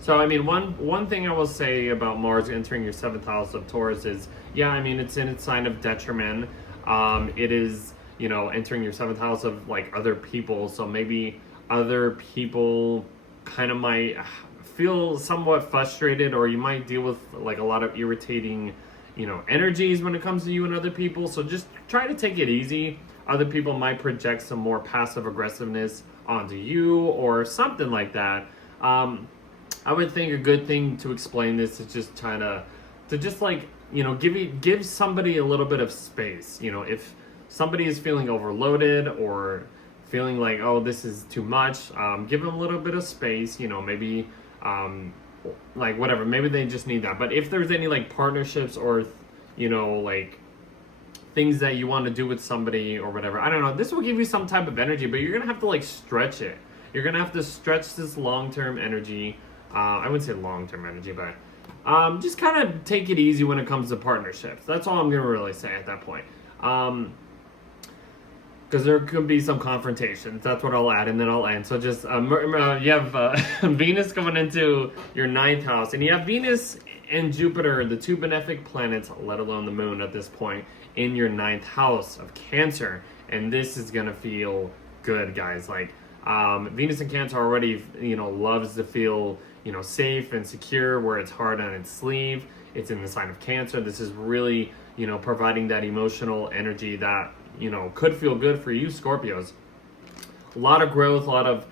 So, one thing I will say about Mars entering your 7th house of Taurus is, it's in its sign of detriment. It is, entering your 7th house of other people. So maybe other people kind of might feel somewhat frustrated, or you might deal with a lot of irritating, energies when it comes to you and other people. So just try to take it easy. Other people might project some more passive aggressiveness onto you or something like that. I would think a good thing to explain this is just trying to just give somebody a little bit of space. If somebody is feeling overloaded or feeling like, oh, this is too much, give them a little bit of space. Maybe whatever. Maybe they just need that. But if there's any partnerships or things that you want to do with somebody or whatever, I don't know. This will give you some type of energy, but you're gonna have to stretch it. You're gonna have to stretch this long-term energy. I wouldn't say long-term energy, but just kind of take it easy when it comes to partnerships. That's all I'm going to really say at that point. Because there could be some confrontations. That's what I'll add, and then I'll end. So just, you have Venus going into your 9th house, and you have Venus and Jupiter, the 2 benefic planets, let alone the moon at this point, in your 9th house of Cancer. And this is going to feel good, guys. Venus in Cancer already, loves to feel, safe and secure, where it's hard on its sleeve. It's in the sign of Cancer. This is really, providing that emotional energy that, could feel good for you, Scorpios. A lot of growth, a lot of,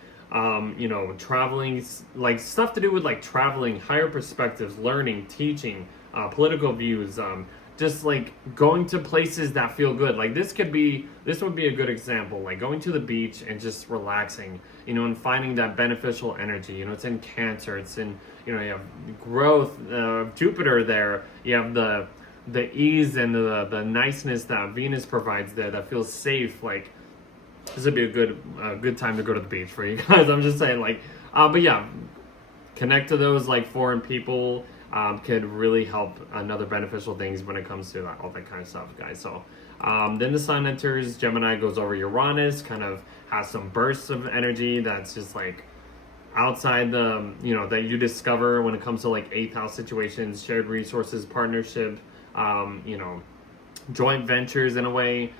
traveling, stuff to do with traveling, higher perspectives, learning, teaching, political views, just going to places that feel good. This would be a good example, going to the beach and just relaxing, and finding that beneficial energy. It's in Cancer. It's in, you have growth, Jupiter there. You have the ease and the niceness that Venus provides there that feels safe. This would be a good time to go to the beach for you guys. I'm just saying, but yeah, connect to those foreign people. Could really help another beneficial things when it comes to all that kind of stuff, guys. So Then the sun enters Gemini, goes over Uranus, kind of has some bursts of energy that's just like outside the, that you discover when it comes to like eighth house situations, shared resources, partnership, joint ventures in a way,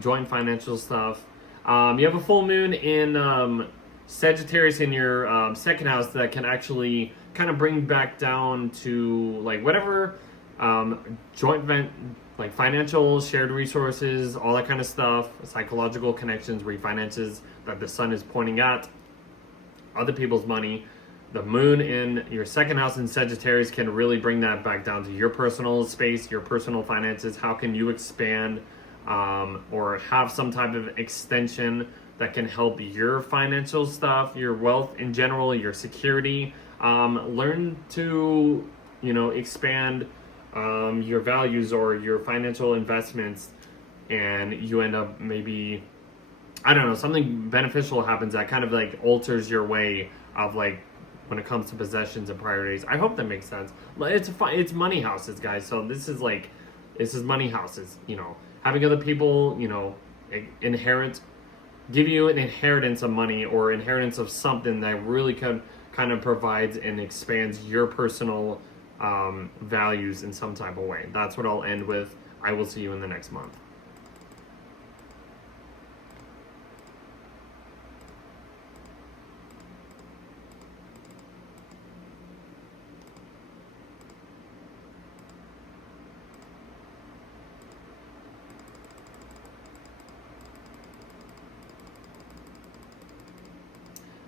joint financial stuff. You have a full moon in Sagittarius in your second house that can actually kind of bring back down to like whatever like financial, shared resources, all that kind of stuff, psychological connections, refinances that the sun is pointing at, other people's money. The moon in your second house in Sagittarius can really bring that back down to your personal space, your personal finances. How can you expand or have some type of extension that can help your financial stuff, your wealth in general, your security. Learn to, expand your values or your financial investments, and you end up maybe, I don't know, something beneficial happens that kind of like alters your way of like when it comes to possessions and priorities. I hope that makes sense. It's money houses, guys. So this is money houses. Having other people, give you an inheritance of money or inheritance of something that really kind of provides and expands your personal values in some type of way. That's what I'll end with. I will see you in the next month.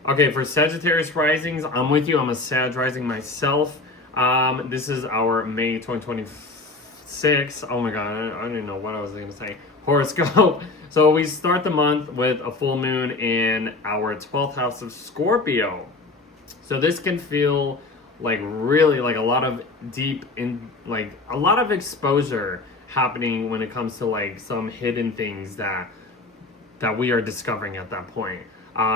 Okay, for Sagittarius Risings, I'm with you. I'm a Sag Rising myself. This is our May 2026. Oh my god, I didn't know what I was going to say. Horoscope. So we start the month with a full moon in our 12th house of Scorpio. So this can feel like really like a lot of a lot of exposure happening when it comes to like some hidden things that we are discovering at that point.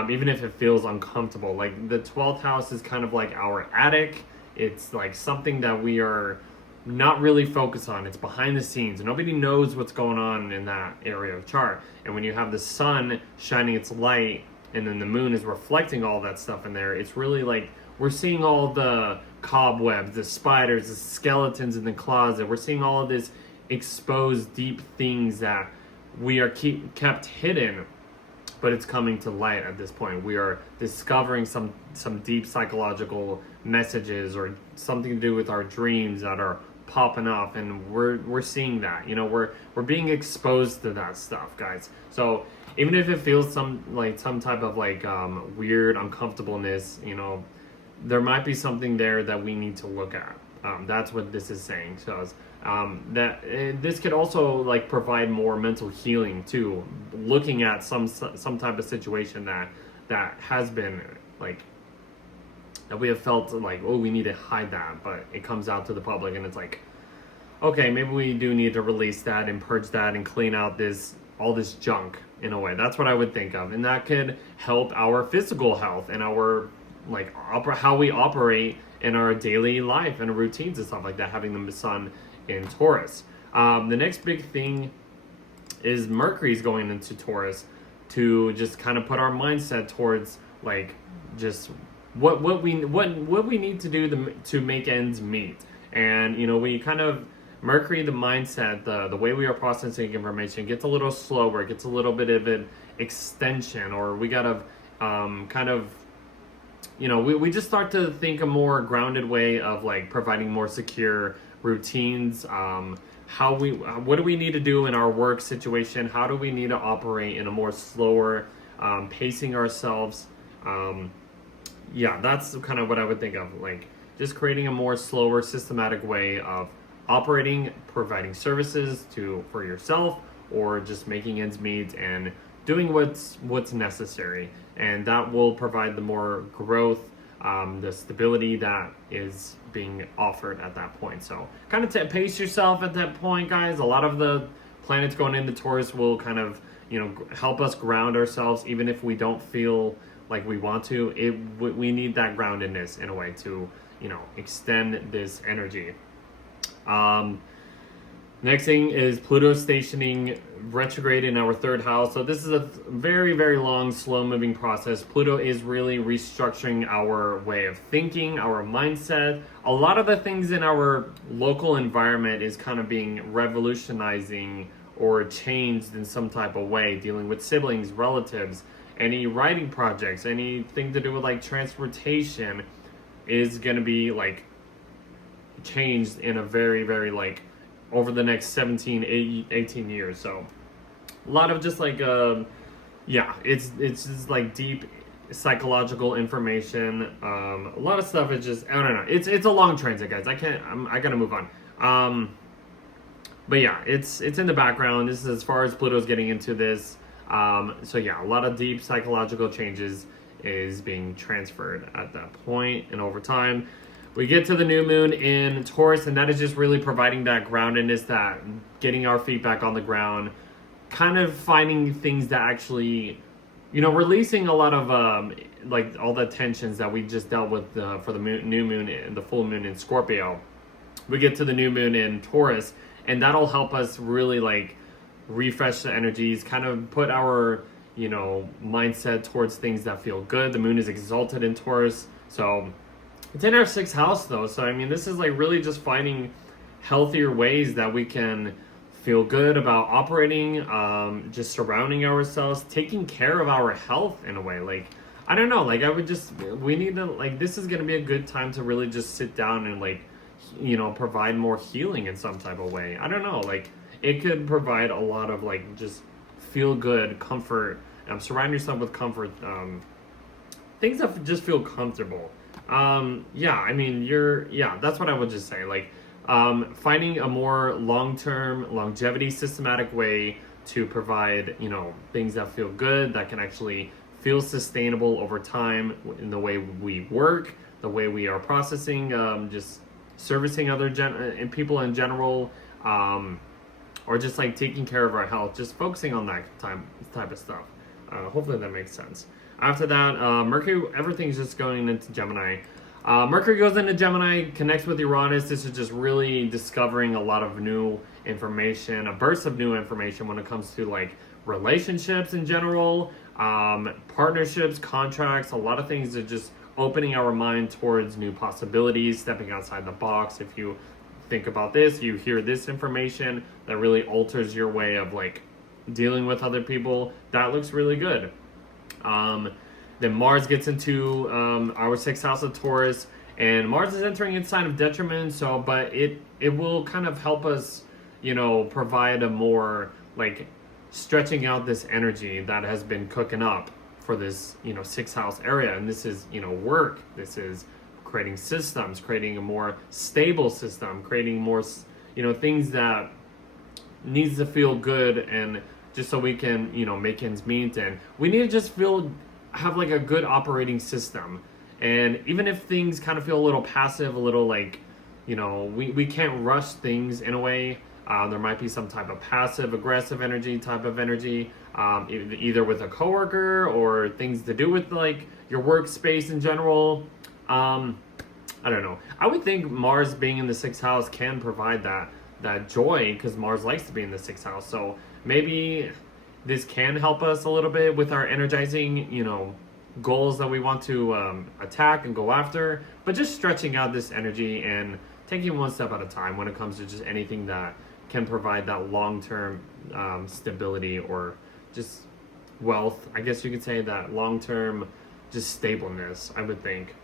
Even if it feels uncomfortable. Like the 12th house is kind of like our attic. It's like something that we are not really focused on. It's behind the scenes. Nobody knows what's going on in that area of chart. And when you have the sun shining its light and then the moon is reflecting all that stuff in there, it's really like we're seeing all the cobwebs, the spiders, the skeletons in the closet. We're seeing all of this exposed deep things that we are kept hidden, but it's coming to light at this point. We are discovering some deep psychological messages or something to do with our dreams that are popping up, and we're seeing that. We're being exposed to that stuff, guys. So even if it feels some type of weird uncomfortableness, there might be something there that we need to look at. That's what this is saying. So this could also provide more mental healing too. Looking at some type of situation that has been that we have felt oh, we need to hide that, but it comes out to the public, and it's okay, maybe we do need to release that and purge that and clean out all this junk in a way. That's what I would think of, and that could help our physical health and our how we operate in our daily life and routines and stuff like that, having the sun in Taurus. The next big thing is Mercury's going into Taurus to just kind of put our mindset towards just what we need to do to make ends meet. And we kind of Mercury, the mindset, the way we are processing information gets a little slower, gets a little bit of an extension, or we gotta we just start to think a more grounded way of providing more secure routines. What do we need to do in our work situation? How do we need to operate in a more slower, pacing ourselves? That's kind of what I would think of, just creating a more slower, systematic way of operating, providing services for yourself, or just making ends meet and doing what's necessary. And that will provide the more growth, the stability that is being offered at that point. So kind of pace yourself at that point, guys. A lot of the planets going into Taurus will kind of help us ground ourselves, even if we don't feel like we want to. We need that groundedness in a way to extend this energy. Next thing is Pluto stationing retrograde in our third house. So this is a very, very long, slow-moving process. Pluto is really restructuring our way of thinking, our mindset. A lot of the things in our local environment is kind of being revolutionizing or changed in some type of way, dealing with siblings, relatives, any writing projects, anything to do with like transportation is going to be like changed in a very, very like over the next 17, 18 years. So a lot of just like, yeah, it's just like deep psychological information. A lot of stuff is just, I don't know. It's a long transit, guys. I gotta move on. But yeah, it's in the background. This is as far as Pluto's getting into this. So yeah, a lot of deep psychological changes is being transferred at that point, and over time we get to the new moon in Taurus, and that is just really providing that groundedness, that getting our feet back on the ground, kind of finding things that actually, releasing a lot of like all the tensions that we just dealt with for the new moon and the full moon in Scorpio. We get to the new moon in Taurus, and that'll help us really like refresh the energies, kind of put our mindset towards things that feel good. The moon is exalted in Taurus, so it's in our sixth house though. So I mean, this is like really just finding healthier ways that we can feel good about operating, just surrounding ourselves, taking care of our health in a way. Like, I don't know, like we need to, like, this is going to be a good time to really just sit down and like, provide more healing in some type of way. I don't know, like it could provide a lot of like just feel good, comfort, surround yourself with comfort, things that just feel comfortable. Yeah, I mean, that's what I would just say. Like, finding a more long-term, longevity, systematic way to provide, things that feel good, that can actually feel sustainable over time in the way we work, the way we are processing, just servicing other people in general, or just like taking care of our health, just focusing on that type of stuff. Hopefully that makes sense. After that, Mercury, everything's just going into Gemini. Mercury goes into Gemini, connects with Uranus. This is just really discovering a lot of new information, a burst of new information when it comes to like relationships in general, partnerships, contracts. A lot of things are just opening our mind towards new possibilities, stepping outside the box. If you think about this, you hear this information that really alters your way of like dealing with other people. That looks really good. Then Mars gets into our sixth house of Taurus, and Mars is entering its sign of detriment. So, but it will kind of help us, provide a more like stretching out this energy that has been cooking up for this, sixth house area. And this is, work. This is creating systems, creating a more stable system, creating more, things that needs to feel good, and just so we can, make ends meet. And we need to just have like a good operating system. And even if things kind of feel a little passive, a little like, we can't rush things in a way. There might be some type of passive aggressive type of energy, either with a coworker or things to do with like your workspace in general. I don't know. I would think Mars being in the sixth house can provide that joy, because Mars likes to be in the sixth house. So maybe this can help us a little bit with our energizing, goals that we want to attack and go after, but just stretching out this energy and taking one step at a time when it comes to just anything that can provide that long-term stability, or just wealth. I guess you could say that long-term just stableness, I would think.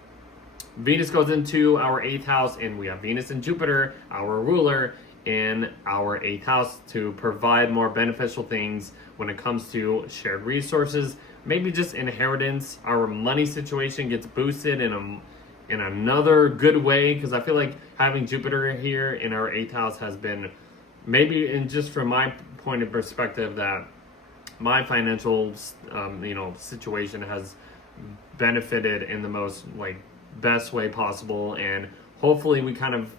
Venus goes into our 8th house, and we have Venus and Jupiter, our ruler, in our 8th house to provide more beneficial things when it comes to shared resources, maybe just inheritance. Our money situation gets boosted in another good way, because I feel like having Jupiter here in our 8th house has been, maybe in just from my point of perspective, that my financial situation has benefited in the most like best way possible, and hopefully we kind of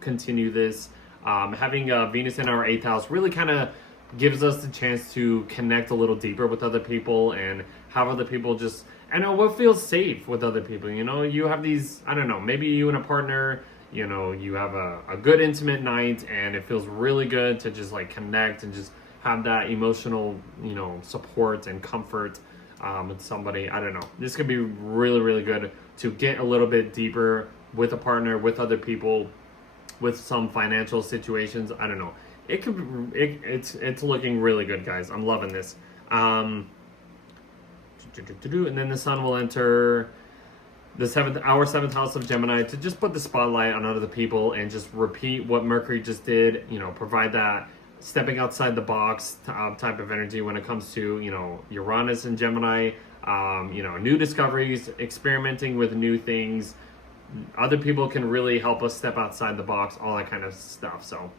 continue this. Having Venus in our 8th house really kind of gives us the chance to connect a little deeper with other people, and have other people just, what feels safe with other people. You have these, I don't know, maybe you and a partner, you know, you have a good intimate night, and it feels really good to just like connect and just have that emotional, you know, support and comfort with somebody. I don't know. This could be really, really good to get a little bit deeper with a partner, with other people, with some financial situations. I don't know. It's looking really good, guys. I'm loving this. And then the sun will enter the seventh house of Gemini to just put the spotlight on other people and just repeat what Mercury just did. You know, provide that stepping outside the box type of energy when it comes to, you know, Uranus and Gemini. You know, new discoveries, experimenting with new things. Other people can really help us step outside the box, all that kind of stuff. So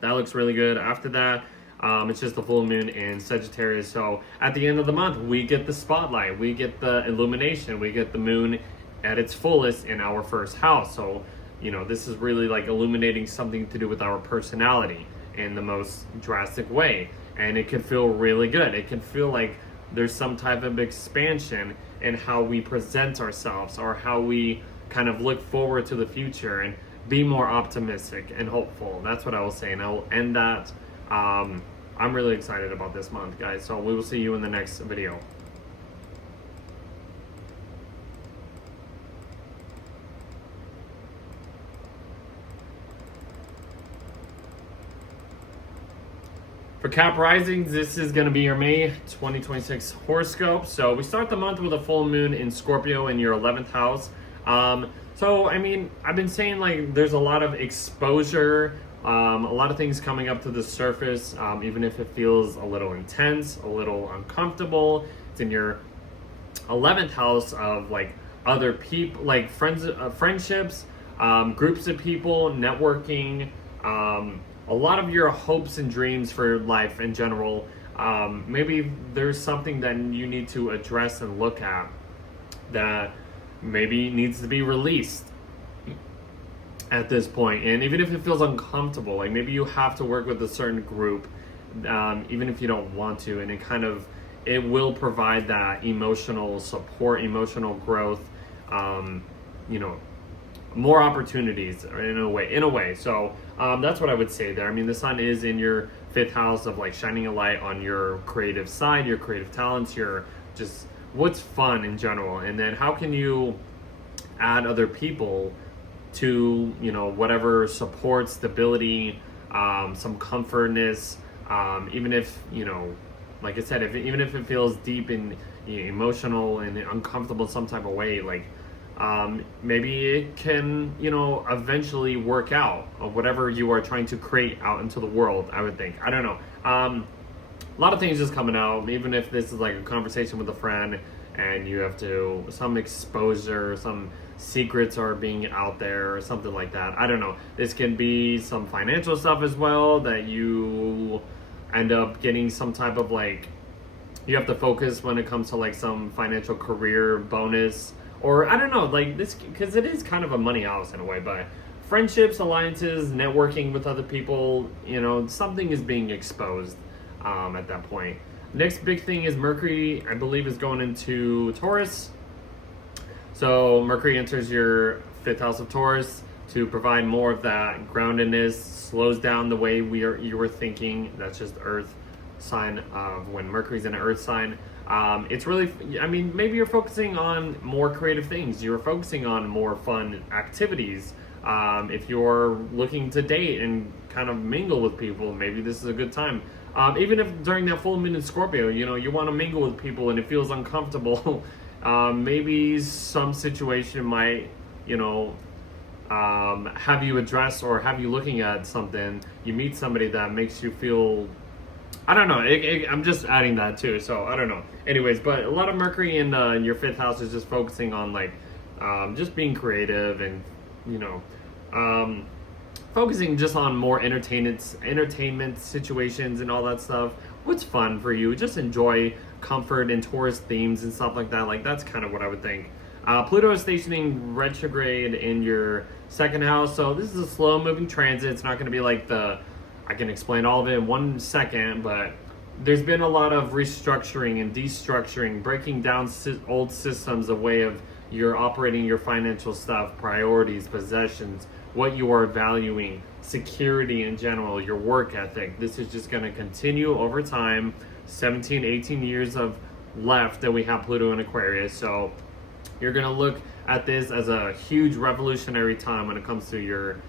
that looks really good. After that, it's just the full moon in Sagittarius. So at the end of the month, we get the spotlight, we get the illumination, we get the moon at its fullest in our first house. So, you know, this is really like illuminating something to do with our personality in the most drastic way. And it can feel really good. It can feel like there's some type of expansion in how we present ourselves, or how we kind of look forward to the future and be more optimistic and hopeful. That's what I will say, and I will end that. I'm really excited about this month, guys. So we will see you in the next video. For Cap Risings, this is going to be your May 2026 horoscope. So we start the month with a full moon in Scorpio in your 11th house. So, I mean, I've been saying like there's a lot of exposure, a lot of things coming up to the surface, even if it feels a little intense, a little uncomfortable. It's in your 11th house of like other people, like friendships, groups of people, networking, a lot of your hopes and dreams for life in general. Maybe there's something that you need to address and look at that maybe needs to be released at this point. And even if it feels uncomfortable, like maybe you have to work with a certain group, even if you don't want to, and it will provide that emotional support, emotional growth, you know, more opportunities in a way. So that's what I would say there. I mean, the sun is in your 5th house of like shining a light on your creative side, your creative talents, your just what's fun in general. And then how can you add other people to, you know, whatever support, stability, some comfortness, even if, you know, like I said, even if it feels deep and, you know, emotional and uncomfortable in some type of way, like maybe it can, you know, eventually work out of whatever you are trying to create out into the world, I would think. I don't know. A lot of things just coming out, even if this is like a conversation with a friend and you have to, some exposure, some secrets are being out there or something like that. I don't know. This can be some financial stuff as well, that you end up getting some type of like, you have to focus when it comes to like some financial career bonus, or I don't know, like this, because it is kind of a money house in a way, but friendships, alliances, networking with other people, you know, something is being exposed at that point. Next big thing is Mercury, I believe, is going into Taurus. So Mercury enters your 5th house of Taurus to provide more of that groundedness, slows down the way you were thinking. That's just Earth sign of when Mercury's in an Earth sign. It's really, I mean, maybe you're focusing on more creative things. You're focusing on more fun activities. If you're looking to date and kind of mingle with people, maybe this is a good time. Even if during that full moon in Scorpio, you know, you want to mingle with people and it feels uncomfortable, maybe some situation might, you know, have you address or have you looking at something. You meet somebody that makes you feel, I don't know. I'm just adding that too. So I don't know. Anyways, but a lot of Mercury in your 5th house is just focusing on like just being creative and, you know, focusing just on more entertainment situations and all that stuff. What's fun for you? Just enjoy comfort and Taurus themes and stuff like that. Like that's kind of what I would think. Pluto is stationing retrograde in your 2nd house. So this is a slow moving transit. It's not going to be like I can explain all of it in 1 second, but there's been a lot of restructuring and destructuring, breaking down old systems, a way of you're operating your financial stuff, priorities, possessions, what you are valuing, security in general, your work ethic. This is just going to continue over time. 17, 18 years of left that we have Pluto in Aquarius. So you're going to look at this as a huge revolutionary time when it comes to your,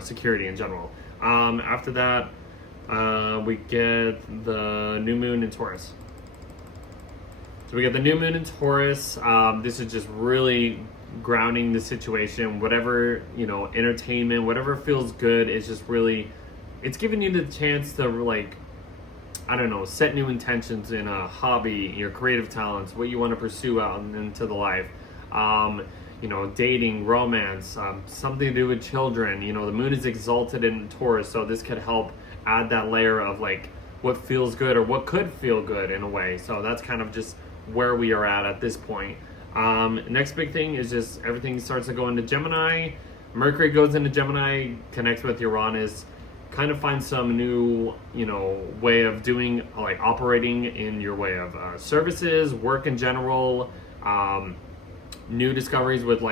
security in general. After that, we get the new moon in Taurus. So we get the new moon in Taurus. This is just really grounding the situation. Whatever, entertainment, whatever feels good, it's just really, it's giving you the chance to set new intentions in a hobby, your creative talents, what you want to pursue out into the life. Dating, romance, something to do with children. The moon is exalted in Taurus, so this could help add that layer of what feels good or what could feel good in a way. So that's kind of just where we are at this point. Next big thing is just everything starts to go into Gemini. Mercury goes into Gemini, connects with Uranus, kind of finds some new, way of doing, operating in your way of services, work in general, new discoveries with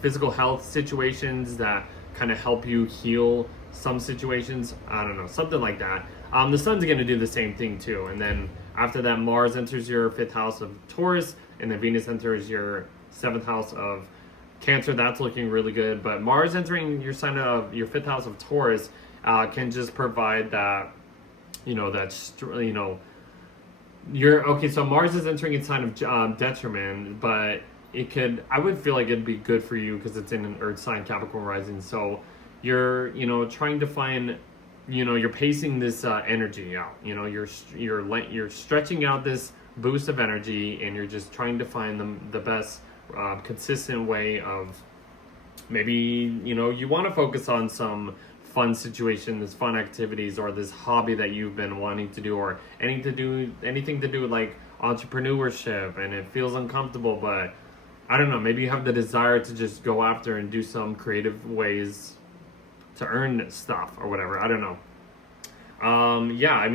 physical health situations that kind of help you heal some situations. I don't know, something like that. The sun's going to do the same thing too. And then after that, Mars enters your 5th house of Taurus, and then Venus enters your 7th house of Cancer. That's looking really good. But Mars entering your sign of your 5th house of Taurus can just provide that, so Mars is entering its sign of detriment, but I would feel like it'd be good for you because it's in an Earth sign, Capricorn Rising. So you're, trying to find, you're pacing this energy out. You're stretching out this boost of energy, and you're just trying to find the best consistent way of maybe, you want to focus on some fun situations, fun activities, or this hobby that you've been wanting to do, or anything to do with entrepreneurship, and it feels uncomfortable, but I don't know, maybe you have the desire to just go after and do some creative ways to earn stuff or whatever. I don't know.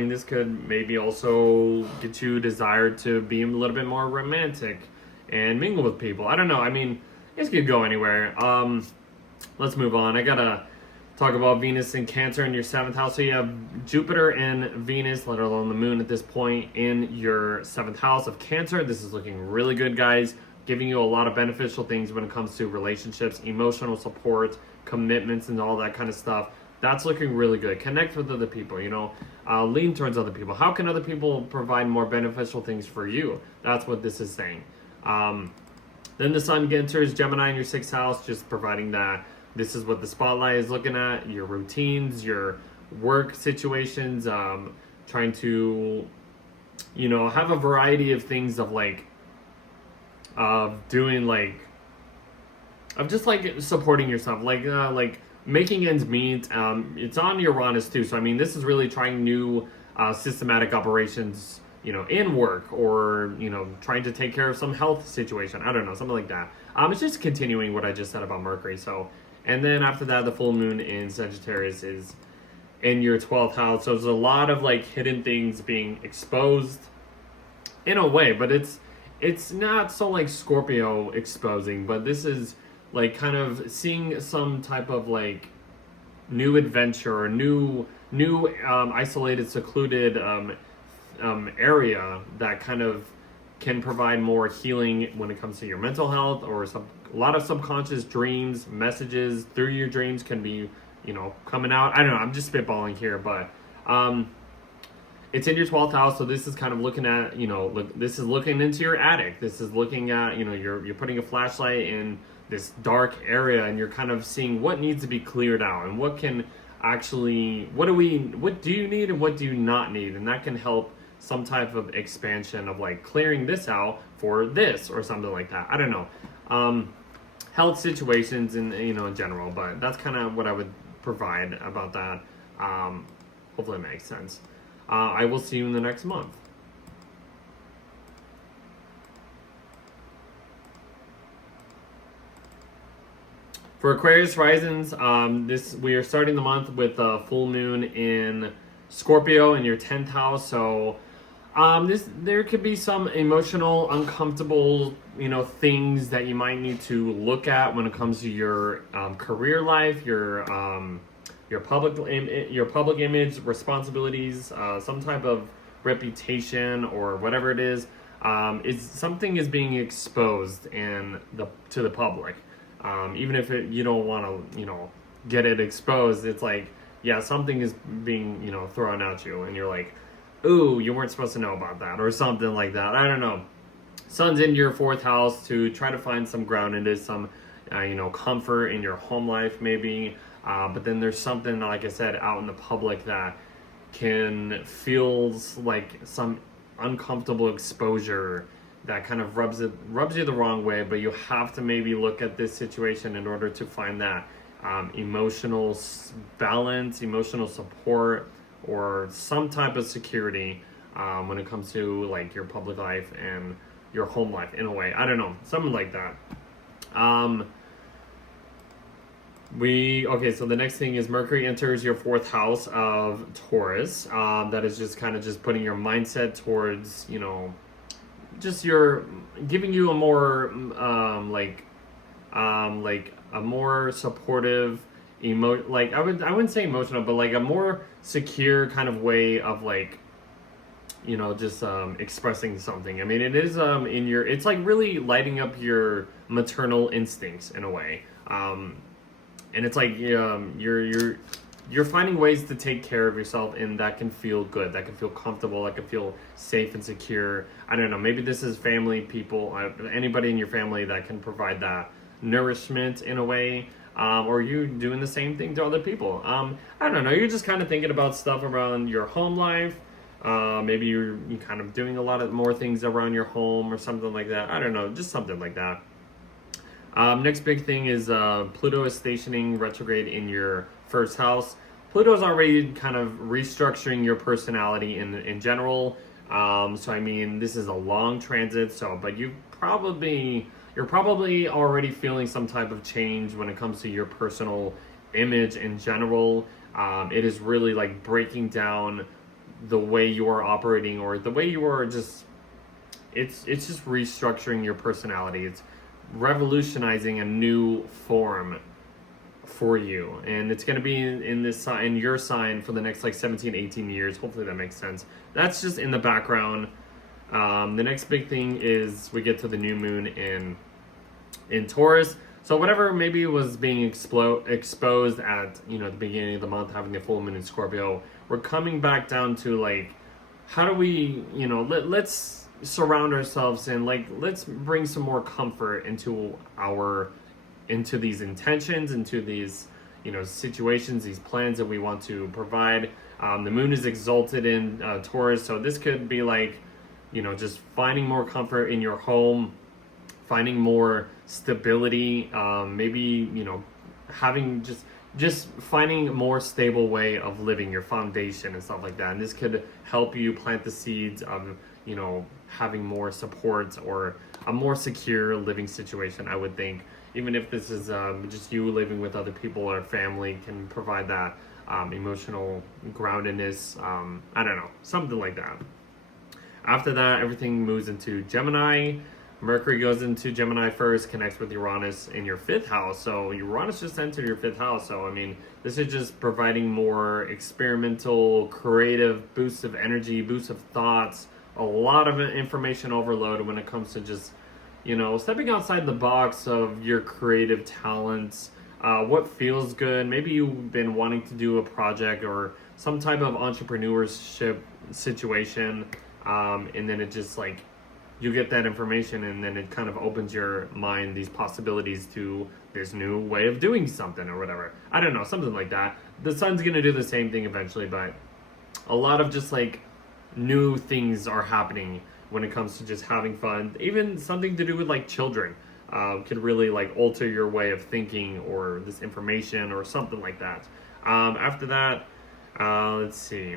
This could maybe also get you desire to be a little bit more romantic and mingle with people. I don't know. This could go anywhere. Let's move on. I gotta talk about Venus and Cancer in your 7th house. So you have Jupiter and Venus, let alone the moon at this point, in your 7th house of Cancer. This is looking really good, guys. Giving you a lot of beneficial things when it comes to relationships, emotional support, commitments, and all that kind of stuff. That's looking really good. Connect with other people, lean towards other people. How can other people provide more beneficial things for you? That's what this is saying. Then the sun enters Gemini in your 6th house, just providing that this is what the spotlight is looking at, your routines, your work situations, trying to, have a variety of things of supporting yourself, making ends meet. It's on Uranus too, so this is really trying new systematic operations, in work, or trying to take care of some health situation. I don't know, something like that. It's just continuing what I just said about Mercury. So, and then after that, the full moon in Sagittarius is in your 12th house. So there's a lot of hidden things being exposed in a way, but it's not so Scorpio exposing, but this is kind of seeing some type of new adventure, or new isolated, secluded area that kind of can provide more healing when it comes to your mental health, or a lot of subconscious dreams, messages through your dreams can be, coming out. I don't know, I'm just spitballing here, but it's in your 12th house, so this is kind of looking at, this is looking into your attic. This is looking at, you're putting a flashlight in this dark area, and you're kind of seeing what needs to be cleared out, and what can actually, what do you need and what do you not need, and that can help some type of expansion of clearing this out for this, or something like that. I don't know. Health situations in general, but that's kind of what I would provide about that. Hopefully it makes sense. I will see you in the next month. For Aquarius Risings, we are starting the month with a full moon in Scorpio in your 10th house. So There could be some emotional, uncomfortable, things that you might need to look at when it comes to your career life, your public image, responsibilities, some type of reputation or whatever it is. Something is being exposed to the public. Even if you don't want to, get it exposed, it's like, yeah, something is being, thrown at you, and you're like, ooh, you weren't supposed to know about that, or something like that. I don't know. Sun's in your fourth house to try to find some groundedness, some, comfort in your home life, maybe. But then there's something, like I said, out in the public that feels like some uncomfortable exposure that kind of rubs you the wrong way. But you have to maybe look at this situation in order to find that emotional balance, emotional support, or some type of security when it comes to like your public life and your home life, in a way. I don't know, something like that. So the next thing is Mercury enters your fourth house of Taurus. That is just kind of just putting your mindset towards, just giving you a more like a more supportive I wouldn't say emotional, but like a more secure kind of way of like, just expressing something. I mean, it is it's like really lighting up your maternal instincts in a way. And it's like you're finding ways to take care of yourself, and that can feel good, that can feel comfortable, that can feel safe and secure. I don't know, maybe this is family, people, anybody in your family that can provide that nourishment in a way. Or you doing the same thing to other people. I don't know, you're just kind of thinking about stuff around your home life. Maybe you're kind of doing a lot of more things around your home or something like that. I don't know, just something like that. Next big thing is Pluto is stationing retrograde in your first house. Pluto's already kind of restructuring your personality in general. So I mean, this is a long transit. But you're probably already feeling some type of change when it comes to your personal image in general. It is really like breaking down the way you are operating, or the way you are just. It's just restructuring your personality. It's revolutionizing a new form for you, and it's going to be in your sign for the next like 17-18 years. Hopefully that makes sense. That's just in the background. The next big thing is we get to the new moon in Taurus. So whatever maybe was being exposed at the beginning of the month, having the full moon in Scorpio, we're coming back down to like, how do we let's surround ourselves, and like let's bring some more comfort into these intentions, into these situations, these plans that we want to provide. The moon is exalted in Taurus, so this could be like just finding more comfort in your home, finding more stability, maybe having just finding a more stable way of living, your foundation and stuff like that. And this could help you plant the seeds of having more support or a more secure living situation, I would think. Even if this is just you living with other people or family, can provide that emotional groundedness. I don't know, something like that. After that, everything moves into Gemini. Mercury goes into Gemini first, connects with Uranus in your fifth house. So Uranus just entered your fifth house. So I mean, this is just providing more experimental, creative boosts of energy, boosts of thoughts, a lot of information overload when it comes to just stepping outside the box of your creative talents, what feels good. Maybe you've been wanting to do a project or some type of entrepreneurship situation, and then it just like, you get that information, and then it kind of opens your mind, these possibilities to this new way of doing something or whatever. I don't know, something like that. The sun's going to do the same thing eventually, but a lot of just like new things are happening when it comes to just having fun. Even something to do with like children could really like alter your way of thinking, or this information or something like that. After that, let's see.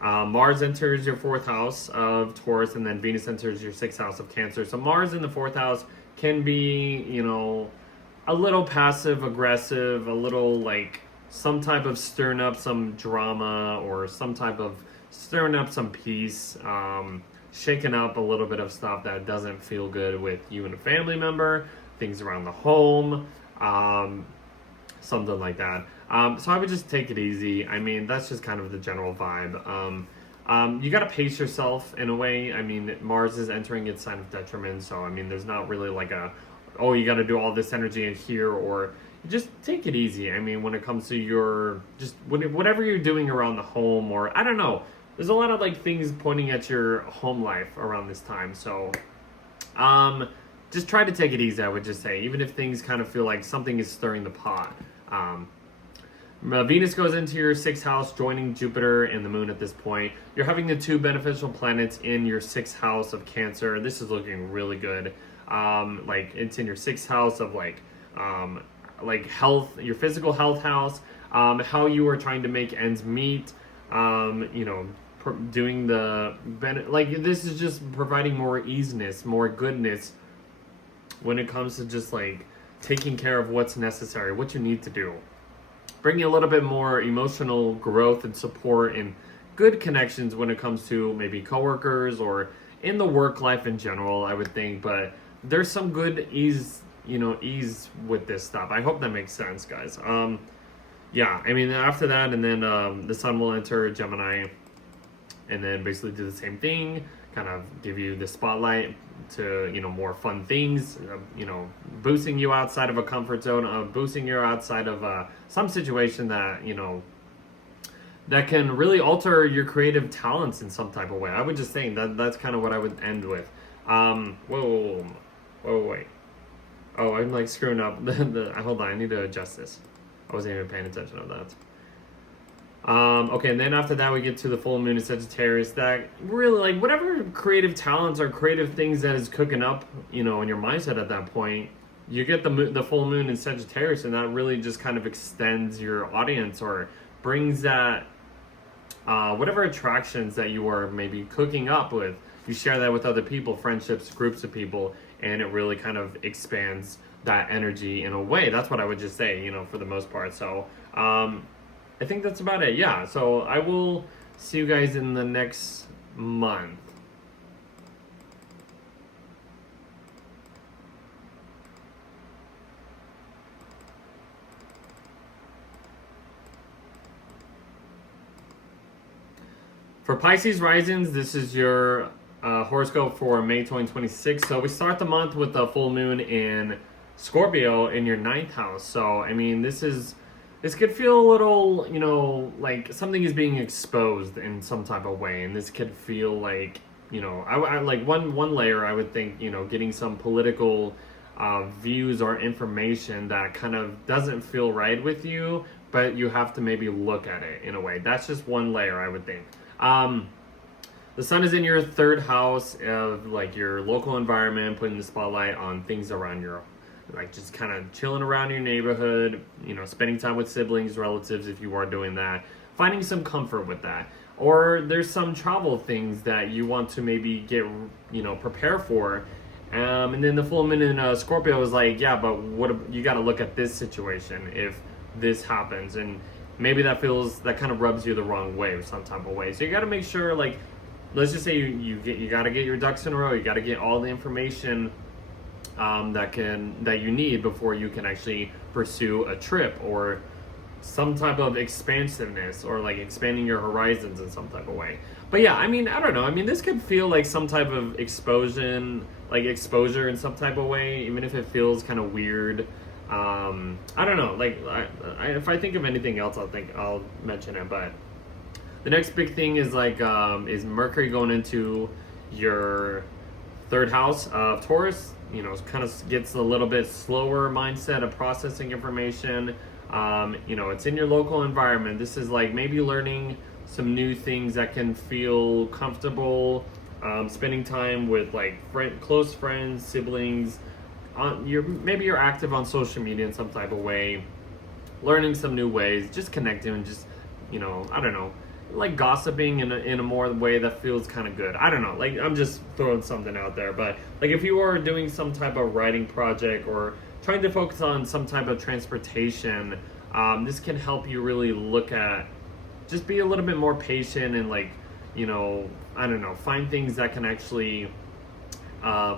Mars enters your fourth house of Taurus, and then Venus enters your sixth house of Cancer. So Mars in the fourth house can be, a little passive aggressive, a little like some type of stirring up some drama, or some type of stirring up some peace, shaking up a little bit of stuff that doesn't feel good with you and a family member, things around the home, something like that. So I would just take it easy. I mean, that's just kind of the general vibe. You got to pace yourself in a way. I mean, Mars is entering its sign of detriment, so I mean, there's not really like oh, you got to do all this energy in here, or just take it easy. I mean, when it comes to your, just whatever you're doing around the home, or I don't know, there's a lot of like things pointing at your home life around this time. So, just try to take it easy, I would just say, even if things kind of feel like something is stirring the pot. Venus goes into your 6th house, joining Jupiter and the moon at this point. You're having the 2 beneficial planets in your 6th house of Cancer. This is looking really good. Like it's in your 6th house of like health, your physical health house, how you are trying to make ends meet, you know, doing like this is just providing more easiness, more goodness when it comes to just like taking care of what's necessary, what you need to do. Bringing a little bit more emotional growth and support and good connections when it comes to maybe coworkers or in the work life in general, I would think. But there's some good ease with this stuff. I hope that makes sense, guys. Yeah, I mean, after that, and then the sun will enter Gemini and then basically do the same thing, kind of give you the spotlight to, you know, more fun things, you know, boosting you outside of a comfort zone, boosting you outside of some situation that, you know, that can really alter your creative talents in some type of way. I would just say that's kind of what I would end with. Whoa, wait. Oh, I'm like screwing up. Hold on, I need to adjust this. I wasn't even paying attention to that. Okay, and then after that we get to the full moon in Sagittarius. That really, like, whatever creative talents or creative things that is cooking up, you know, in your mindset at that point, you get the full moon in Sagittarius, and that really just kind of extends your audience or brings that whatever attractions that you are maybe cooking up with, you share that with other people, friendships, groups of people, and it really kind of expands that energy in a way. That's what I would just say, you know, for the most part. So I think that's about it. Yeah, so I will see you guys in the next month. For Pisces Risings, this is your horoscope for May 2026. So we start the month with the full moon in Scorpio in your 9th house. So, I mean, this could feel a little, you know, like something is being exposed in some type of way. And this could feel like, you know, I like one layer, I would think, you know, getting some political views or information that kind of doesn't feel right with you, but you have to maybe look at it in a way. That's just one layer, I would think. The sun is in your 3rd house of like your local environment, putting the spotlight on things around your, like just kind of chilling around your neighborhood, you know, spending time with siblings, relatives if you are doing that, finding some comfort with that. Or there's some travel things that you want to maybe get, you know, prepare for. And then the full moon in Scorpio is like, yeah, but what you got to look at this situation if this happens, and maybe that kind of rubs you the wrong way or some type of way. So you got to make sure, like, let's just say you got to get your ducks in a row. You got to get all the information that you need before you can actually pursue a trip or some type of expansiveness, or like expanding your horizons in some type of way. But yeah, I mean, I don't know. I mean, this could feel like some type of exposure in some type of way, even if it feels kind of weird. I don't know. Like, if I think of anything else, I'll mention it. But the next big thing is like is Mercury going into your 3rd house of Taurus. You know, kind of gets a little bit slower mindset of processing information. You know, it's in your local environment. This is like maybe learning some new things that can feel comfortable. Spending time with like close friends, siblings. Maybe you're active on social media in some type of way, learning some new ways, just connecting and just, you know, I don't know, like gossiping in a more way that feels kind of good. I don't know, like I'm just throwing something out there, but like if you are doing some type of writing project or trying to focus on some type of transportation, this can help you really look at, just be a little bit more patient and like, I don't know, find things that can actually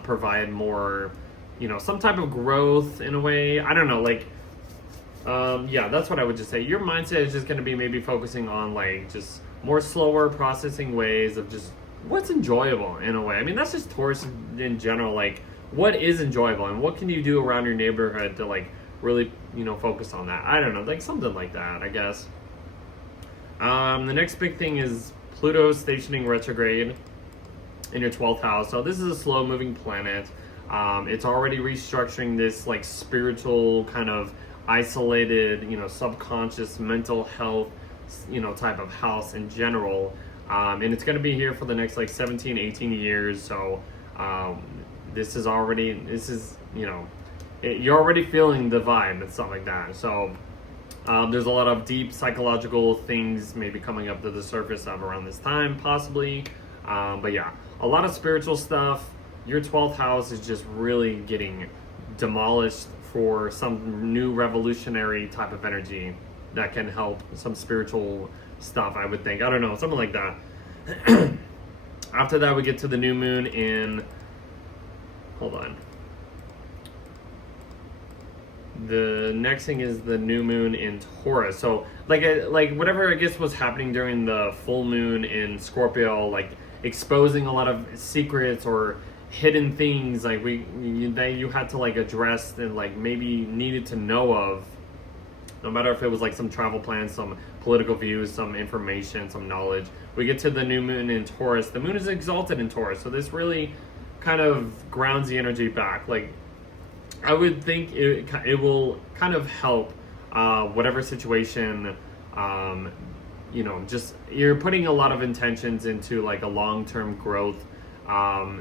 provide more, some type of growth in a way. I don't know, like, yeah, that's what I would just say. Your mindset is just going to be maybe focusing on like just more slower processing ways of just what's enjoyable in a way. I mean, that's just Taurus in general. Like, what is enjoyable and what can you do around your neighborhood to like really, focus on that? I don't know, like something like that, I guess. The next big thing is Pluto stationing retrograde in your 12th house. So this is a slow moving planet. It's already restructuring this like spiritual kind of isolated, subconscious mental health, type of house in general. And it's going to be here for the next like 17, 18 years. So you're already feeling the vibe and stuff like that. So there's a lot of deep psychological things maybe coming up to the surface of around this time, possibly. But yeah, a lot of spiritual stuff. Your 12th house is just really getting demolished for some new revolutionary type of energy that can help some spiritual stuff, I would think. I don't know, something like that. After that, we get to the new moon in... Hold on. The next thing is the new moon in Taurus. So, like whatever I guess was happening during the full moon in Scorpio, like exposing a lot of secrets or hidden things, like that you had to like address and like maybe needed to know of. No matter if it was like some travel plans, some political views, some information, some knowledge. We get to the new moon in Taurus. The moon is exalted in Taurus, so this really kind of grounds the energy back. Like, I would think it will kind of help whatever situation, just you're putting a lot of intentions into like a long-term growth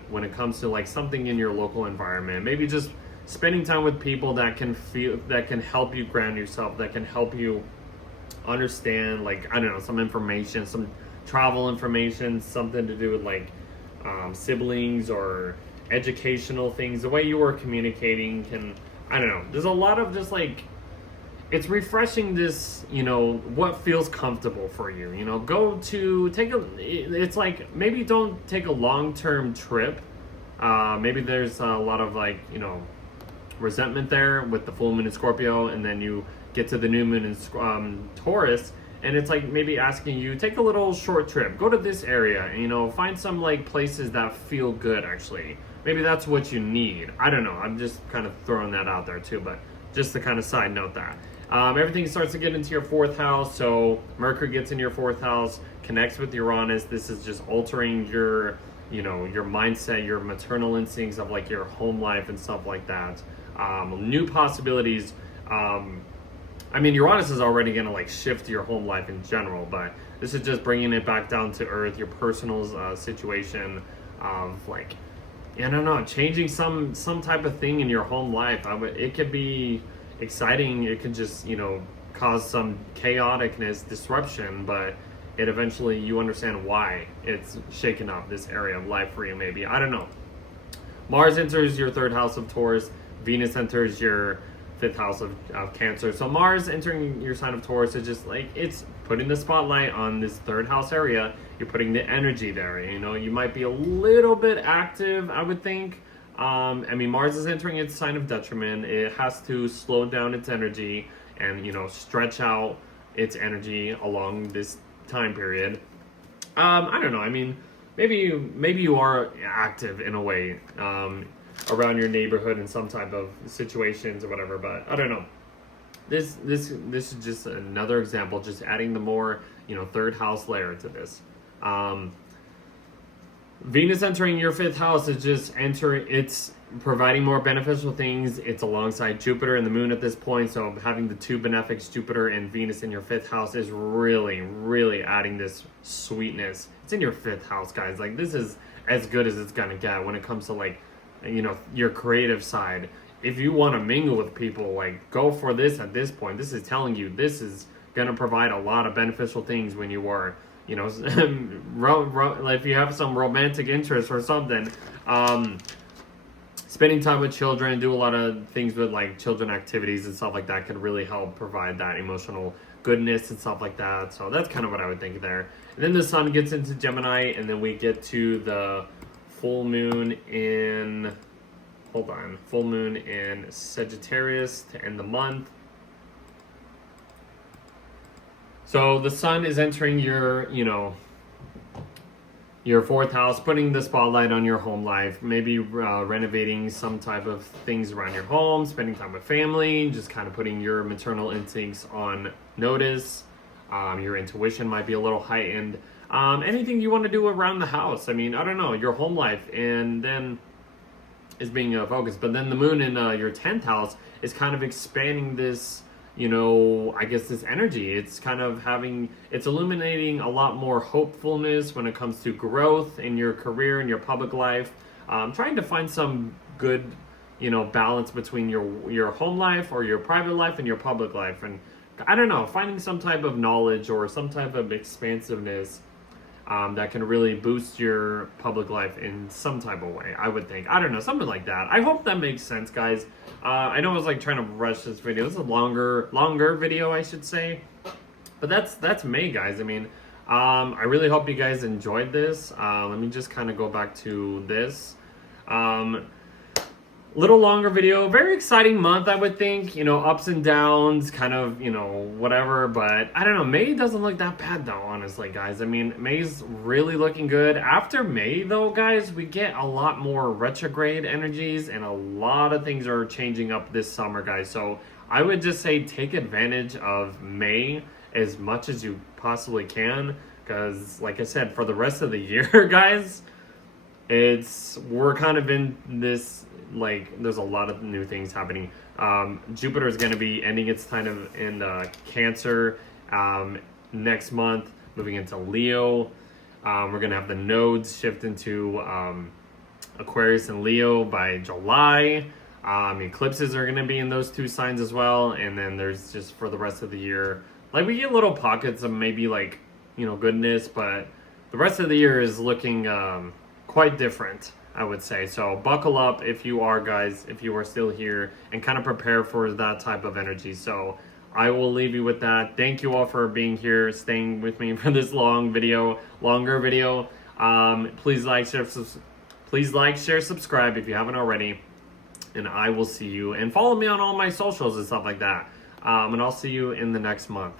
when it comes to like something in your local environment. Maybe just spending time with people that can help you ground yourself, that can help you understand, like, I don't know, some information, some travel information, something to do with like siblings or educational things. The way you are communicating can, I don't know, there's a lot of just like, it's refreshing this, what feels comfortable for you, it's like, maybe don't take a long-term trip. Maybe there's a lot of like, resentment there with the full moon in Scorpio, and then you get to the new moon in Taurus, and it's like maybe asking you, take a little short trip, go to this area, and, find some like places that feel good actually. Maybe that's what you need. I don't know. I'm just kind of throwing that out there too, but just to kind of side note that. Everything starts to get into your 4th house. So Mercury gets in your 4th house, connects with Uranus. This is just altering your, your mindset, your maternal instincts of like your home life and stuff like that. New possibilities. Uranus is already going to like shift your home life in general, but this is just bringing it back down to earth, your personal situation of like, I don't know, changing some type of thing in your home life. It could be exciting. It could just, cause some chaoticness, disruption, but it eventually, you understand why it's shaking up this area of life for you, maybe. I don't know. Mars enters your 3rd house of Taurus. Venus enters your 5th house of Cancer. So Mars entering your sign of Taurus is just like, it's putting the spotlight on this 3rd house area. You're putting the energy there. You might be a little bit active, I would think. Mars is entering its sign of detriment. It has to slow down its energy and, stretch out its energy along this time period. I don't know. Maybe you are active in a way around your neighborhood in some type of situations or whatever, but I don't know. This is just another example, just adding the more 3rd house layer to this. Venus entering your 5th house is just it's providing more beneficial things. It's alongside Jupiter and the moon at this point, so having the 2 benefics, Jupiter and Venus, in your 5th house is really, really adding this sweetness. It's in your 5th house, guys. Like, this is as good as it's gonna get when it comes to like, your creative side. If you want to mingle with people, like, go for this at this point. This is telling you this is gonna provide a lot of beneficial things when you are, if you have some romantic interest or something. spending time with children, do a lot of things with like children activities and stuff like that could really help provide that emotional goodness and stuff like that. So that's kind of what I would think there. And then the sun gets into Gemini, and then we get to the full moon in, full moon in Sagittarius to end the month. So the sun is entering your, your fourth house, putting the spotlight on your home life, maybe renovating some type of things around your home, spending time with family, just kind of putting your maternal instincts on notice. Your intuition might be a little heightened. Anything you want to do around the house. I mean, I don't know, your home life, and then is being focused. But then the moon in your 10th house is kind of expanding this, I guess this energy. It's kind of it's illuminating a lot more hopefulness when it comes to growth in your career and your public life. Trying to find some good, balance between your home life or your private life and your public life. And I don't know, finding some type of knowledge or some type of expansiveness that can really boost your public life in some type of way, I would think. I don't know, something like that. I hope that makes sense, guys. I know I was like trying to rush this video. This is a longer video, I should say. But that's May, guys. I mean, I really hope you guys enjoyed this. Let me just kind of go back to this. Little longer video, very exciting month, I would think, ups and downs, kind of, whatever, but I don't know, May doesn't look that bad though, honestly, guys. I mean, May's really looking good. After May though, guys, we get a lot more retrograde energies, and a lot of things are changing up this summer, guys. So I would just say take advantage of May as much as you possibly can, because like I said, for the rest of the year, guys, we're kind of in this, like, there's a lot of new things happening. Jupiter is going to be ending its time in Cancer next month, moving into Leo. We're going to have the nodes shift into Aquarius and Leo by July. Eclipses are going to be in those two signs as well. And then there's just for the rest of the year, like, we get little pockets of maybe like, goodness, but the rest of the year is looking quite different, I would say. So buckle up if you are, guys, if you are still here, and kind of prepare for that type of energy. So I will leave you with that. Thank you all for being here, staying with me for this longer video. Please like, share, subscribe if you haven't already, and I will see you, and follow me on all my socials and stuff like that. And I'll see you in the next month.